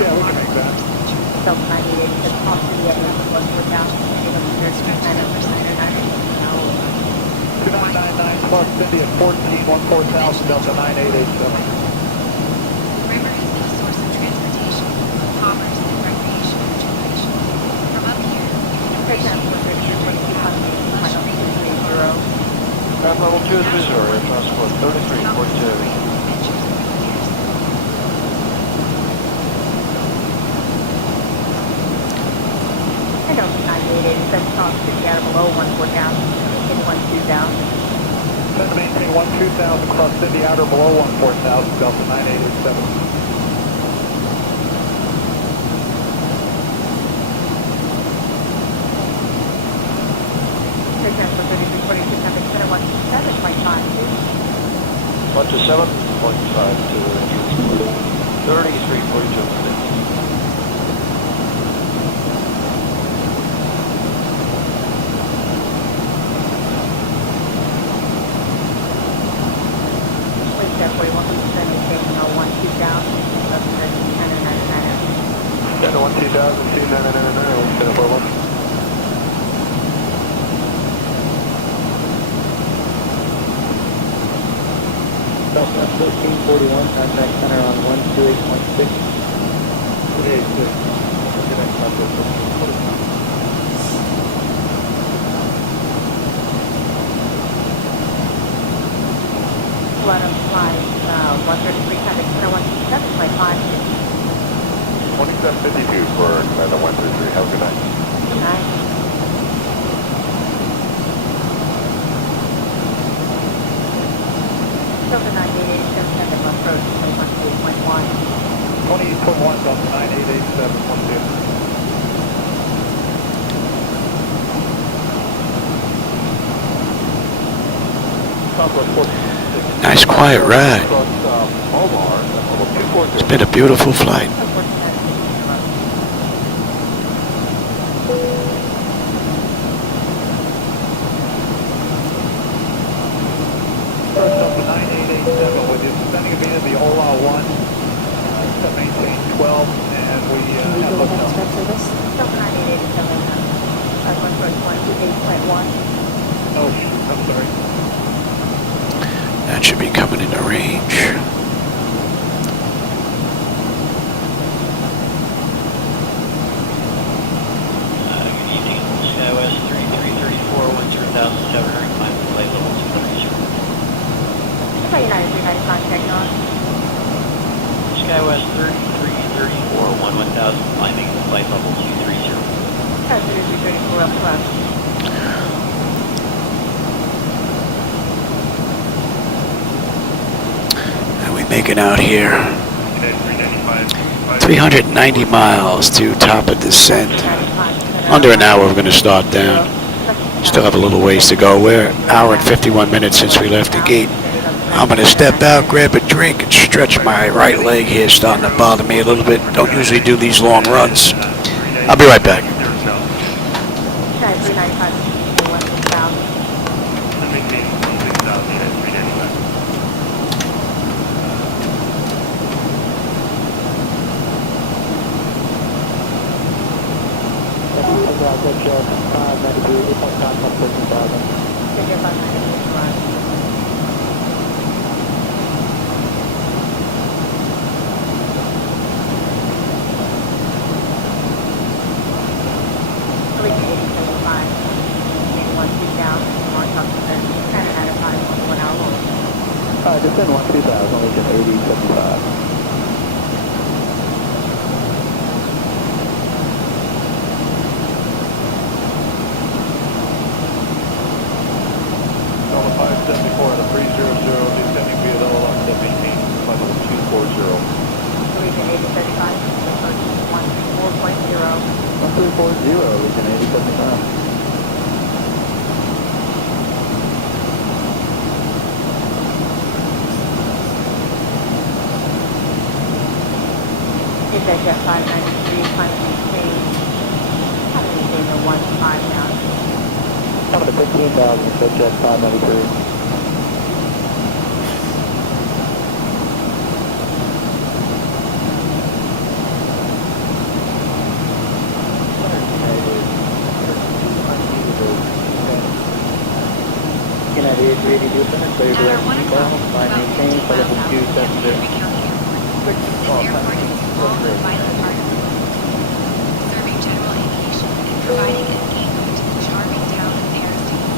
Yeah, we can make that. 2999 plus Cindy at 14,000 Delta 9887. River is the source of transportation, commerce, and recreation for generation. From up here, Ground level 230, air transport 3342. Set cross 50 out of below 14 down. In 12 down. Send to maintain 12,000, cross Cindy outer below 14,000, Delta 9887. Transfer 3342, traffic center 127.5. 127.52, 3342. Delta 12,000, 2999, center 41. Delta 1441, contact center on 128.6. 286. Flight of flight 133, traffic center 127.5. 2752 for Commander 133. Have a good night. Good night. Delta 9887, traffic approach 28.1. 28.1, Delta 9887, 12. Nice quiet ride. It's been a beautiful flight. First up to 9887 with you. Sending a beam of the Ola 1, to maintain 12, and we have looked up. Delta 9887, approach 128.1. Oh, shoot, I'm sorry. That should be coming into range. Good evening, SkyWest 3334, 10,700, climb to flight level 230. Flight United 395, check on. SkyWest 3334, 11,000, climbing to flight level 230. Passenger 334 up left. And we make it out here. 390 miles to top of descent. Under an hour we're going to start down. Still have a little ways to go. We're an hour and 51 minutes since we left the gate. I'm going to step out, grab a drink, and stretch my right leg here. Starting to bother me a little bit. Don't usually do these long runs. I'll be right back. 395, 1,000. Descend 12000, Lincoln 8075. Delta 574 at a 300, descending via the Ola 17, flight level 240. Region 8035, approach 134.0. 1340, Lincoln 8075. Jet 593, climb maintain. How many days are 15 now? Coming to 15,000, Jet 593. United 380, descend and clear direct inbound, climb maintain, flight level 270. This airport is full of vital particles, serving general aviation and providing escape route to the charming town of Arizona.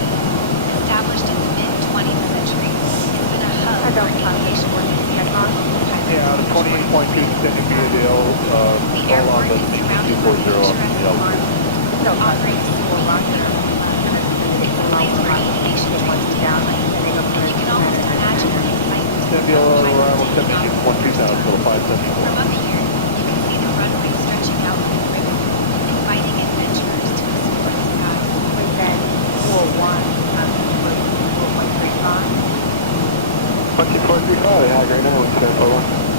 Established in the mid-20th century, it's been a hub for aviation workers. Yeah, the 28.2 descending via the The airport is surrounded by picturesque farms, Offering single roger. Planes for aviation training down. You can almost imagine the excitement. It's going to be a little arrival 17.2000 for the 574. From up here, you can see the runway stretching out like a ribbon, inviting adventurers to explore the sky. Then 4-1, 4.35. Frontier 435, hag right now, it's 4-1.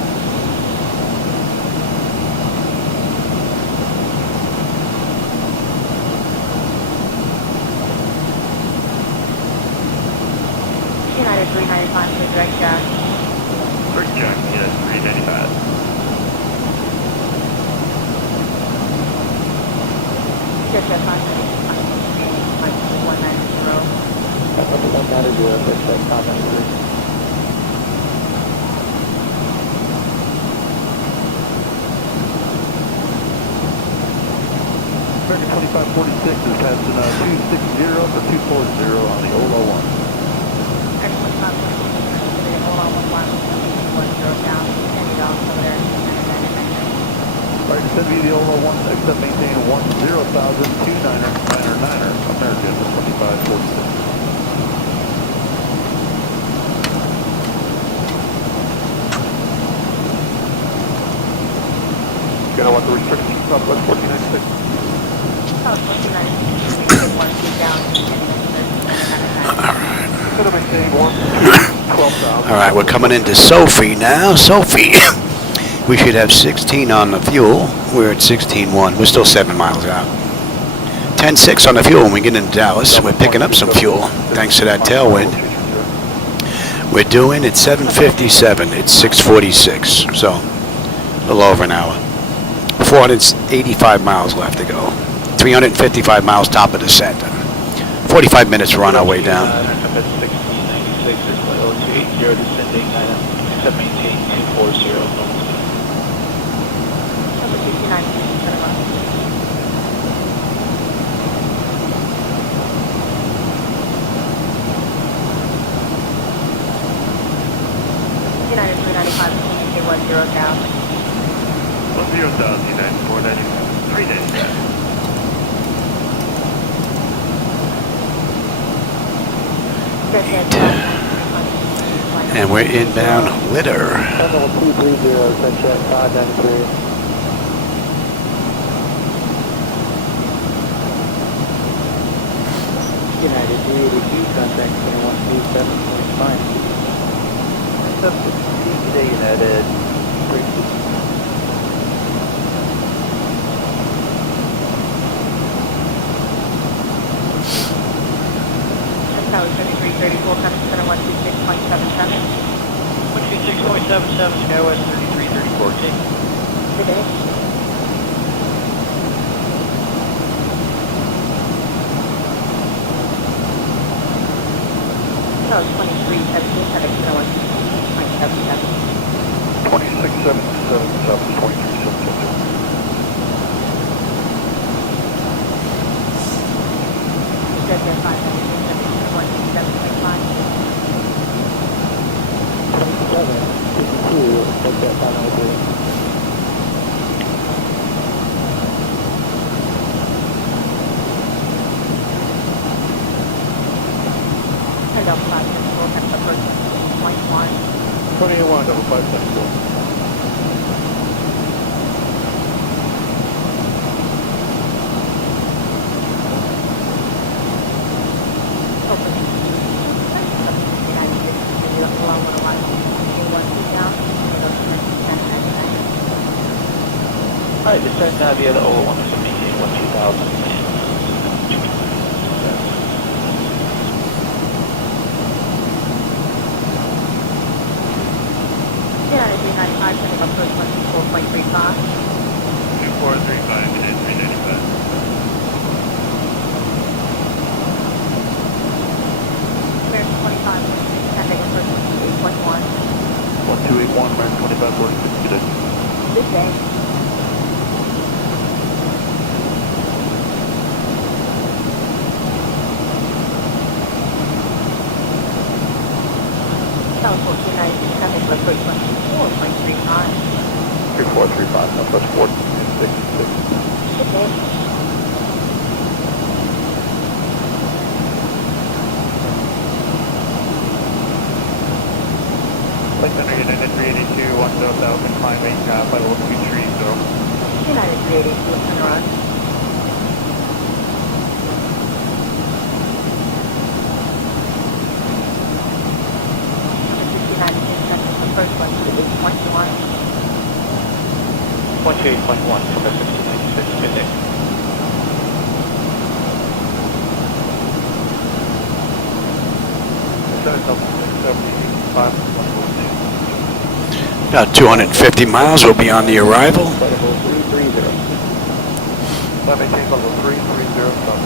United 395 to direct jack. Direct jack, United 395. KJFK 190. 190, American 2546 is passing 260 for 240 on the OLO 1. Alright, descend via the OLO 1, except maintain 10,029er, American 2546. Gonna want the restriction, Southwest 1496. Alright, we're coming into Sophie now. Sophie. We should have 16 on the fuel. We're at 16.1. We're still 7 miles out. 10.6 on the fuel when we get into Dallas. We're picking up some fuel thanks to that tailwind. We're doing at 7:57. It's 6:46. So, a little over an hour. 485 miles left to go. 355 miles top of the set. 45 minutes to run our way down. United 395, 10 down. 10,000, United 495, 395. And we're inbound litter. Terminal 230, set check 593. United 382, contact 2127.5. Today, United 382. That was 3334, coming to center 126.77. 126.77, SkyWest 3334, take. Good day. That was 2317, coming to center 126.77. 2677, south 2377. KJFK 127.5. 2752, take that 593. And up 574, coming to first 6.1. 21, double 574. Alright, descend now via the OLO 1, so maintain 12,000. Yeah, 395, coming up first 4.35. 2435, United 395. American 25, descending at first 8.1. 1281, American 25, 46, good day. Good day. South 1490, coming for first 4.35. 3435, Northwest 466. Good day. 5,000, climb 8, flight level 230. United 382, turn around. The first one to the 8.1. 28.1, from the 1696, good day. About 250 miles will be on the arrival. Flight level 330. Flight maintain level 330, stop.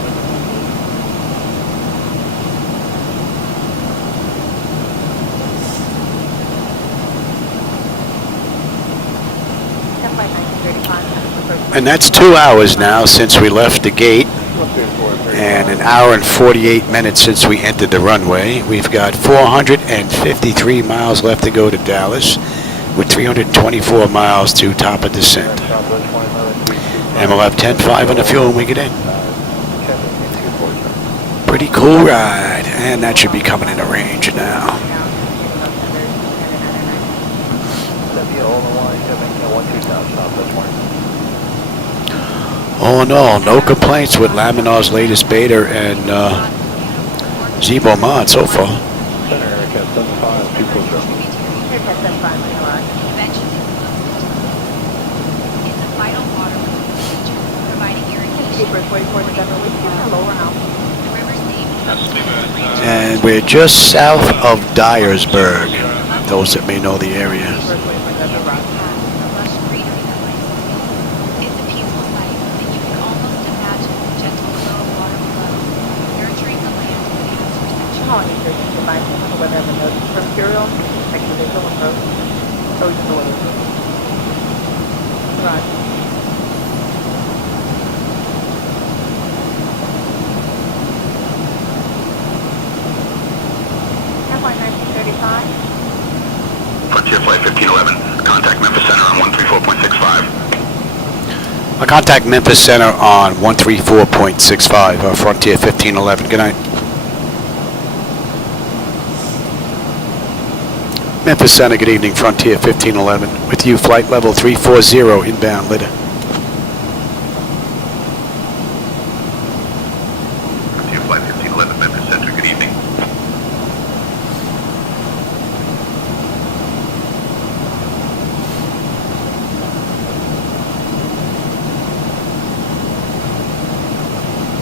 And that's 2 hours now since we left the gate, and an hour and 48 minutes since we entered the runway. We've got 453 miles left to go to Dallas, with 324 miles to top of descent. And we'll have 10.5 on the fuel when we get in. Pretty cool ride, and that should be coming into range now. All in all, no complaints with Laminar's latest beta and ZiboMod so far. And we're just south of Dyersburg, those that may know the area. Procedural, visual approach, ocean order. Roger. Frontier Flight 1511, contact Memphis Center on 134.65. I'll contact Memphis Center on 134.65, Frontier 1511. Good night. Memphis Center, good evening, Frontier 1511. With you, flight level 340, inbound, Lida. Frontier Flight 1511, Memphis Center, good evening.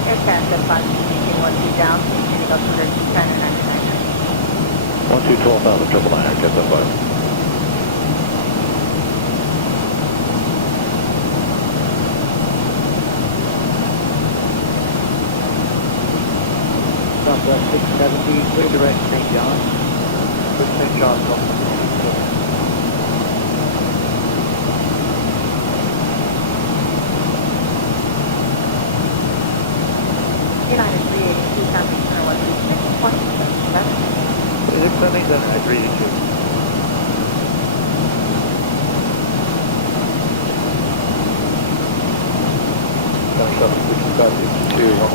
Aircraft at 5, 1 down, 12,000, triple nine, KJFK. Southwest 670, clear direct St. John. St. John, United 382, Southeast Center 136, 177. Is it friendly? Then I agree to you.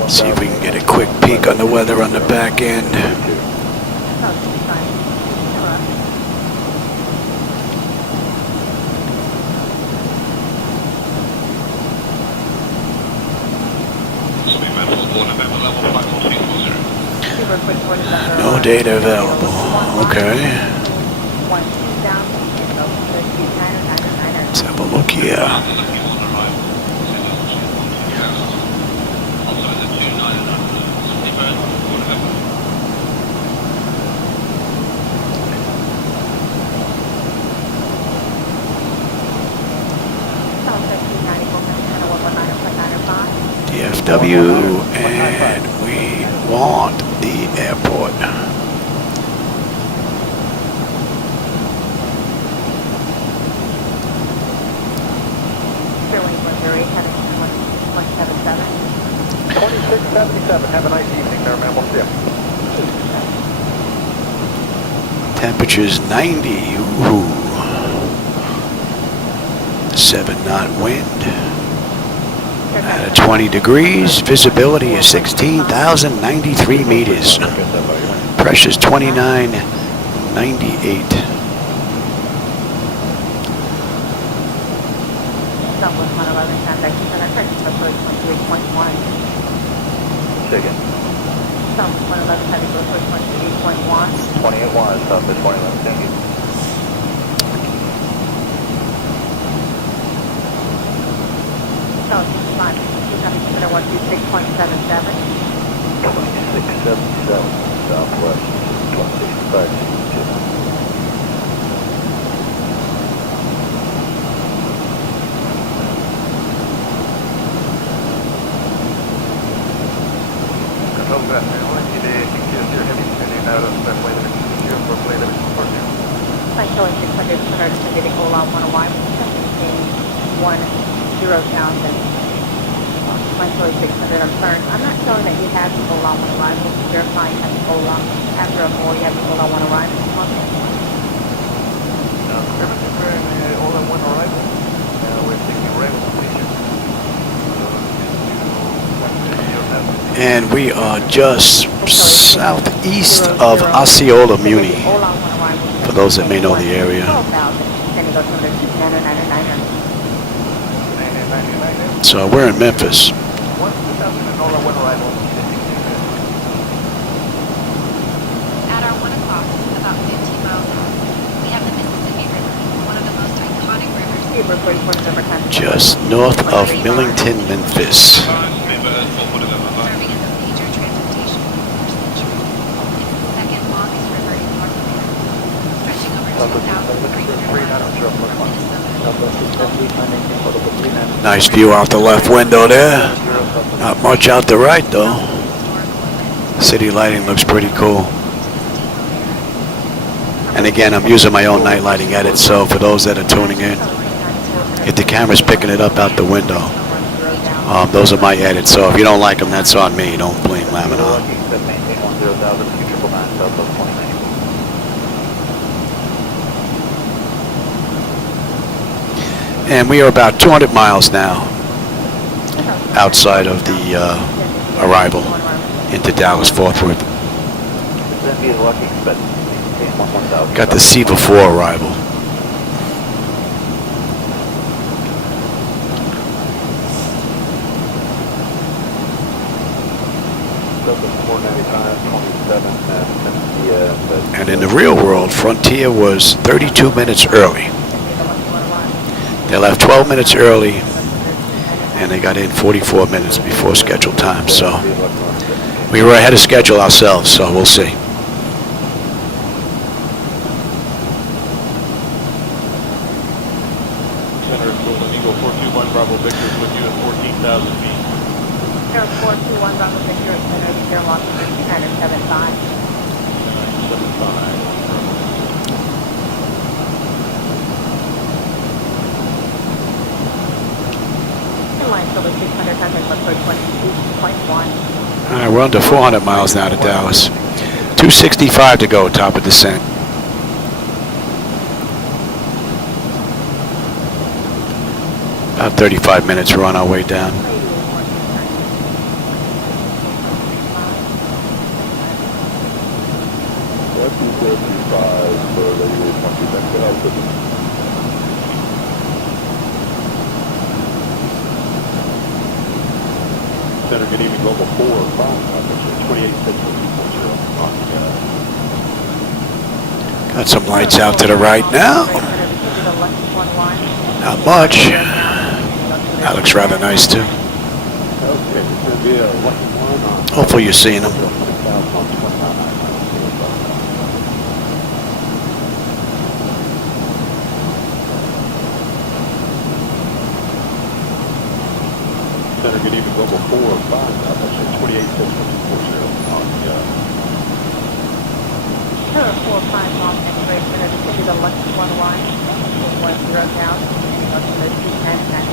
See if we can get a quick peek on the weather on the back end. No data available. Okay. Let's have a look here. DFW, and we want the airport. Sterling 108, heading 177. 2677, have a nice evening there, ma'am. We'll see you. Temperature's 90. Ooh. 7-knot wind. At 20 degrees, visibility is 16,093 meters. Pressure's 2998. Center, correction, approach 23.1. Chicken. South 111, heading to approach 28.1. 28 wide, stop at 21, thank you. South 5, 126.77. 2677, Southwest, 165. Flight showing 600 to 100, descending Ola 101, 10,000. Flight showing 600, I'm sorry. I'm not showing that you have the Ola 1 arrival. Verifying that the Ola, after a more, you have the Ola 1 arrival. Everything for Ola 1 arrival. We're taking arrival completion. And we are just southeast of Osceola, Muni, for those that may know the area. So we're in Memphis. At our 1 o'clock, about 15 miles out, we have the Mississippi River, one of the most iconic rivers. Just north of Millington, Memphis. Serving as a major transportation route for centuries. It's the second longest river in North America, stretching over 2,300 miles. Nice view out the left window there. Not much out the right though. City lighting looks pretty cool. And again, I'm using my own night lighting edit, so for those that are tuning in, if the camera's picking it up out the window, those are my edits. So if you don't like them, that's on me. Don't blame Laminar. And we are about 200 miles now outside of the arrival into Dallas-Fort Worth. Got the C before arrival. And in the real world, Frontier was 32 minutes early. They left 12 minutes early, and they got in 44 minutes before scheduled time. So we were ahead of schedule ourselves, so we'll see. Center, Golden Eagle 421 Bravo Victor is with you at 14,000 feet. Air 421 Bravo Victor, center, air loss 975. 975. Over 600, contact approach 22.1. All right, we're under 400 miles now to Dallas. 265 to go, top of descent. About 35 minutes, we're on our way down. Center, good evening, Global 4, 28 Got some lights out to the right now. Not much. That looks rather nice too. Hopefully you're seeing them. Center, good evening, Global 4, 28 Sure, 45 long X-ray center, descending the Lux 1 line, 10 down, descending on the 299.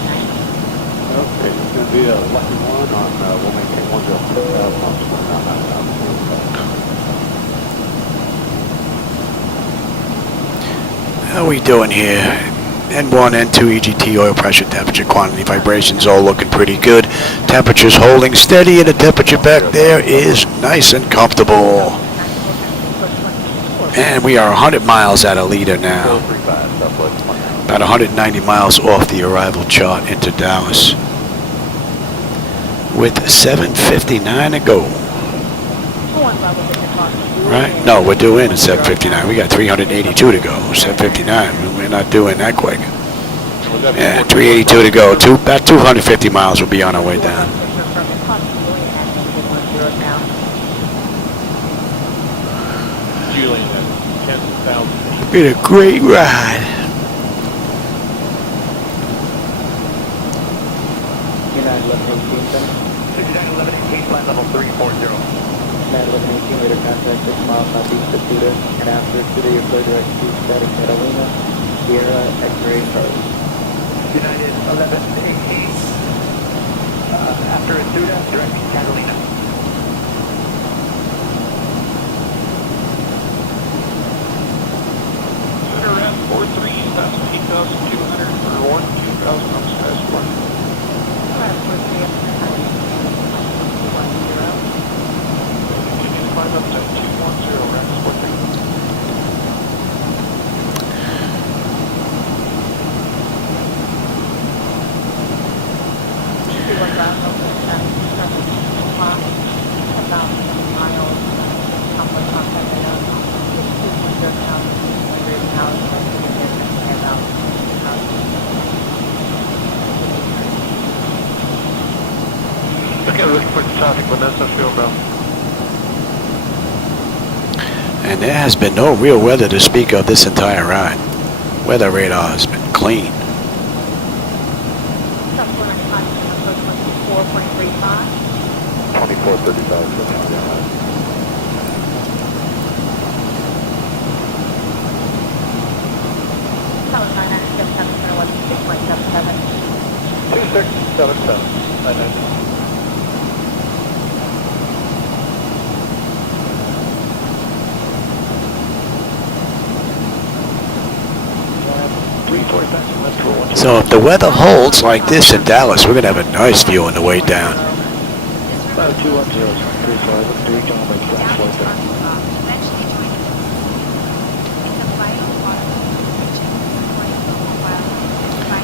Okay, it's going to be a lucky one on, we'll make it 104,000 on 29,000. How are we doing here? N1, N2, EGT, oil pressure, temperature, quantity, vibrations, all looking pretty good. Temperature's holding steady, and the temperature back there is nice and comfortable. And we are 100 miles at a leader now. About 190 miles off the arrival chart into Dallas. with 7:59 to go. Right? No, we're due in at 7:59. We got 382 to go. 7:59. We're not doing that quick. Yeah, 382 to go. About 250 miles. We'll be on our way down. Julian at 10,000. Been a great ride. United 1118, flight level 340. United 1118, radar contact 6 miles southeast of Tuda, and after Tuda, your flight direct to static Catalina, Sierra, X-ray, Charlie. United 1118, after Tuda, direct to Catalina. Around 43, 8,200 for 1, 2,000 on fast one. Climb up to 210, round 43. Okay, looking for the traffic, Vanessa, field now. And there has been no real weather to speak of this entire ride. Weather radar has been clean. 2677. So if the weather holds like this in Dallas, we're going to have a nice view on the way down. 210,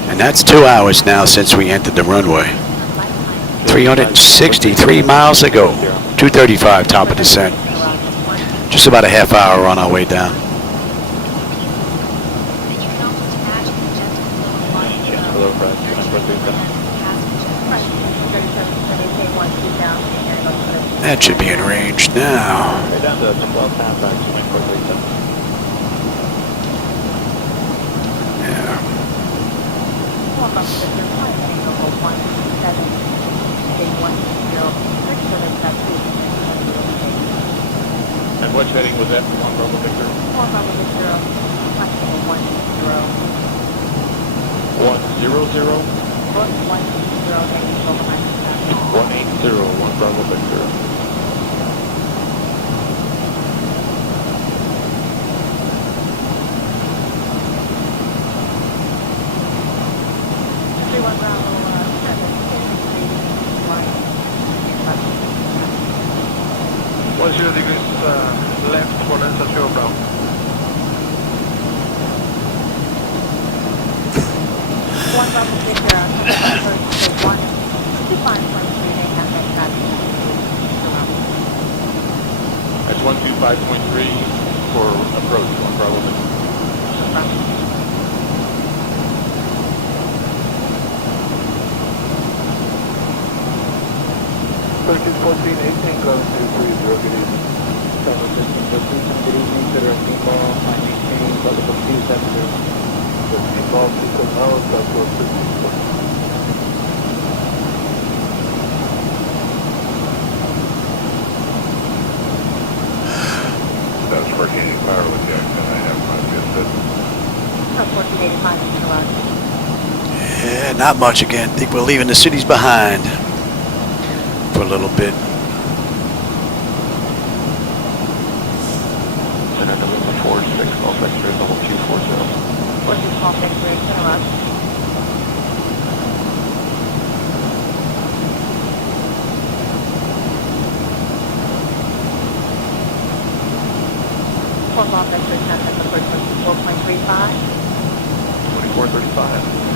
And that's 2 hours now since we entered the runway. 363 miles to go. 235 top of descent. Just about a half hour on our way down. That should be in range now. Yeah. And which heading was that for 1 Bravo Victor? 100? 180, 1 Bravo Victor. What's your degrees left for Lanza Show, Brown? That's 125.3 for approach, 1 Bravo Victor. 1314, 18, ground 230, good evening. Tower 1314, good evening, center of Steamball, I'm maintaining level 270. The Steamball, 270, Southwest 15. That's 1485 with Jackson, I have my visit. Yeah, not much again. I think we're leaving the cities behind for a little bit. And then November 46, Golf X-ray, level 240. What is Golf X-ray, center up? For Golf X-ray, center, the first one, 4.35. 2435.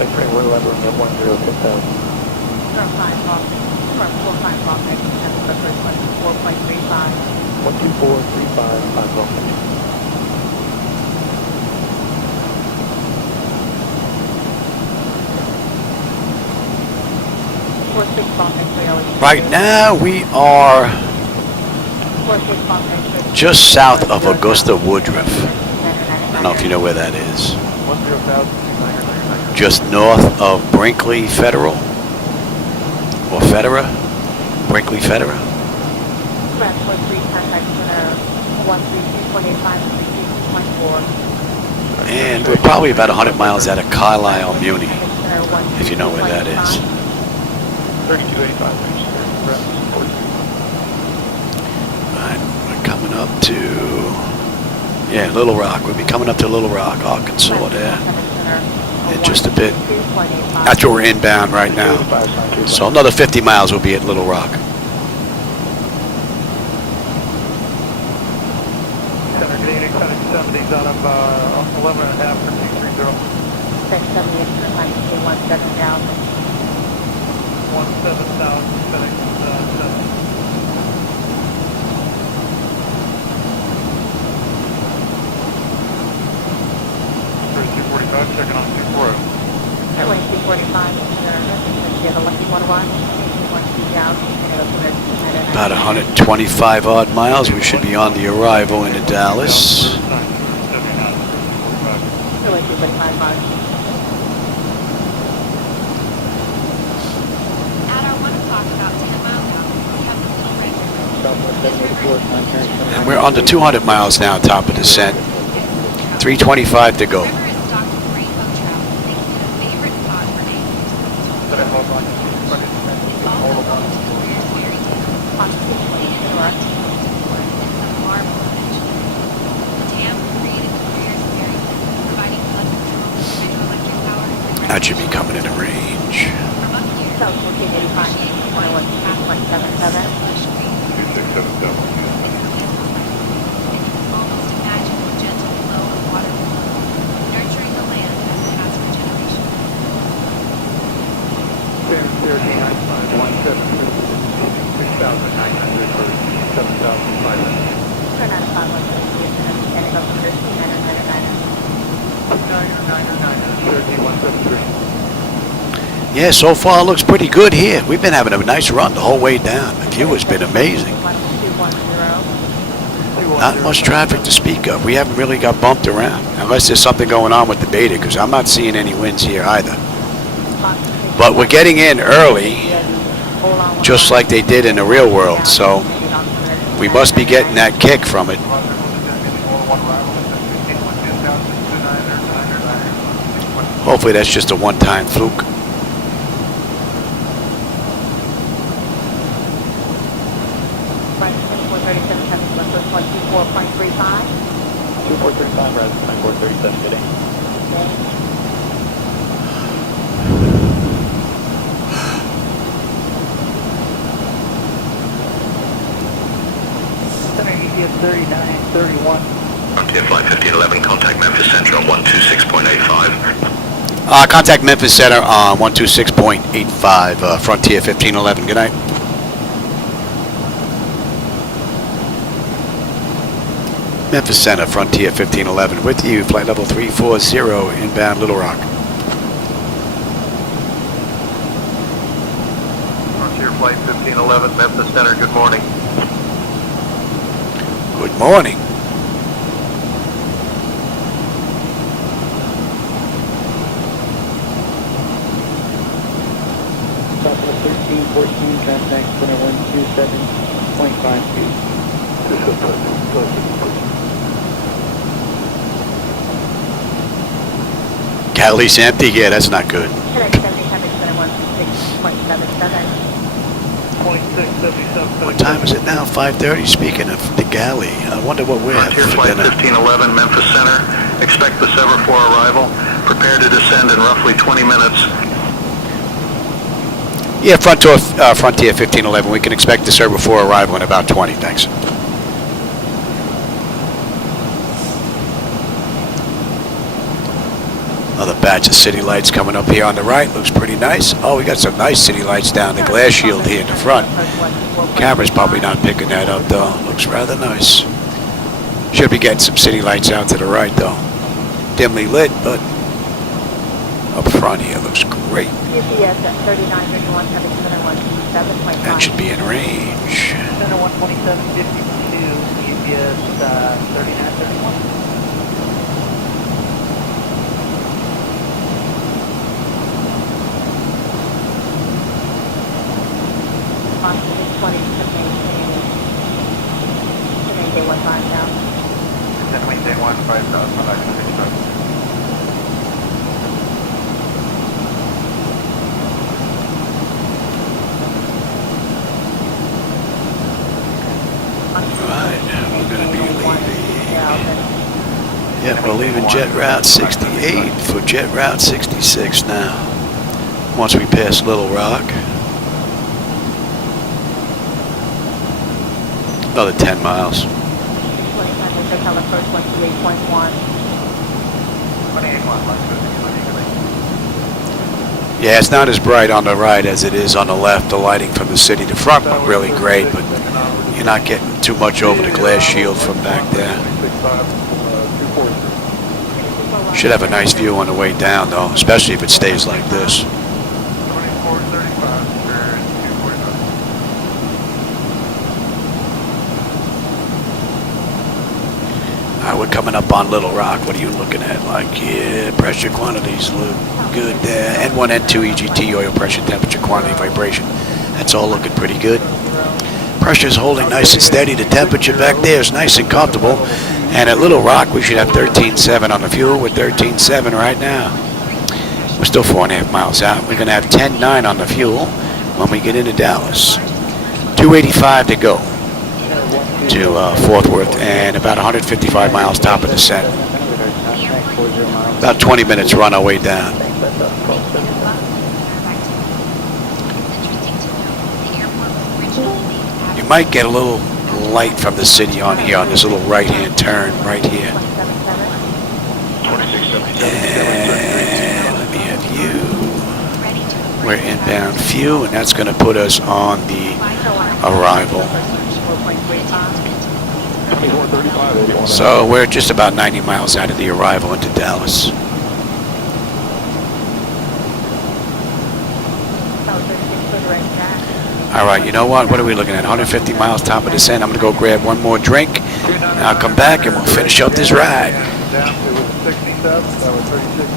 X-ray Royal Level at 106000. Turn 5 off. Turn 4 5 off. And the first one, 4.35. 12435, 5 off. 4 6 off. X-ray. Right now we are 4 6 off. X-ray. just south of Augusta Woodruff. I don't know if you know where that is. 10,000. Just north of Brinkley Federal. Or Federa? Brinkley Federa? Brand 43, contact center 132.85, 32.4. And we're probably about 100 miles out of Carlisle, Muni, if you know where that is. 3285. Alright, we're coming up to, yeah, Little Rock. We'll be coming up to Little Rock, Arkansas there in just a bit. That's where we're inbound right now. So another 50 miles we'll be at Little Rock. Center getting 670s out of 11 and a half for 230. 678 to the line, 17 down. 17,000, FedEx 7. 245, checking on 240. Airway 245, get a lucky 11, 12 down, About 125 odd miles. We should be on the arrival into Dallas. Airway 245 miles. At our 1 o'clock, about 10 miles out, we have the full range. And we're under 200 miles now, top of descent. 325 to go. River is stocked with rainbow trout, making it a favorite spot for anglers. All along the careers very deep. And some marvelous fish. The dam created careers very deep, providing flood control, hydroelectric power, and That should be coming into range. from up here, South 1485, 2177. Almost imagine the gentle flow of water, nurturing the land as it has for generations. 6,900 for 7,500. Turn on 513, and up to 13,173. Yeah, so far it looks pretty good here. We've been having a nice run the whole way down. The view has been amazing. 210. Not much traffic to speak of. We haven't really got bumped around, unless there's something going on with the beta, because I'm not seeing any winds here either. But we're getting in early, just like they did in the real world, so we must be getting that kick from it. Hopefully that's just a one-time fluke. Right, 437, let's go 24.35. 2435, rise 2437 today. Center EDF 3931. Frontier Flight 1511, contact Memphis Center on 126.85. Contact Memphis Center on 126.85, Frontier 1511. Good night. Memphis Center, Frontier 1511, with you, flight level 340, inbound Little Rock. Frontier Flight 1511, Memphis Center, good morning. Good morning. Southwest 1314, contact center 127.52. Catalyst empty? Yeah, that's not good. Connect 70, Traffic Center 166.77. 0.677. What time is it now? 5:30. Speaking of the galley, I wonder what we're having Frontier for Flight dinner. 1511, Memphis Center. Expect the server for arrival. Prepare to descend in roughly 20 minutes. Yeah, Frontier 1511. We can expect the server for arrival in about 20. Thanks. Another batch of city lights coming up here on the right. Looks pretty nice. Oh, we got some nice city lights down the glass shield here in the front. Camera's probably not picking that up though. Looks rather nice. Should be getting some city lights out to the right though. Dimly lit, but up front here looks great. UPS at 3931, 7.5. That should be in range. Center 127.52, UPS 3931. On 620 to maintain 15 now. Then maintain 15,000, I can fix that. Right, we're going to be leaving. Yeah, we're leaving Jet Route 68 for Jet Route 66 now. Once we pass Little Rock. Another 10 miles. 28 Hotel approach 128.1. 28.1. Yeah, it's not as bright on the right as it is on the left. The lighting from the city. The front looked really great, but you're not getting too much over the glass shield from back there. Should have a nice view on the way down though, especially if it stays like this. We're coming up on Little Rock. What are you looking at? Like, yeah, pressure quantities look good there. N1, N2, EGT, oil pressure, temperature, quantity, vibration. That's all looking pretty good. Pressure's holding nice and steady. The temperature back there is nice and comfortable. And at Little Rock, we should have 13.7 on the fuel. We're 13.7 right now. We're still 4.5 miles out. We're going to have 10.9 on the fuel when we get into Dallas. 285 to go to Fort Worth, and about 155 miles top of descent. About 20 minutes run our way down. You might get a little light from the city on here on this little right-hand turn right here. And let me have you. We're inbound few, and that's going to put us on the arrival. So we're just about 90 miles out of the arrival into Dallas. All right, you know what? What are we looking at? 150 miles top of descent. I'm going to go grab one more drink, and I'll come back and we'll finish up this ride. Down to 67, that was 36.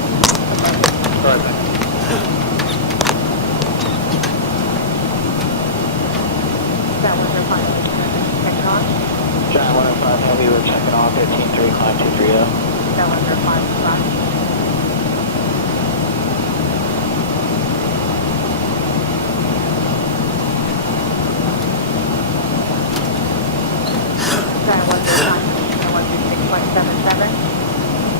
That was your final checking on. John 105 Heavy, we're checking off 13-35230. That was your final spot. John 136.77.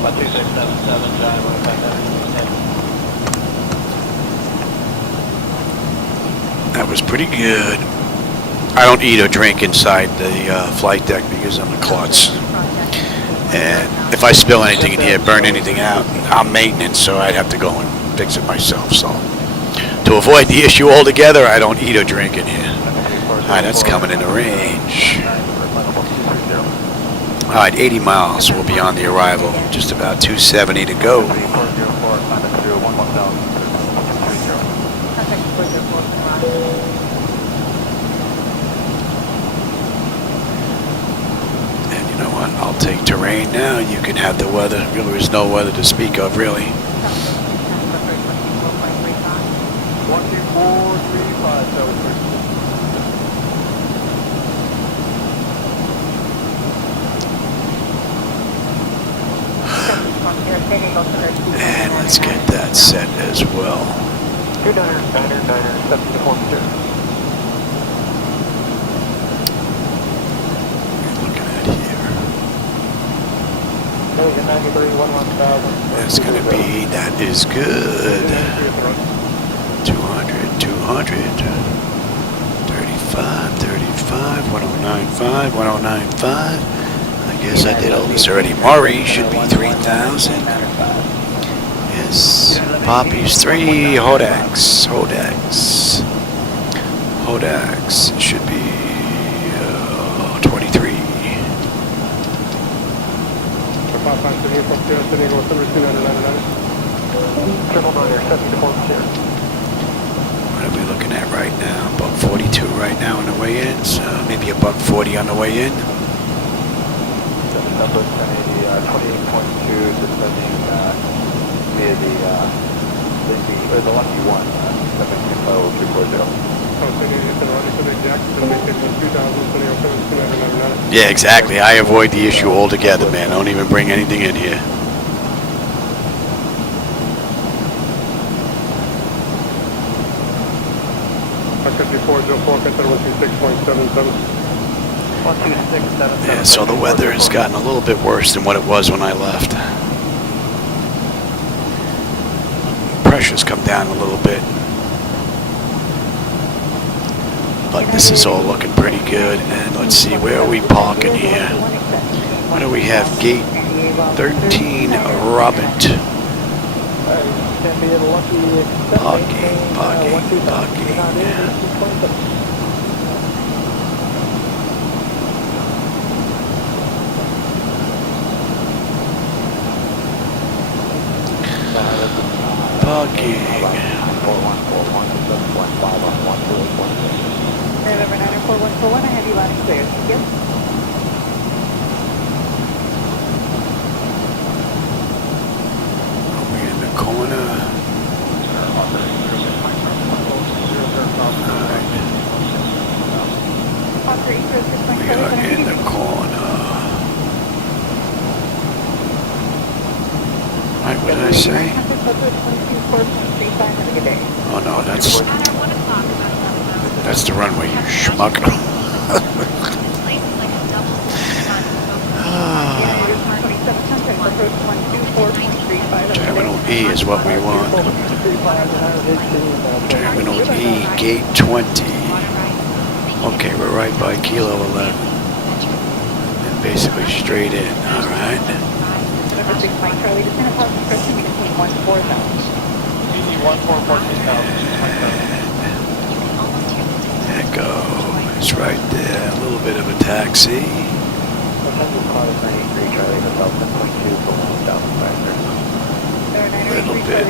12677, John 155. That was pretty good. I don't eat or drink inside the flight deck because I'm a klutz. And if I spill anything in here, burn anything out, I'm maintenance, so I'd have to go and fix it myself. So to avoid the issue altogether, I don't eat or drink in here. All right, that's coming into range. All right, 80 miles will be on the arrival. Just about 270 to go. And you know what? I'll take terrain now. You can have the weather. There is no weather to speak of, really. 12435, And let's get that set as well. Your diner, 7 to 4 2. Looking at here. That's going to be, that is good. 200, 200. 35, 35, 1095, 1095. I guess I did all this already. Maury should be 3,000. Yeah, Yes. Poppies 3, Hodax. Hodax should be 23. What are we looking at right now? Buck 42 right now on the way in, so maybe a buck 40 on the way in. Number 28.2, descending via the lucky one, 720. Yeah, exactly. I avoid the issue altogether, man. Don't even bring anything in here. Yeah, so the weather has gotten a little bit worse than what it was when I left. Pressure's come down a little bit. But this is all looking pretty good. And let's see, where are we parking here? What do we have? Gate 13, Robert. Parking. November 94141, I have you landing clear. Thank you. We're in the corner. We are in the corner. Right, what did I say? Oh no, that's the runway, you schmuck. Terminal E is what we want. Terminal E, gate 20. Okay, we're right by Kilo 11. And basically straight in, alright. Echo, it's right there, a little bit of a taxi. Little bit.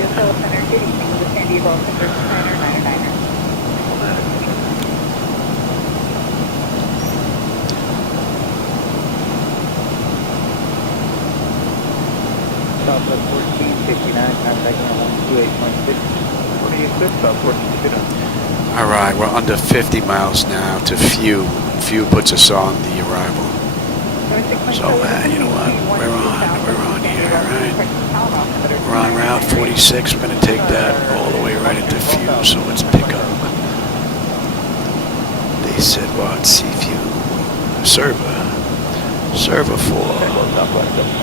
Southwest 1459, contacting 128.6. 48 South 1459. Alright, we're under 50 miles now to Few. Few puts us on the arrival. So, you know what? We're on here, alright? We're on Route 46. We're going to take that all the way right into Few, so let's pick up. They said, what? Seaview. Server 4.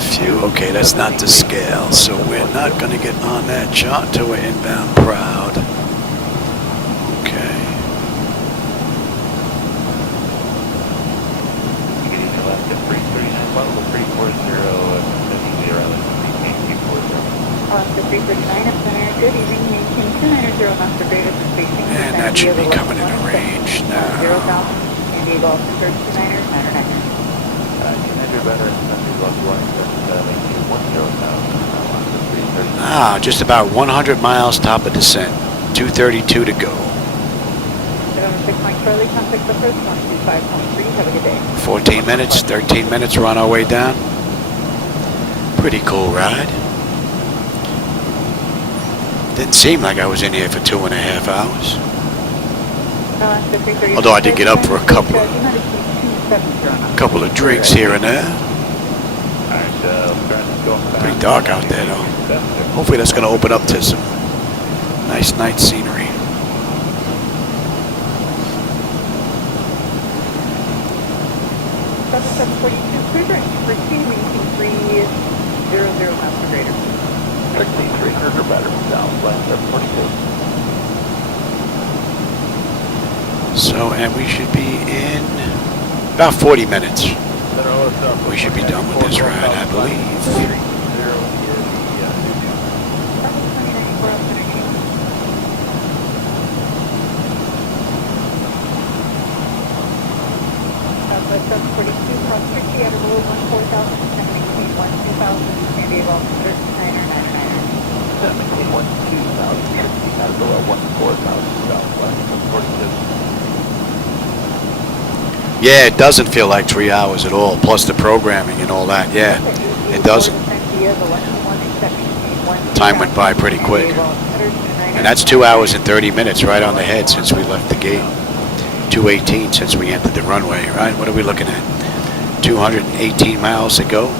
Few, okay, that's not to scale, so we're not going to get on that chart until we're inbound proud. Okay. And that should be coming in a range now. Ah, just about 100 miles top of descent. 232 to go. 14 minutes, 13 minutes, we're on our way down. Pretty cool ride. Didn't seem like I was in here for 2.5 hours. Although I did get up for a couple of drinks here and there. Pretty dark out there though. Hopefully that's going to open up to some nice night scenery. So, and we should be in about 40 minutes. We should be done with this ride, I believe. Southwest 42, cross 60 at a roll 14,000, 17,120,000, San Diego, altimeter 9er, 9er, 9er. 17,120,000, got to go at 14,000 southwest, 42. Yeah, it doesn't feel like 3 hours at all, plus the programming and all that. Yeah, it doesn't. Time went by pretty quick. And that's 2 hours and 30 minutes right on the head since we left the gate. 218 since we entered the runway, right? What are we looking at? 218 miles to go.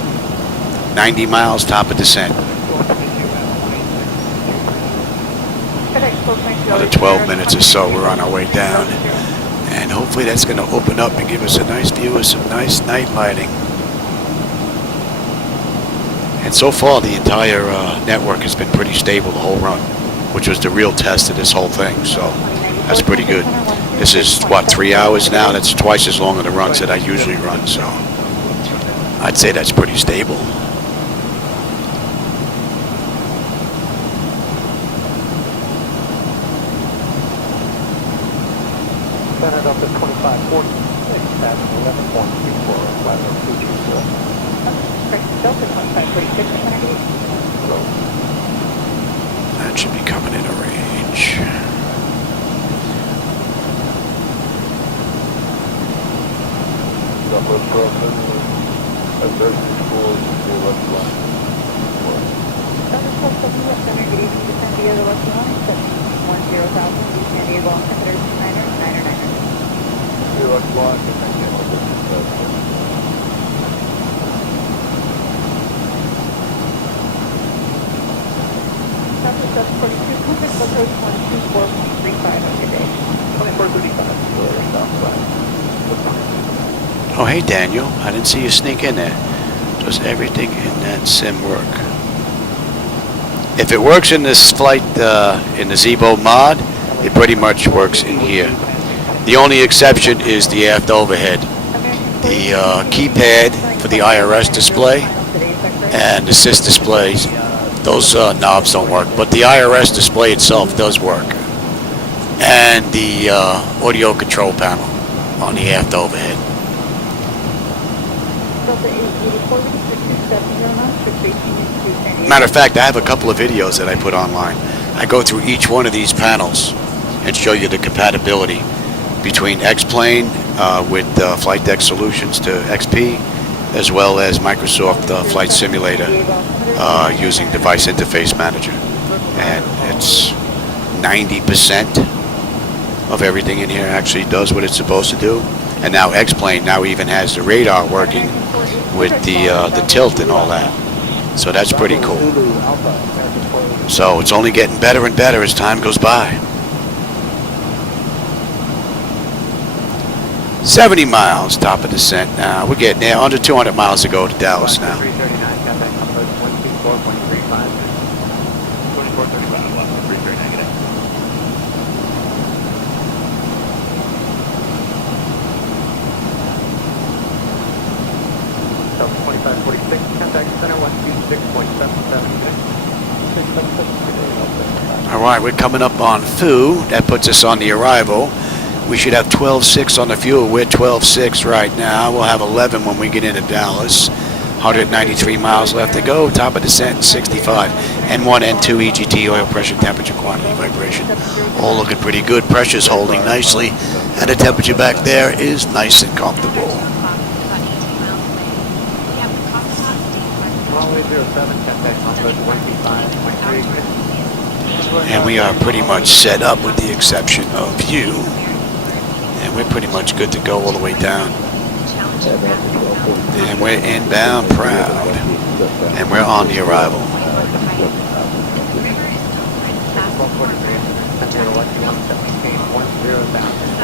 90 miles top of descent. Another 12 minutes or so, we're on our way down. And hopefully that's going to open up and give us a nice view of some nice night lighting. And so far the entire network has been pretty stable the whole run, which was the real test of this whole thing. So that's pretty good. This is, what, 3 hours now? That's twice as long as the runs that I usually run, so I'd say that's pretty stable. Center up at 2540, passing 11.34, 50224. Delta 2546, That should be coming in a range. Southwest crossing, at 34, left line. Southwest 7 Center, good evening to San Diego, left line, 17,100,000, San Diego, altimeter 9er, 9er, 9er. Left line, and then you know, Southwest 42, compass approach 124.35 of your day. 2435, southwest. Oh, hey, Daniel. I didn't see you sneak in there. Does everything in that sim work? If it works in this flight, in the ZiboMod, it pretty much works in here. The only exception is the aft overhead. The keypad for the IRS display and the sys displays, those knobs don't work, but the IRS display itself does work. And the audio control panel on the aft overhead. Matter of fact, I have a couple of videos that I put online. I go through each one of these panels and show you the compatibility between X-Plane with Flightdeck solutions to XP, as well as Microsoft Flight Simulator using Device Interface Manager. And it's 90% of everything in here actually does what it's supposed to do. And now X-Plane now even has the radar working with the tilt and all that. So that's pretty cool. So it's only getting better and better as time goes by. 70 miles top of descent now. We're getting there. Under 200 miles to go to Dallas now. 339, contact compass 124.35. 2435, left, 33 negative. South 2546, contact center 126.77. All right, we're coming up on Foo. That puts us on the arrival. We should have 12.6 on the fuel. We're 12.6 right now. We'll have 11 when we get into Dallas. 193 miles left to go. Top of descent, 65. N1, N2, EGT, oil pressure, temperature, quantity, vibration. All looking pretty good. Pressure's holding nicely. And the temperature back there is nice and comfortable. Runway 07, contact compass 125.3. And we are pretty much set up with the exception of you. And we're pretty much good to go all the way down. And we're inbound proud. And we're on the arrival.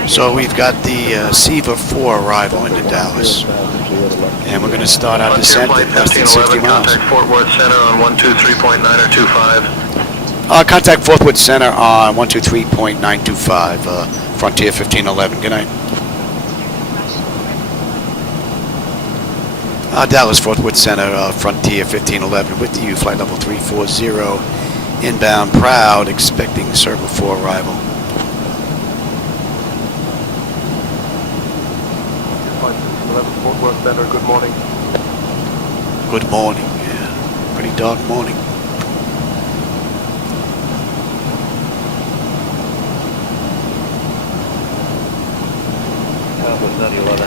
So we've got the SEVA 4 arrival into Dallas. And we're going to start our descent at less than 60 miles. Contact Fort Worth Center on 123.9 or 25. Contact Fort Worth Center on 123.925. Frontier 1511. Good night. Dallas Fort Worth Center, Frontier 1511 with you, flight level 340, inbound proud, expecting Circle 4 arrival. Fort Worth Center, good morning. Good morning, yeah. Pretty dark morning.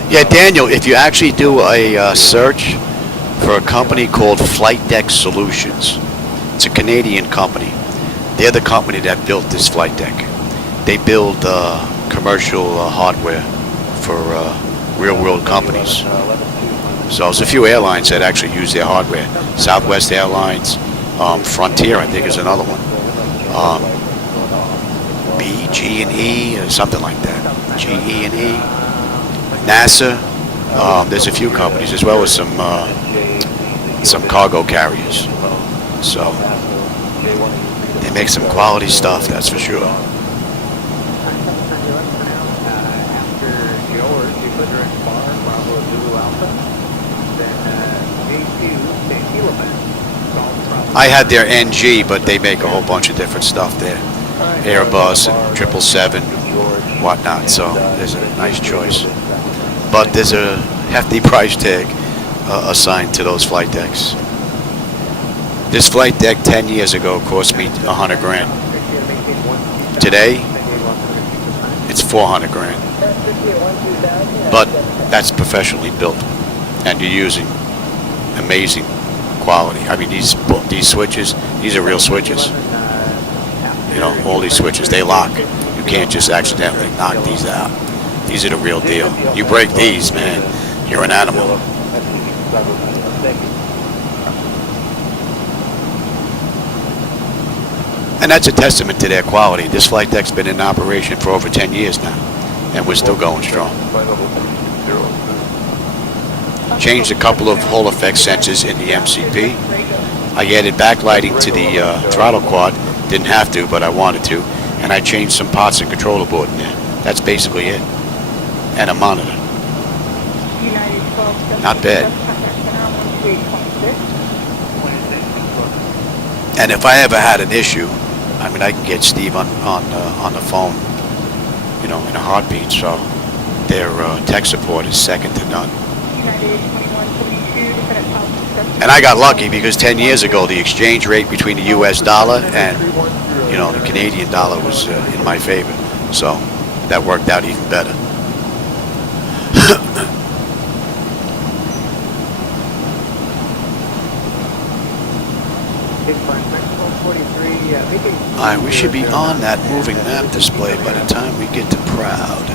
Yeah, Daniel, if you actually do a search for a company called Flightdeck Solutions, it's a Canadian company. They're the company that built this flight deck. They build commercial hardware for real-world companies. So there's a few airlines that actually use their hardware. Southwest Airlines, Frontier, I think is another one. BG&E, or something like that. GE&E. NASA, there's a few companies, as well as some cargo carriers. So they make some quality stuff, that's for sure. I had their NG, but they make a whole bunch of different stuff there. Airbus and 777, whatnot, so there's a nice choice. But there's a hefty price tag assigned to those flight decks. This flight deck 10 years ago cost me $100 grand. Today, it's $400 grand. But that's professionally built, and you're using amazing quality. I mean, these switches, these are real switches. You know, all these switches, they lock. You can't just accidentally knock these out. These are the real deal. You break these, man, you're an animal. And that's a testament to their quality. This flight deck's been in operation for over 10 years now, and we're still going strong. Changed a couple of Hall effect sensors in the MCP. I added backlighting to the throttle quad. Didn't have to, but I wanted to. And I changed some parts and controller board in there. That's basically it. And a monitor. Not bad. And if I ever had an issue, I mean, I can get Steve on the phone, you know, in a heartbeat. So their tech support is second to none. And I got lucky because 10 years ago the exchange rate between the U.S. dollar and, you know, the Canadian dollar was in my favor. So that worked out even better. Alright, we should be on that moving map display by the time we get to Proud.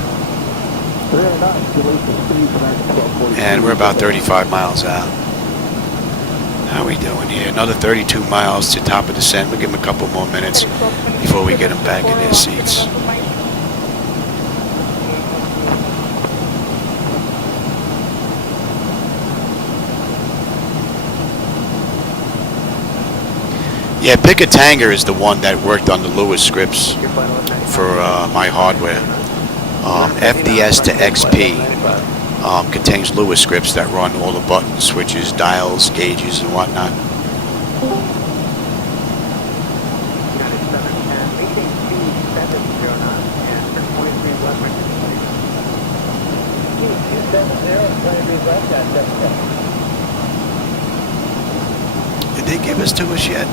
And we're about 35 miles out. How are we doing here? Another 32 miles to top of descent. We'll give them a couple more minutes before we get them back in their seats. Yeah, Picatinga is the one that worked on the Lewis scripts for my hardware. FDS to XP contains Lewis scripts that run all the buttons, switches, dials, gauges, and whatnot. Did they give us to us yet?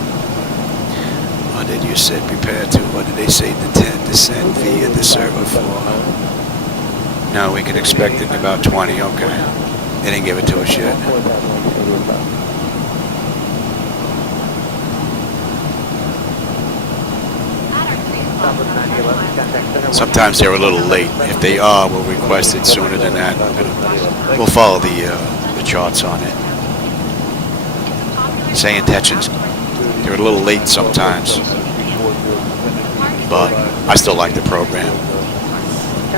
Or did you say prepare to? What did they say? Descend via the server for? No, we could expect it in about 20. Okay. They didn't give it to us yet. Sometimes they're a little late. If they are, we'll request it sooner than that. We'll follow the charts on it. SayIntentions, they're a little late sometimes, but I still like the program. I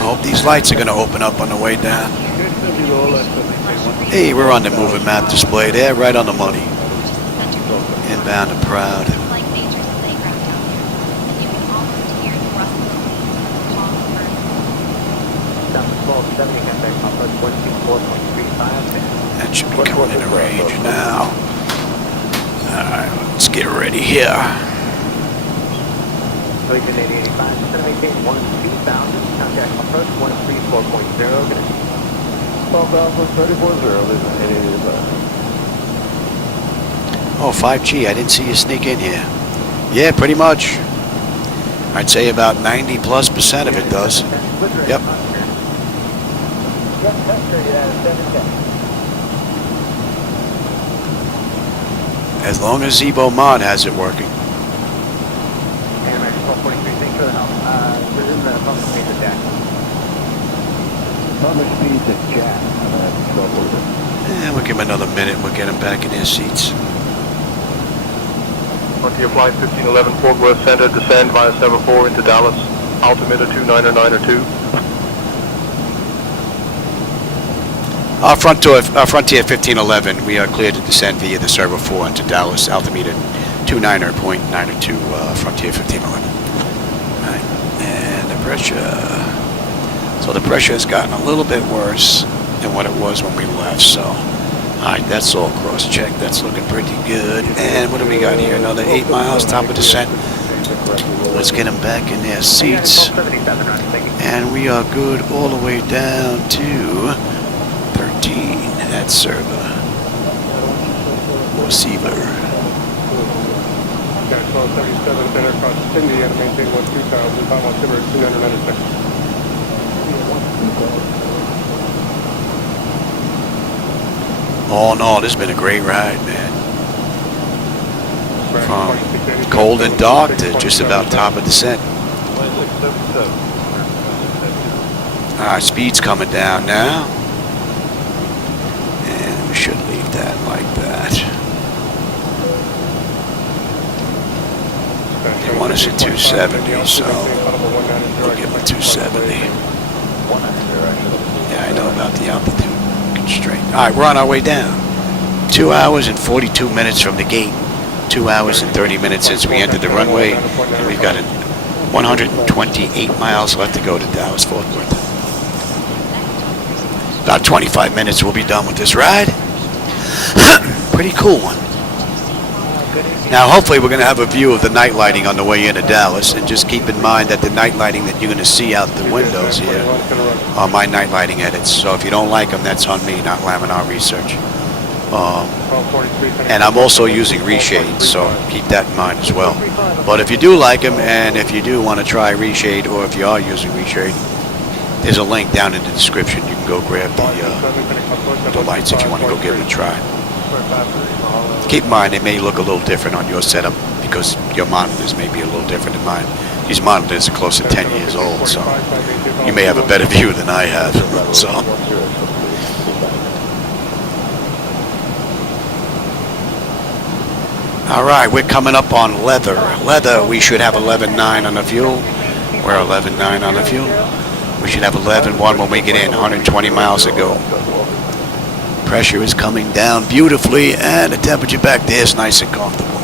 hope these lights are going to open up on the way down. Hey, we're on the moving map display there, right on the money. Inbound to Proud. That should be coming into range now. Alright, let's get ready here. Legion 8085, center maintain 12,000, contact approach 134.0, good. 12,340, Legion 8085. Oh, 5G, I didn't see you sneak in here. Yeah, pretty much. I'd say about 90+% of it does. Yep. As long as ZiboMod has it working. And 1243, thanks for the help. Resume the public speed to Jack. Public speed to Jack. Yeah, we'll give him another minute. We'll get him back in his seats. Frontier Flight 1511, Fort Worth Center, descend via 74 into Dallas, altimeter 29902. Frontier 1511, we are cleared to descend via the Server 4 into Dallas, altimeter 29.902, Frontier 1511. Alright, and the pressure. So the pressure has gotten a little bit worse than what it was when we left, so. Alright, that's all cross-checked. That's looking pretty good. And what do we got here? Another 8 miles, top of descent. Let's get them back in their seats. And we are good all the way down to 13 at server. Receiver. Okay, 1277, center across India, and maintain 12,000, time on altimeter 296. Oh no, this has been a great ride, man. From cold and dark to just about top of descent. Alright, speed's coming down now. And we should leave that like that. They want us at 270, so we'll give them 270. Yeah, I know about the altitude constraint. Alright, we're on our way down. 2 hours and 42 minutes from the gate. 2 hours and 30 minutes since we entered the runway. And we've got 128 miles left to go to Dallas Fort Worth. About 25 minutes we'll be done with this ride. Pretty cool one. Now hopefully we're going to have a view of the night lighting on the way into Dallas, and just keep in mind that the night lighting that you're going to see out the windows here are my night lighting edits. So if you don't like them, that's on me, not Laminar Research. And I'm also using reshade, so keep that in mind as well. But if you do like them, and if you do want to try reshade, or if you are using reshade, there's a link down in the description. You can go grab the lights if you want to go give it a try. Keep in mind, they may look a little different on your setup because your monitors may be a little different than mine. These monitors are close to 10 years old, so you may have a better view than I have. So. Alright, we're coming up on leather. Leather, we should have 11.9 on the fuel. We're 11.9 on the fuel. We should have 11.1 when we get in, 120 miles to go. Pressure is coming down beautifully, and the temperature back there is nice and comfortable.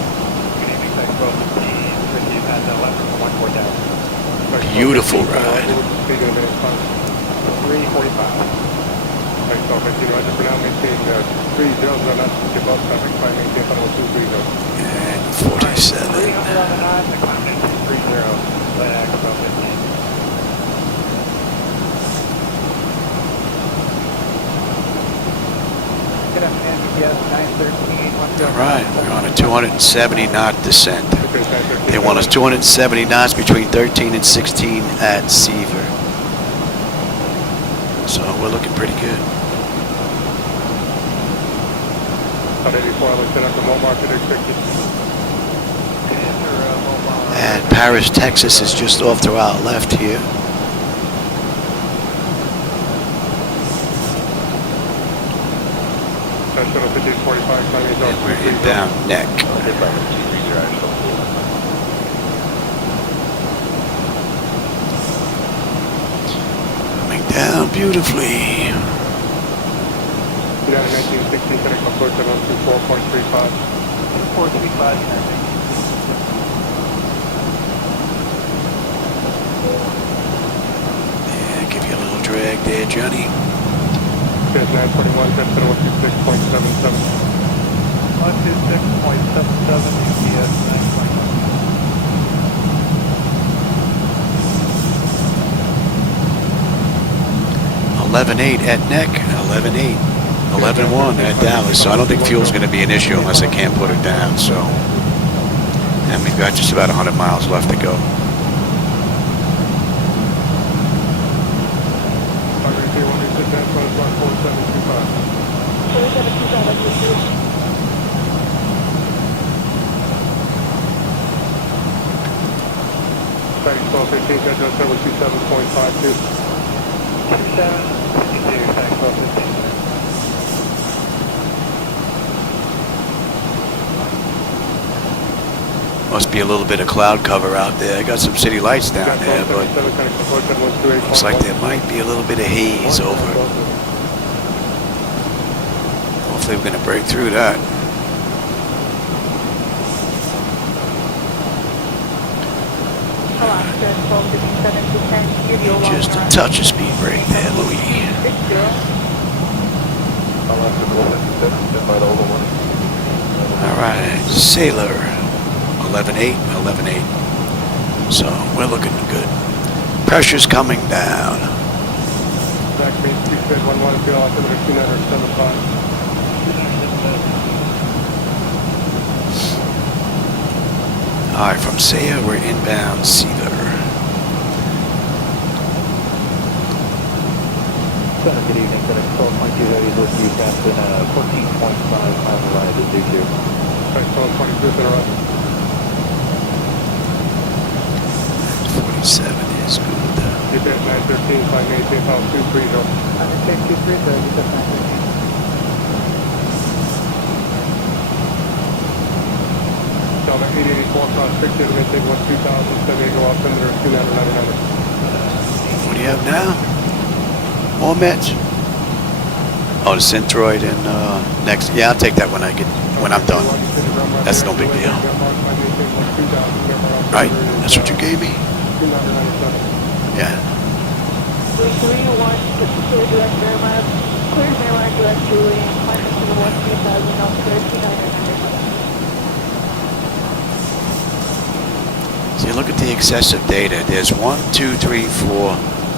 Beautiful ride. And 47. Alright, we're on a 270 knot descent. They want us 270 knots between 13 and 16 at Seaver. So we're looking pretty good. And Paris, Texas is just off to our left here. And we're in down neck. Coming down beautifully. Yeah, give you a little drag there, Johnny. GPS 941, transfer 126.77. 126.77, GPS 941. 11.8 at neck, 11.8, 11.1 at Dallas. So I don't think fuel's going to be an issue unless I can't put it down. So, and we've got just about 100 miles left to go. Sorry, 1215, schedule 727.52. 2752, thanks, 1215. Must be a little bit of cloud cover out there. I got some city lights down there, but looks like there might be a little bit of haze over. Hopefully we're going to break through that. Just a touch of speed break there, Louis. Alright, Sailor. 11.8, 11.8. So we're looking good. Pressure's coming down. Back base, speed 11, fuel altimeter 2975. Alright, from Saya, we're inbound Sealer. Good evening, Center 12.2 heavy with you, Captain, 14.5 miles of ride to DQ. Sorry, 1222, center right. 47 is good. GPS 913, flight maintain, power 230. Maintain 230, GPS 913. Delta 884, cross 6, maintain 12000, 78 altimeter 2999. What do you have now? More Mets? Oh, the Centroid and next. Yeah, I'll take that when I'm done. That's no big deal. Right? That's what you gave me? Yeah. 331, clear direct Fairmont, clear Fairmont direct Julian, climb to the 13000, altimeter 2900. See, look at the excessive data. There's 1, 2, 3, 4,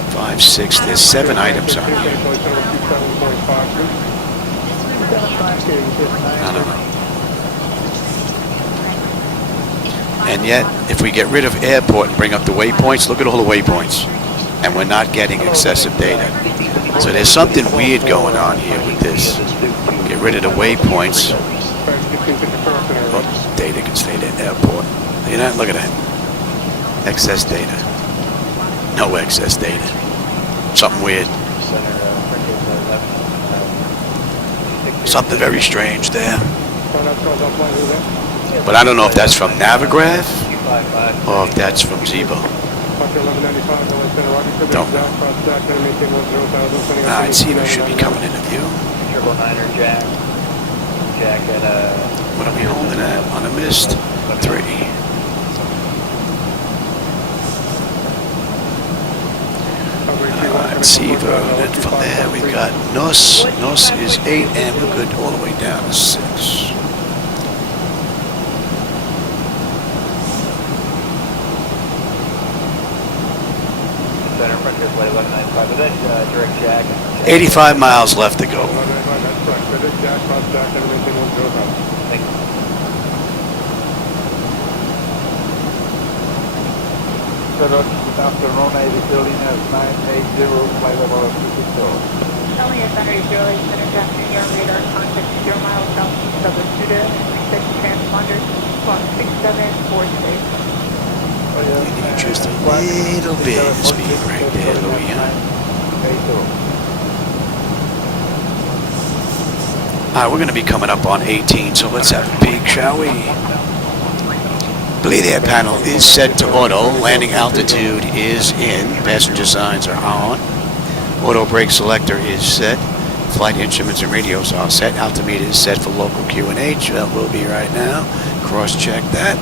5, 6. There's 7 items on here. I don't know. And yet, if we get rid of airport and bring up the waypoints, look at all the waypoints. And we're not getting excessive data. So there's something weird going on here with this. Get rid of the waypoints. Oh, data can stay at airport. You know, look at that. Excess data. No excess data. Something weird. Something very strange there. But I don't know if that's from Navigraph or if that's from Zibo. Don't know. Alright, Zibo should be coming into view. Triple niner Jack. Jack at What are we holding at on a mist? 3. Alright, Zibo. Then from there we've got Nus. Nus is 8 and we're good all the way down to 6. Center Frontier Flight 1195. Is that direct Jack? 85 miles left to go. Thank you. Good afternoon, ABC Liners 980, flight level 260. Telling us Center 0 is interjecting your radar contact 0 miles southeast of the Suda and reset transponder on 6746. We need just a little bit of speed right there, Louis. Alright, we're going to be coming up on 18, so let's have a peek, shall we? Bleed air panel is set to auto. Landing altitude is in. Passenger signs are on. Auto brake selector is set. Flight instruments and radios are set. Altimeter is set for local QNH. That will be right now. Cross-check that.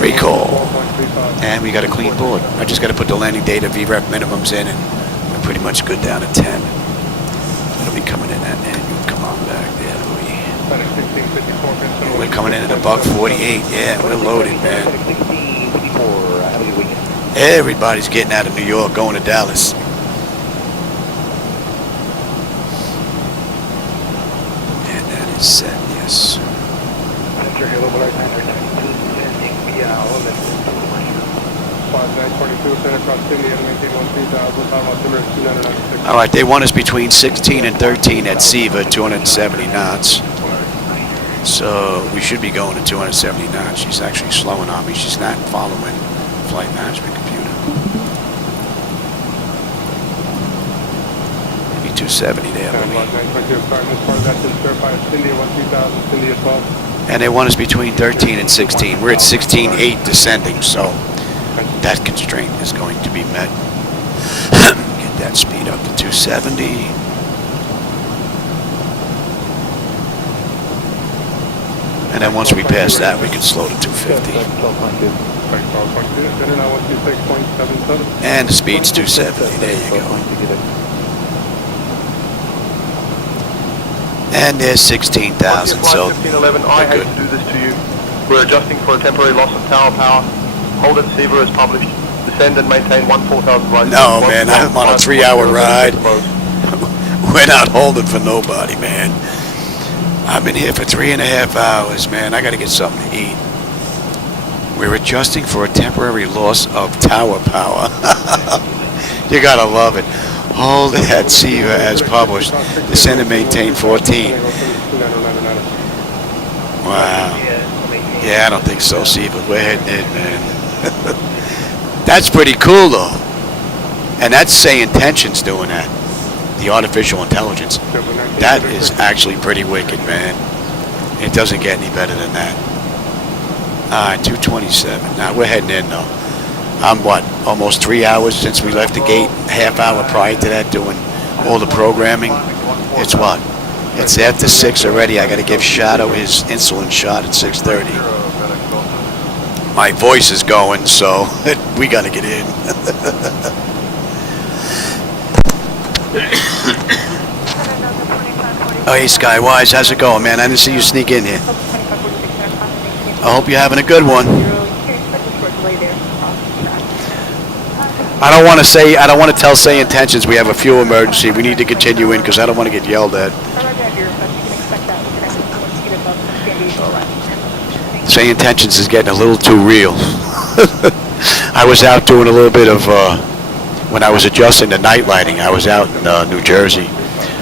Recall. And we got a clean board. I just got to put the landing data VREF minimums in and We're pretty much good down at 10. It'll be coming in at, and you come on back there, Louis. We're coming in at a buck 48. Yeah, we're loaded, man. Everybody's getting out of New York, going to Dallas. And that is set, yes. All right, they want us between 16 and 13 at SEVA, 270 knots. So we should be going to 270 knots. She's actually slowing on me. She's not following flight management computer. Maybe 270 there. And they want us between 13 and 16. We're at 16.8 descending, so that constraint is going to be met. Get that speed up to 270. And then once we pass that, we can slow to 250. And the speed's 270. There you go. And there's 16,000, so 1511, I hate to do this to you. We're adjusting for a temporary loss of tower power. Hold at SEVA as published. Descend and maintain 14,000 right. No, man, I'm on a 3-hour ride. We're not holding for nobody, man. I've been here for 3.5 hours, man. I got to get something to eat. We're adjusting for a temporary loss of tower power. You got to love it. Hold at SEVA as published. Descend and maintain 14. Wow. Yeah, I don't think so, SEVA. We're heading in, man. That's pretty cool, though. And that's SayIntentions doing that. The artificial intelligence. That is actually pretty wicked, man. It doesn't get any better than that. Alright, 227. Now we're heading in, though. I'm what, almost 3 hours since we left the gate, half hour prior to that doing all the programming. It's what? It's after 6 already. I got to give Shadow his insulin shot at 6:30. My voice is going, so we got to get in. Oh, hey, Skywise, how's it going, man? I didn't see you sneak in here. I hope you're having a good one. I don't want to tell SayIntentions we have a fuel emergency. We need to continue in because I don't want to get yelled at. SayIntentions is getting a little too real. I was out doing a little bit of, when I was adjusting the night lighting, I was out in New Jersey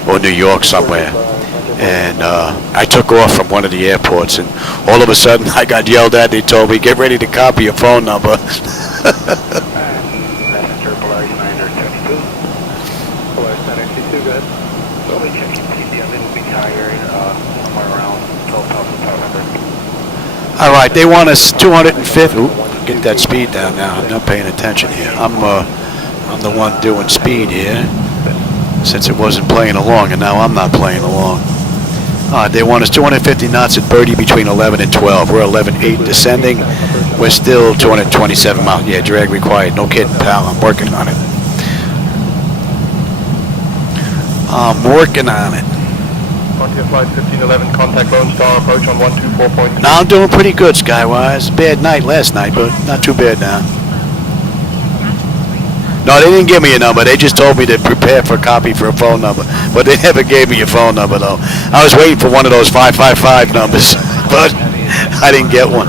or New York somewhere. And I took off from one of the airports and all of a sudden I got yelled at. They told me, get ready to copy your phone number. All right, they want us 205. Ooh, get that speed down now. I'm not paying attention here. I'm the one doing speed here, since it wasn't playing along, and now I'm not playing along. They want us 250 knots at Birdie between 11 and 12. We're 11.8 descending. We're still 227 miles. Yeah, drag required. No kidding, pal. I'm working on it. I'm working on it. Frontier Flight 1511, contact Lone Star, approach on 124.2. Now I'm doing pretty good, Skywise. Bad night last night, but not too bad now. No, they didn't give me a number. They just told me to prepare for a copy for a phone number. But they never gave me a phone number, though. I was waiting for one of those 555 numbers, but I didn't get one.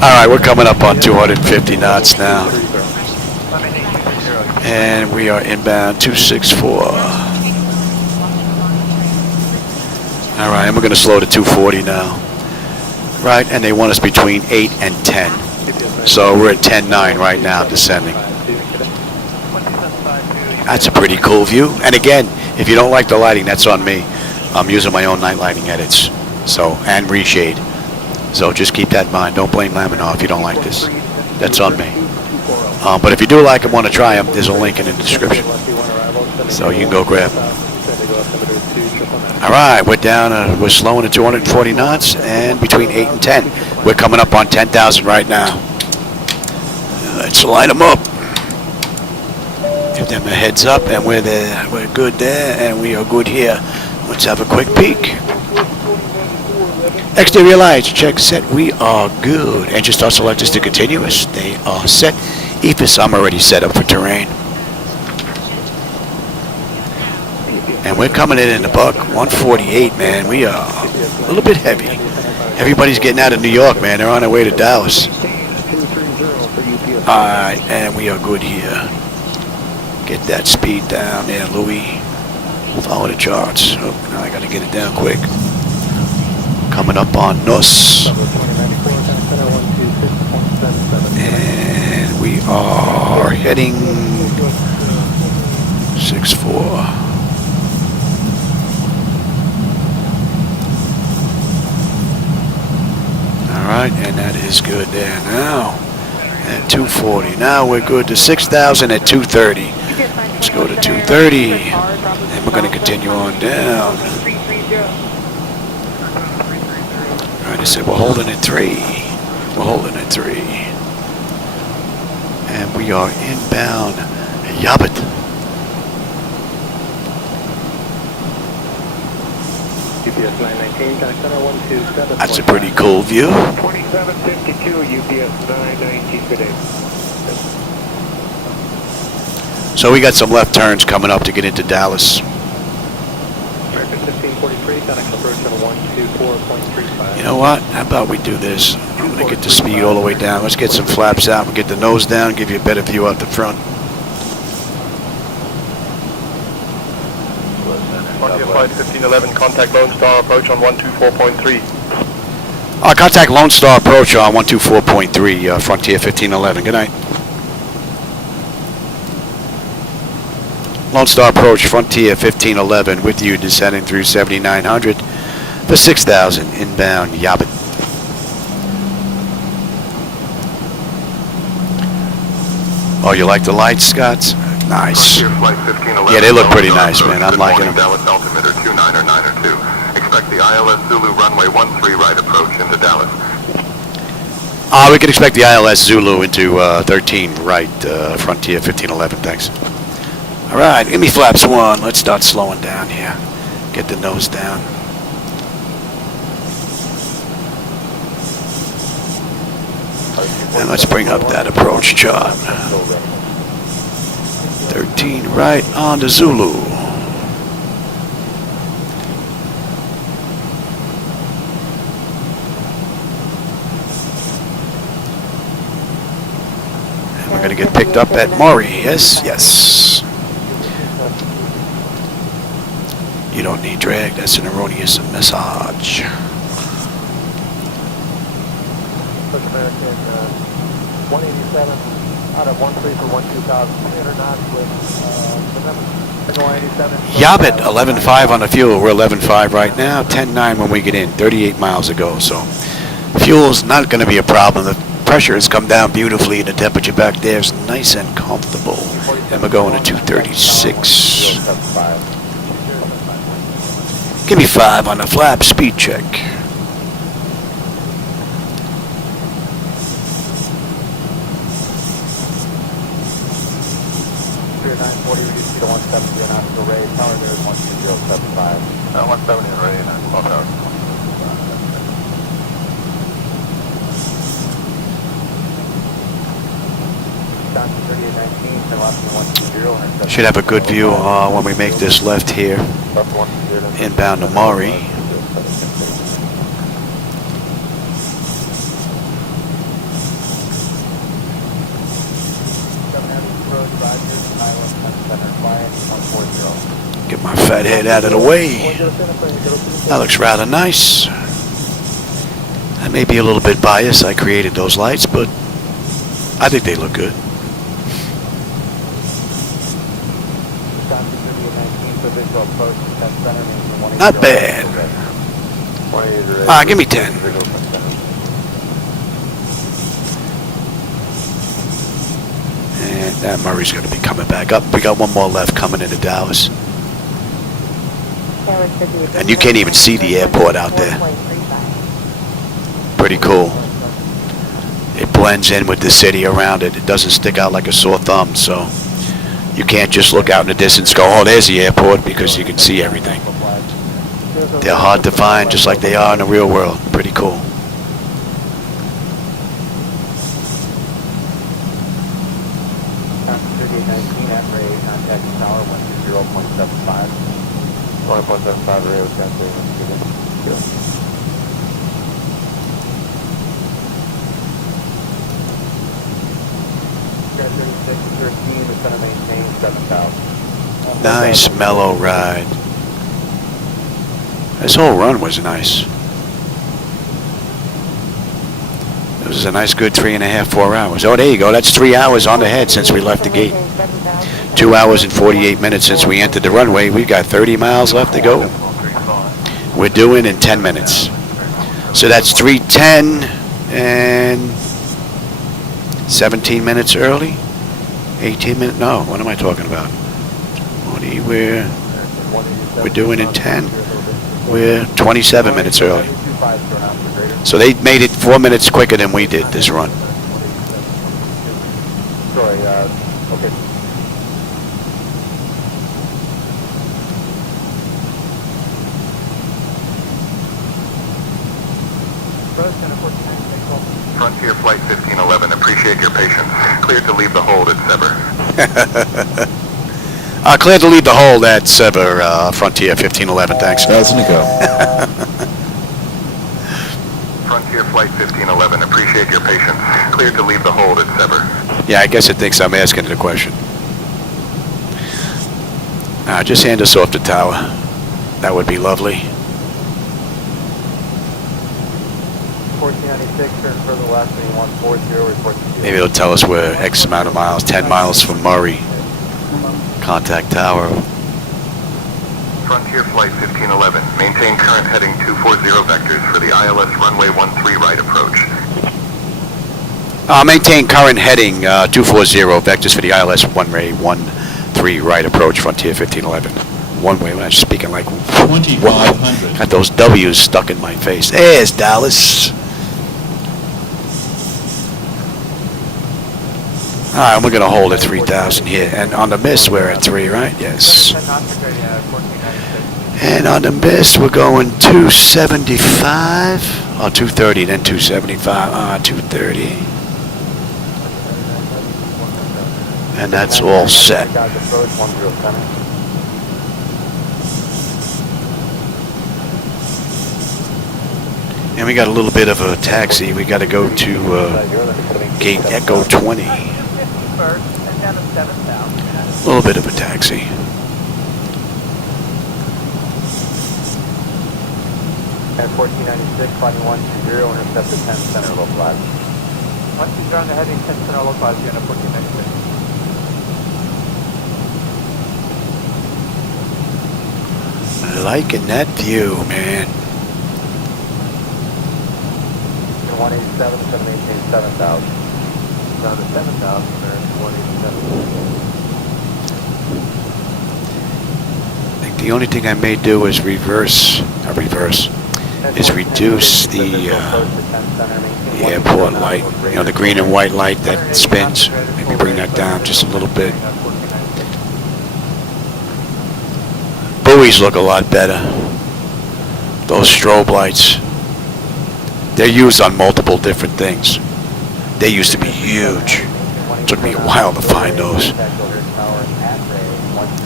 All right, we're coming up on 250 knots now. And we are inbound 264. All right, and we're going to slow to 240 now. Right, and they want us between 8 and 10. So we're at 10.9 right now, descending. That's a pretty cool view. And again, if you don't like the lighting, that's on me. I'm using my own night lighting edits, so, and reshade. So just keep that in mind. Don't blame Laminoff if you don't like this. That's on me. But if you do like them, want to try them, there's a link in the description. So you can go grab them. All right, we're down, we're slowing to 240 knots and between 8 and 10. We're coming up on 10,000 right now. Let's light them up. Give them a heads up, and we're there. We're good there, and we are good here. Let's have a quick peek. Exterior lights, check set. We are good. Engine start selectors to continuous. They are set. EFIS, I'm already set up for terrain. And we're coming in the buck 148, man. We are a little bit heavy. Everybody's getting out of New York, man. They're on their way to Dallas. Alright, and we are good here. Get that speed down there, Louis. Follow the charts. Oh, now I gotta get it down quick. Coming up on NUS. And we are heading 6-4. Alright, and that is good there now. At 240. Now we're good to 6,000 at 230. Let's go to 230. And we're going to continue on down. Alright, I said we're holding at 3. We're holding at 3. And we are inbound Yabbit. That's a pretty cool view. 2752 UPS 919 today. So we got some left turns coming up to get into Dallas. American 1543, contact approach on 124.35. You know what? How about we do this? I'm going to get the speed all the way down. Let's get some flaps out and get the nose down, give you a better view out the front. Frontier Flight 1511, contact Lone Star approach on 124.3. Contact Lone Star approach on 124.3, Frontier 1511. Good night. Lone Star approach, Frontier 1511, with you descending through 7900 for 6,000 inbound Yabbit. Oh, you like the lights, Scott? Nice. Yeah, they look pretty nice, man. I'm liking them. Dallas altimeter 29 or 9 or 2. Expect the ILS Zulu runway 13 right approach into Dallas. We can expect the ILS Zulu into 13 right, Frontier 1511. Thanks. All right, give me flaps 1. Let's start slowing down here. Get the nose down. And let's bring up that approach chart. 13 right on the Zulu. And we're going to get picked up at Maury. Yes, yes. You don't need drag. That's an erroneous message. American 187 out of 13 for 12,300 knots with signal 87. Yabbit, 11.5 on the fuel. We're 11.5 right now. 10.9 when we get in. 38 miles ago. So fuel's not going to be a problem. The pressure has come down beautifully, and the temperature back there is nice and comfortable. And we're going to 236. Give me 5 on the flap. Speed check. 940 reduced to 170 and after Ray. Tower there is 12075. 170 and Ray, 912 hours. Johnson 3819, velocity 120. Should have a good view when we make this left here. Inbound to Maury. Get my fat head out of the way. That looks rather nice. I may be a little bit biased. I created those lights, but I think they look good. Not bad. Give me 10. And that Murray's going to be coming back up. We got one more left coming into Dallas. And you can't even see the airport out there. Pretty cool. It blends in with the city around it. It doesn't stick out like a sore thumb, so You can't just look out in the distance and go, oh, there's the airport, because you can see everything. They're hard to find, just like they are in the real world. Pretty cool. Contact tower 120.75. 1.75 radio translation. Sky 36 and 13 is going to maintain 7,000. Nice mellow ride. This whole run was nice. It was a nice good 3.5, 4 hours. Oh, there you go. That's 3 hours on the head since we left the gate. 2 hours and 48 minutes since we entered the runway. We've got 30 miles left to go. We're due in 10 minutes. So that's 3:10 and 17 minutes early. 18 minutes. No, what am I talking about? We're doing in 10. We're 27 minutes early. So they made it 4 minutes quicker than we did this run. Sorry, okay. Frontier Flight 1511, appreciate your patience. Cleared to leave the hold at Sever. Cleared to leave the hold at Sever, Frontier 1511, thanks. Doesn't it go? Frontier Flight 1511, appreciate your patience. Cleared to leave the hold at Sever. Yeah, I guess it thinks I'm asking it a question. Just hand us off the tower. That would be lovely. 1496, turn further left, 2140, report to you. Maybe it'll tell us we're X amount of miles, 10 miles from Murray. Contact tower. Frontier Flight 1511, maintain current heading 240 vectors for the ILS runway 13 right approach. Maintain current heading 240 vectors for the ILS runway 13 right approach, Frontier 1511. One way, I'm speaking like 2,500. Got those W's stuck in my face. There's Dallas. Alright, we're going to hold at 3,000 here. And on the miss, we're at 3, right? Yes. And on the miss, we're going 275. Oh, 230, then 275. 230. And that's all set. And we got a little bit of a taxi. We got to go to gate Echo 20. A little bit of a taxi. At 1496, climbing 120, intercept at 10 center localized. Once you turn the heading 10 center localized, you're going to 1496. Liking that view, man. 187 is going to maintain 7,000. Down to 7,000, there's 187. I think the only thing I may do is reduce the airport light. You know, the green and white light that spins. Maybe bring that down just a little bit. Buoys look a lot better. Those strobe lights. They're used on multiple different things. They used to be huge. It took me a while to find those.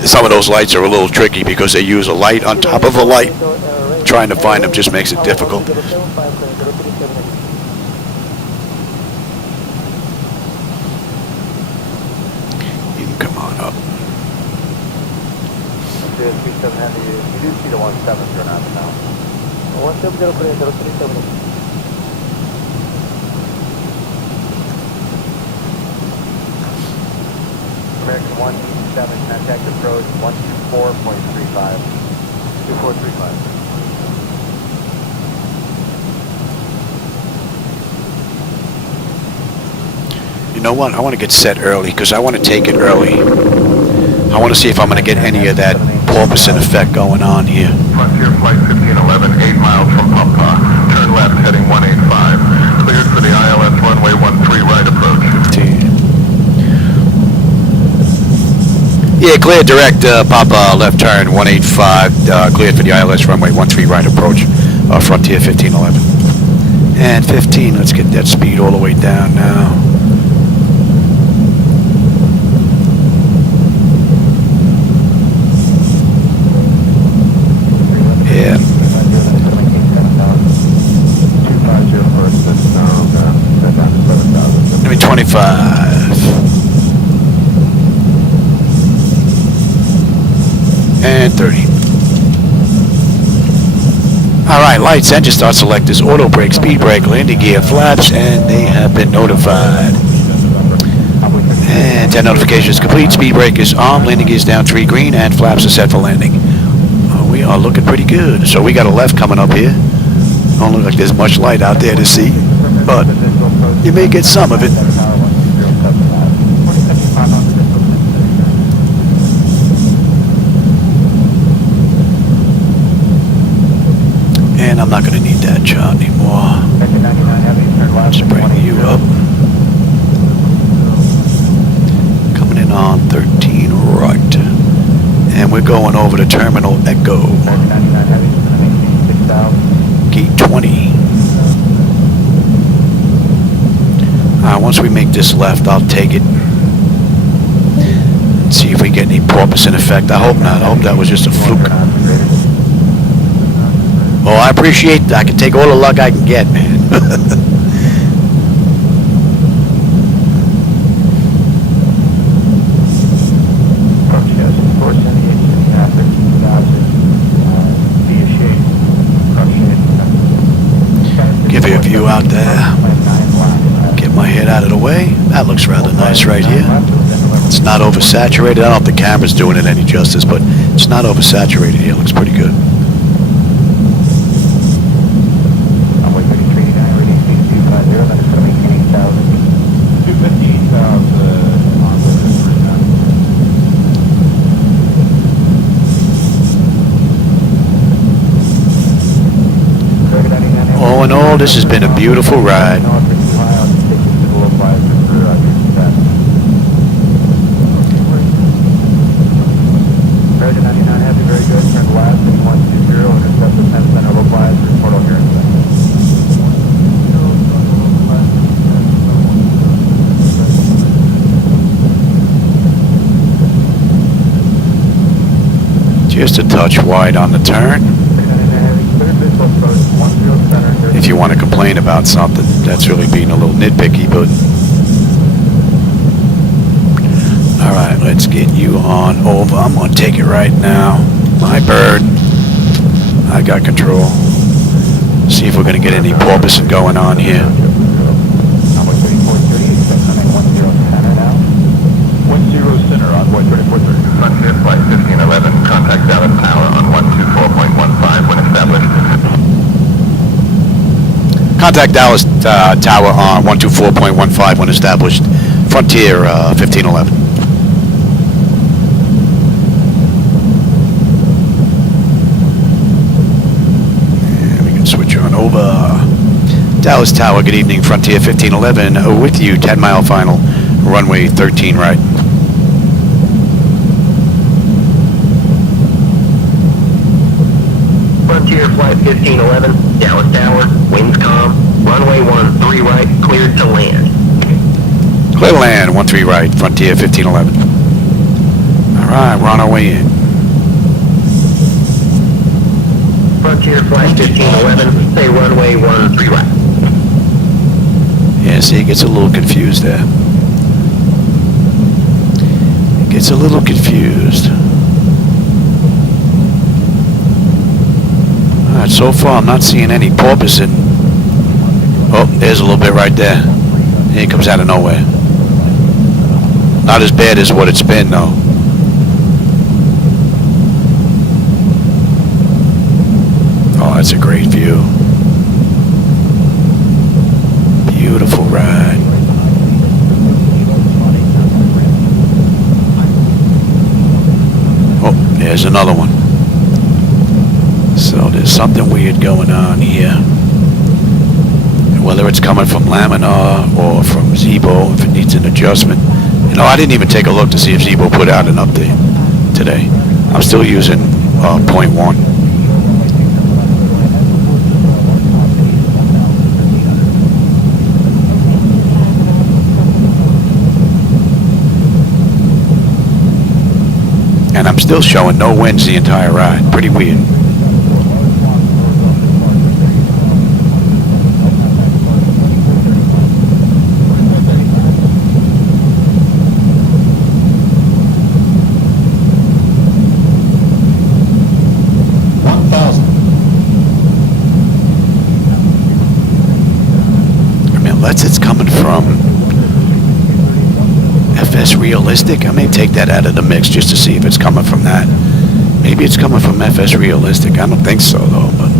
Some of those lights are a little tricky because they use a light on top of a light. Trying to find them just makes it difficult. You can come on up. You do see the 17 or not now. 170, American 187, contact approach 124.35. 2435. You know what? I want to get set early because I want to take it early. I want to see if I'm going to get any of that porpoising effect going on here. Frontier Flight 1511, 8 miles from Papa. Turn left, heading 185. Cleared for the ILS runway 13 right approach. Yeah, cleared direct, Papa left turn 185, cleared for the ILS runway 13 right approach, Frontier 1511. And 15, let's get that speed all the way down now. Yeah. Maybe 25. And 30. Alright, lights, engine start selectors, auto brake, speed brake, landing gear, flaps, and they have been notified. And 10 notifications complete, speed brake is on, landing gear is down 3 green, and flaps are set for landing. We are looking pretty good. So we got a left coming up here. Don't look like there's much light out there to see, but you may get some of it. And I'm not going to need that chart anymore. Just bring you up. Coming in on 13 right. And we're going over to Terminal Echo. Gate 20. Once we make this left, I'll take it. See if we get any porpoising effect. I hope not. I hope that was just a fluke. Oh, I appreciate that. I can take all the luck I can get, man. Give you a view out there. Get my head out of the way. That looks rather nice right here. It's not oversaturated. I don't know if the camera's doing it any justice, but it's not oversaturated here. It looks pretty good. All in all, this has been a beautiful ride. Just a touch wide on the turn. If you want to complain about something, that's really being a little nitpicky, but alright, let's get you on over. I'm going to take it right now. My bird. I got control. See if we're going to get any porpoising going on here. Frontier Flight 1511, contact Dallas Tower on 124.15 when established. Contact Dallas Tower on 124.15 when established. Frontier 1511. And we can switch on over. Dallas Tower, good evening. Frontier 1511 with you. 10-mile final. Runway 13 right. Frontier Flight 1511, Dallas Tower, winds calm, runway 13 right, cleared to land. Clear to land, 13 right, Frontier 1511. Alright, we're on our way in. Frontier Flight 1511, say runway 13 right. Yeah, see, it gets a little confused there. It gets a little confused. Alright, so far I'm not seeing any porpoising. Oh, there's a little bit right there. It comes out of nowhere. Not as bad as what it's been, though. Oh, that's a great view. Beautiful ride. Oh, there's another one. So there's something weird going on here. Whether it's coming from Laminar or from Zibo, if it needs an adjustment. You know, I didn't even take a look to see if Zibo put out an update. today. I'm still using .1. And I'm still showing no winds the entire ride. Pretty weird. Unless it's coming from FS Realistic, I may take that out of the mix just to see if it's coming from that. Maybe it's coming from FS Realistic. I don't think so though, but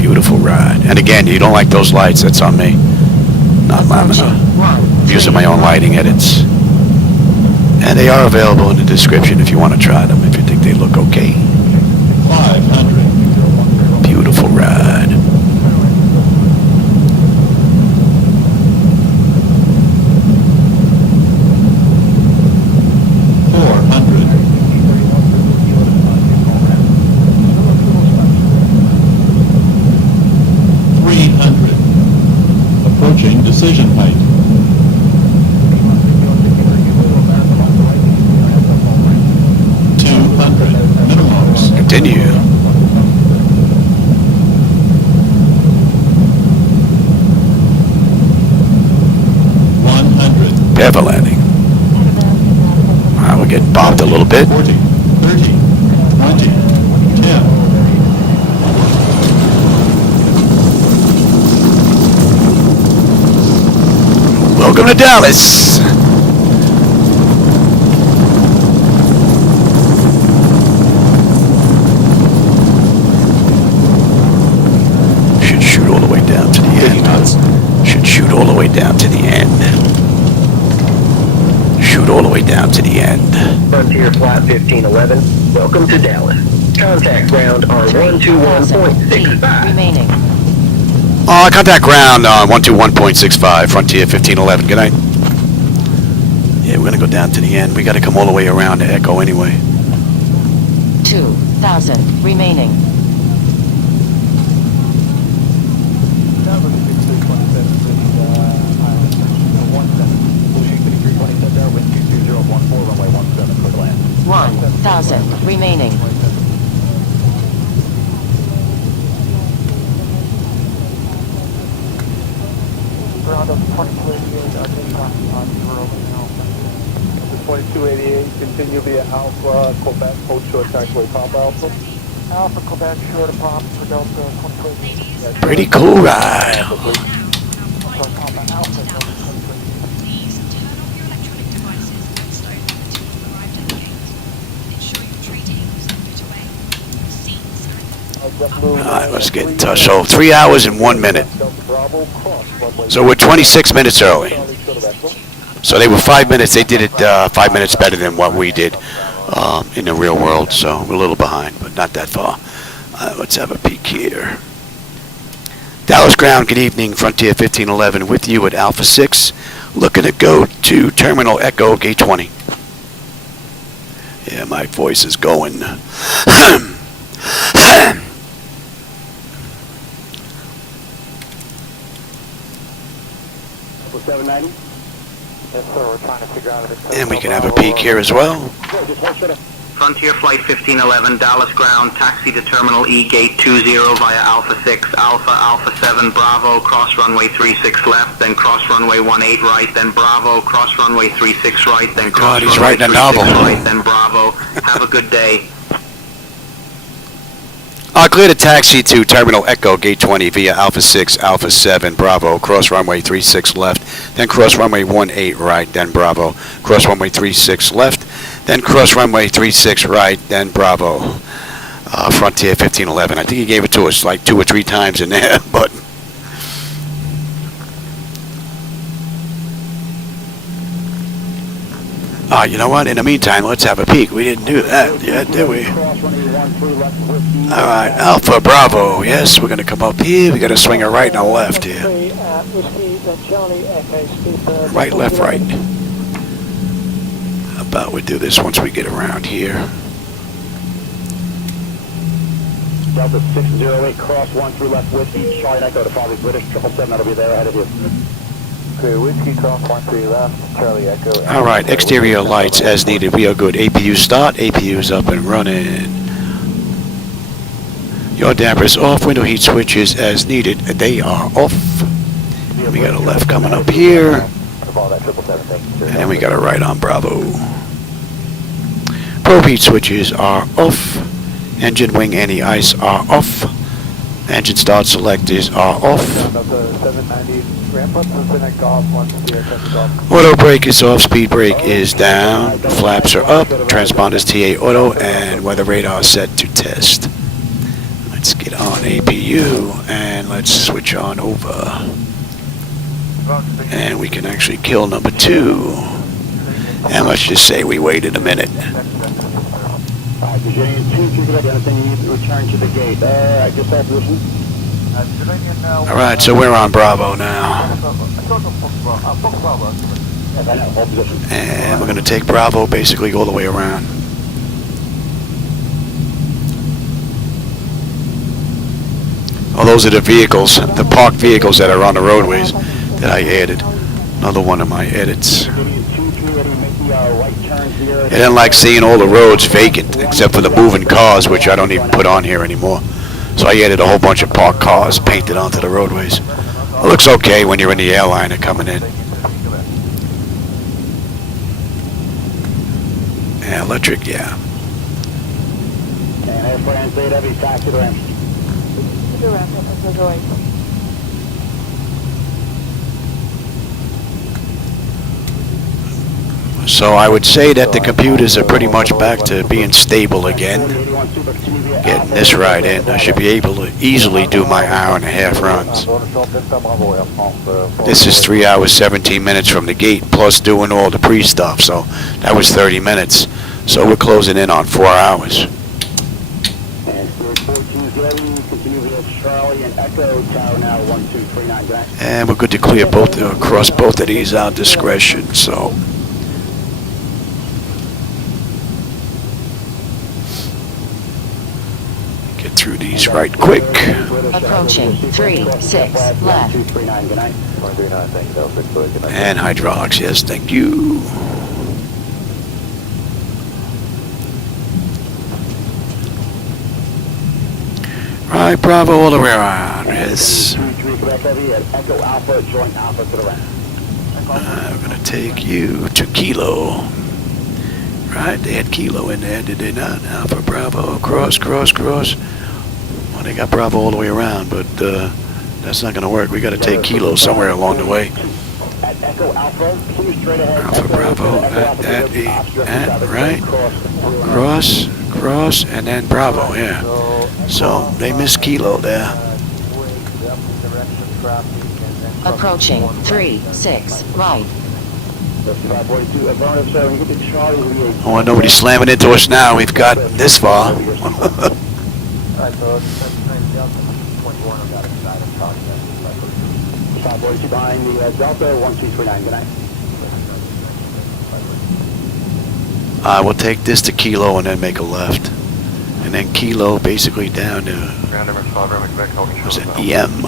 beautiful ride. And again, you don't like those lights, that's on me. Not Lamina. I'm using my own lighting edits. And they are available in the description if you want to try them, if you think they look okay. 500. Beautiful ride. 300. Approaching decision height. 200. Minimums. Continue. 100. Pepper landing. We're getting bopped a little bit. 40, 30, 20, 10. Welcome to Dallas. Should shoot all the way down to the end. Should shoot all the way down to the end. Shoot all the way down to the end. Frontier Flight 1511, welcome to Dallas. Contact ground on 121.65. Remaining. Contact ground on 121.65, Frontier 1511. Good night. Yeah, we're going to go down to the end. We got to come all the way around to Echo anyway. 2,000 remaining. One 1,000 remaining. Round up 2288, I think on 2288, continue via Alpha, Quebec, hold short taxiway Pop Alpha. Alpha, Quebec, short of Pop for Delta 2288. Pretty cool ride. Please turn off your electronic devices and slow down until you've arrived at the gate. Ensure your tray tables are put away. Seats and Alright, let's get in touch. So 3 hours and 1 minute. So we're 26 minutes early. So they were 5 minutes. They did it 5 minutes better than what we did in the real world. So we're a little behind, but not that far. Let's have a peek here. Dallas ground, good evening. Frontier 1511 with you at Alpha 6. Looking to go to Terminal Echo, Gate 20. Yeah, my voice is going. 790? Yes, sir. We're trying to figure out if it's... And we can have a peek here as well. Frontier Flight 1511, Dallas ground, taxi to Terminal E, Gate 20 via Alpha 6, Alpha 7, Bravo, cross runway 36 left, then cross runway 18 right, then Bravo, cross runway 36 right, then cross God, he's runway writing a 36 novel. right, then Bravo. Have a good day. Clear to taxi to Terminal Echo, Gate 20 via Alpha 6, Alpha 7, Bravo, cross runway 36 left, then cross runway 18 right, then Bravo, cross runway 36 left, then cross runway 36 right, then Bravo. Frontier 1511. I think he gave it to us like 2 or 3 times in there, but... you know what? In the meantime, let's have a peek. We didn't do that yet, did we? All right, Alpha Bravo. Yes, we're going to come up here. We got to swing a right and a left here. Right, left, right. about we do this once we get around here. Delta 608, cross 13 left whiskey, Charlie Echo to Father's British, 777, that'll be there ahead of you. Okay, whiskey, cross 13 left, Charlie Echo. All right, exterior lights as needed. We are good. APU start. APU's up and running. Yaw dampers off. Window heat switches as needed. They are off. We got a left coming up here. And then we got a right on Bravo. Probe heat switches are off. Engine wing anti-ice are off. Engine start selectors are off. Auto brake is off. Speed brake is down. Flaps are up. Transponders TA auto and weather radar set to test. Let's get on APU and let's switch on over. And we can actually kill number 2. And let's just say we waited a minute. Alright, so we're on Bravo now. And we're going to take Bravo basically all the way around. Oh, those are the vehicles, the parked vehicles that are on the roadways that I added. Another one of my edits. I didn't like seeing all the roads vacant, except for the moving cars, which I don't even put on here anymore. So I added a whole bunch of parked cars painted onto the roadways. It looks okay when you're in the airliner coming in. Yeah, electric, yeah. So I would say that the computers are pretty much back to being stable again. Getting this right in, I should be able to easily do my hour-and-a-half runs. This is 3 hours, 17 minutes from the gate, plus doing all the pre-stuff, so that was 30 minutes. So we're closing in on 4 hours. And we're good to clear both, across both of these out discretion, so. Get through these right quick. Approaching 36 left. And hydraulics, yes, thank you. Right, Bravo all the way around, yes. We're going to take you to Kilo. Right, they had Kilo in there, did they not? Alpha, Bravo, cross. Well, they got Bravo all the way around, but that's not going to work. We got to take Kilo somewhere along the way. Alpha, Bravo, right, cross, and then Bravo, yeah. So they missed Kilo there. Approaching 36 right. Oh, nobody's slamming into us now. We've got this far. We'll take this to Kilo and then make a left. And then Kilo basically down to, was it EM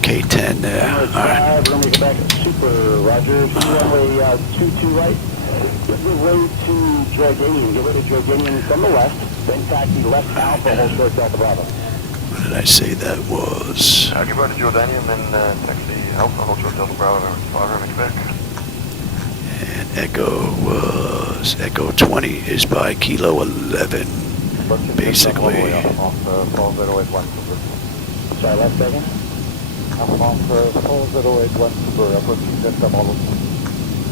K10 there? All right. Super, Roger. Runway 22 right. Get the road to Jordanian. Get rid of Jordanian from the left. Then taxi left Alpha, hold short Delta Bravo. What did I say that was? Get rid of Jordanian, then taxi Alpha, hold short Delta Bravo, 5 Quebec. And Echo 20 is by Kilo 11. Basically. Sorry, last second.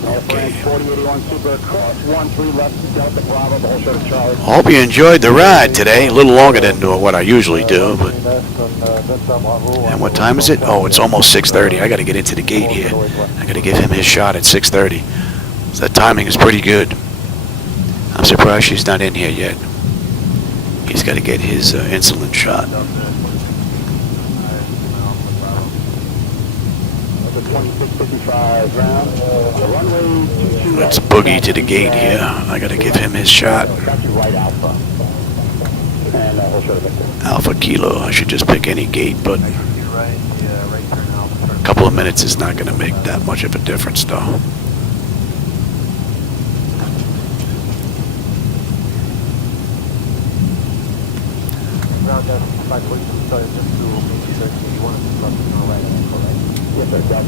Okay. 4081 Super, cross 13 left, Delta Bravo, the whole short of Charlie. I hope you enjoyed the ride today. A little longer than what I usually do. But. And what time is it? Oh, it's almost 6:30. I got to get into the gate here. I got to give him his shot at 6:30. So that timing is pretty good. I'm surprised she's not in here yet. He's got to get his insulin shot. Let's boogie to the gate here. I gotta give him his shot. Alpha Kilo. I should just pick any gate, but a couple of minutes is not gonna make that much of a difference, though.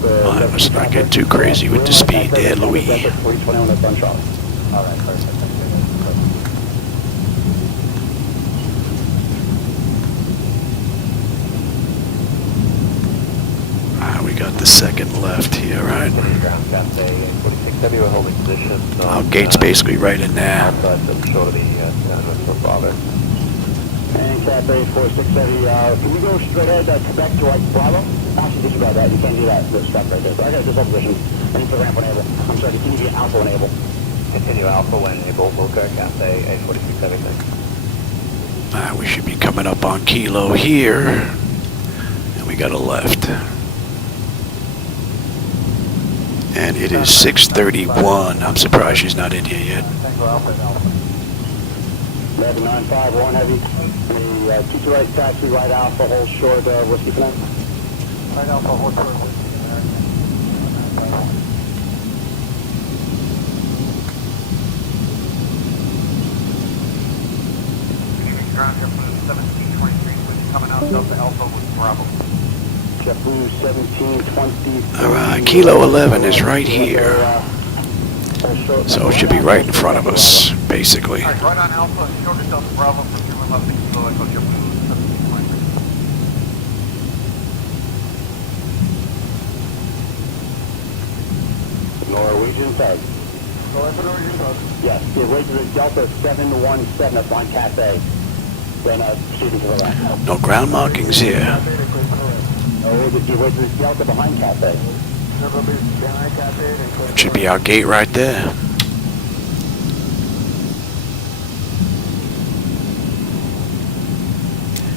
Well, I must not get too crazy with the speed there, Louis. We got the second left here, right? Our gate's basically right in there. And Cafe 460, can you go straight ahead to Quebec to right Bravo? Actually, disregard that. You can't do that. This stuff right there. So I got this whole position. I need the ramp enable. I'm sorry, continue to get Alpha enable. Continue Alpha when enable. Okay, Cafe 84676. We should be coming up on Kilo here. And we got a left. And it is 6:31. I'm surprised she's not in here yet. 11951 heavy. The 2 right taxi, right Alpha, hold short, whiskey for now. Right Alpha, hold short, whiskey for now. Ground JetBlue 1723, coming out Delta Alpha with Bravo. JetBlue 1720. Alright, Kilo 11 is right here. So it should be right in front of us, basically. Right on Alpha, short of Delta Bravo, for 211 Kilo Echo JetBlue 1723. Norwegian tag. Norwegian tag. Yes, the original Delta 717, that's on Cafe. Then proceeding to the left. No ground markings here. Oh, the original Delta behind Cafe. Should be our gate right there.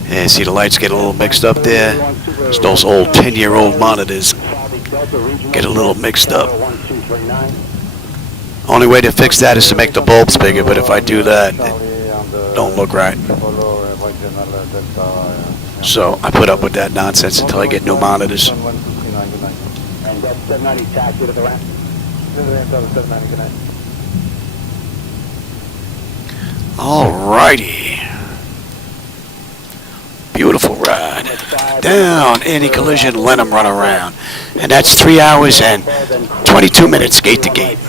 Yeah, see the lights get a little mixed up there. It's those old 10-year-old monitors get a little mixed up. Only way to fix that is to make the bulbs bigger, but if I do that, it don't look right. So I put up with that nonsense until I get new monitors. And that's 790 taxi to the ramp. To the ramp, 790, good night. Alrighty. Beautiful ride. Down, anti-collision, let them run around. And that's 3 hours and 22 minutes gate to gate.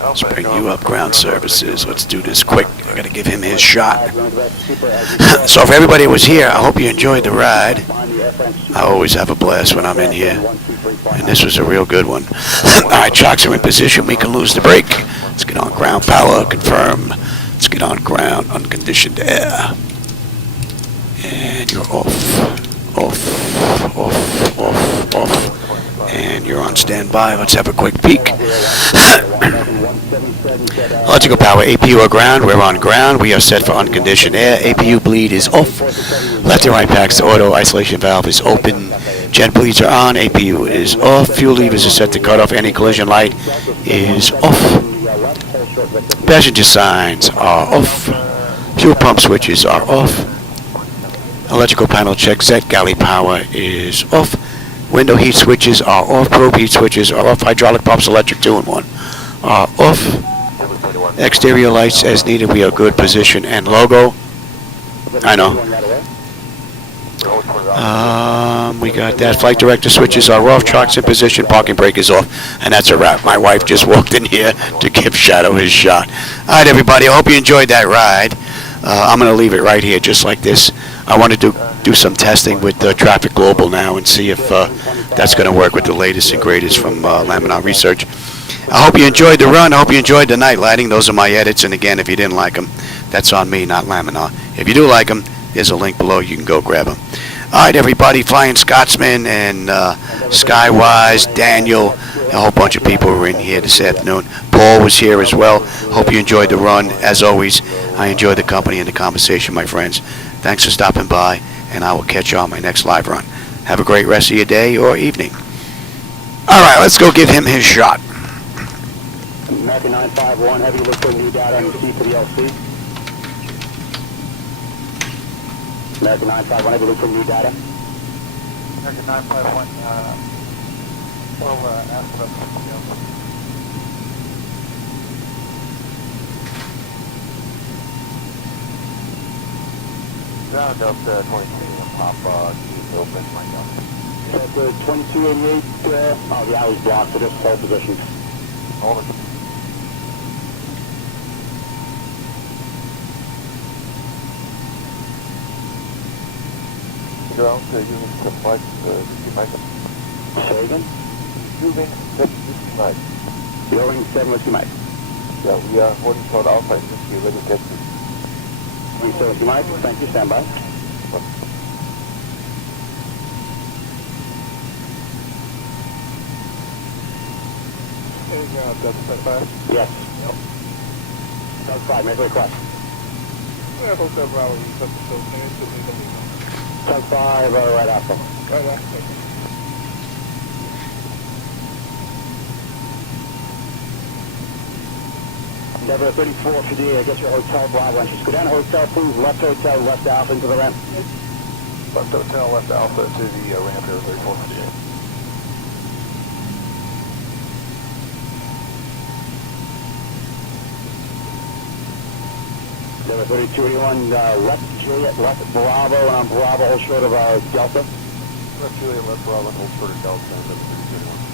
Let's bring you up, ground services. Let's do this quick. I gotta give him his shot. So if everybody was here, I hope you enjoyed the ride. I always have a blast when I'm in here. And this was a real good one. Alright, chocks are in position. We can lose the brake. Let's get on ground power, confirm. Let's get on ground, unconditioned air. And you're off. And you're on standby. Let's have a quick peek. Electrical power, APU or ground. We're on ground. We are set for unconditioned air. APU bleed is off. Left and right packs, the auto isolation valve is open. Jet bleeds are on. APU is off. Fuel levers are set to cut off. Anti-collision light is off. Passenger signs are off. Fuel pump switches are off. Electrical panel check set. Galley power is off. Window heat switches are off. Probe heat switches are off. Hydraulic pumps, electric 2 and 1 are off. Exterior lights as needed. We are good. Position and logo. I know. We got that. Flight director switches are off. Trucks in position. Parking brake is off. And that's a wrap. My wife just walked in here to give Shadow his shot. All right, everybody. I hope you enjoyed that ride. I'm going to leave it right here just like this. I want to do some testing with Traffic Global now and see if that's going to work with the latest and greatest from Laminar Research. I hope you enjoyed the run. I hope you enjoyed the night lighting. Those are my edits. And again, if you didn't like them, that's on me, not Laminar. If you do like them, there's a link below. You can go grab them. All right, everybody. Flying Scotsman and Skywise, Daniel, a whole bunch of people were in here this afternoon. Paul was here as well. Hope you enjoyed the run. As always, I enjoyed the company and the conversation, my friends. Thanks for stopping by, and I will catch you on my next live run. Have a great rest of your day or evening. All right, let's go give him his shot. American 951, heavy, look for new data on C for the LC. American 951, heavy, look for new data. American 951, ask about the LC. Ground Delta 22, pop, keys open, my God. Delta 2288, oh, the alley's blocked, so just hold position. Hold it. Ground, using the flight, Say again? Using 7 Whiskey Mike. Going 7 Whiskey Mike. Yeah, we are holding short Alpha, just be ready to get this. Going 7 Whiskey Mike, thank you, stand by. Yes. Yep. Doug 5, make a request. Doug 5, right after. Right after. Endeavor 34 for D, I guess your hotel Bravo entrance. Go down to hotel, please. Left hotel, left alpha into the ramp. Left hotel, left alpha to the ramp here, 34 for D. Endeavor 3281, left Juliet, left Bravo, and on Bravo, hold short of Delta. Left Juliet, left Bravo, and hold short of Delta,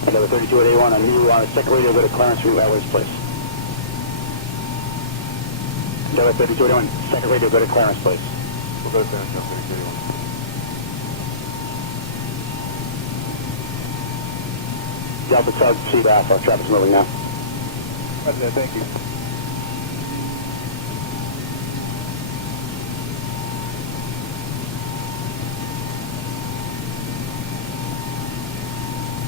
Endeavor 3281, a new second radio, go to clearance route, Airways, please. Endeavor 3281, second radio, go to clearance, please. We'll go to clearance, 3281. Delta Tug, Seed Alpha, traffic's moving now. Okay, thank you.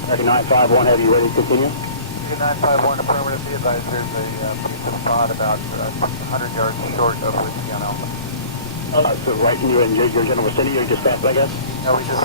American 951, have you ready to continue? 951, affirmative, the advisor is a piece of spot about 100 yards short of Whiskey on Alpha. So right in your general vicinity, or just past, I guess? No, we just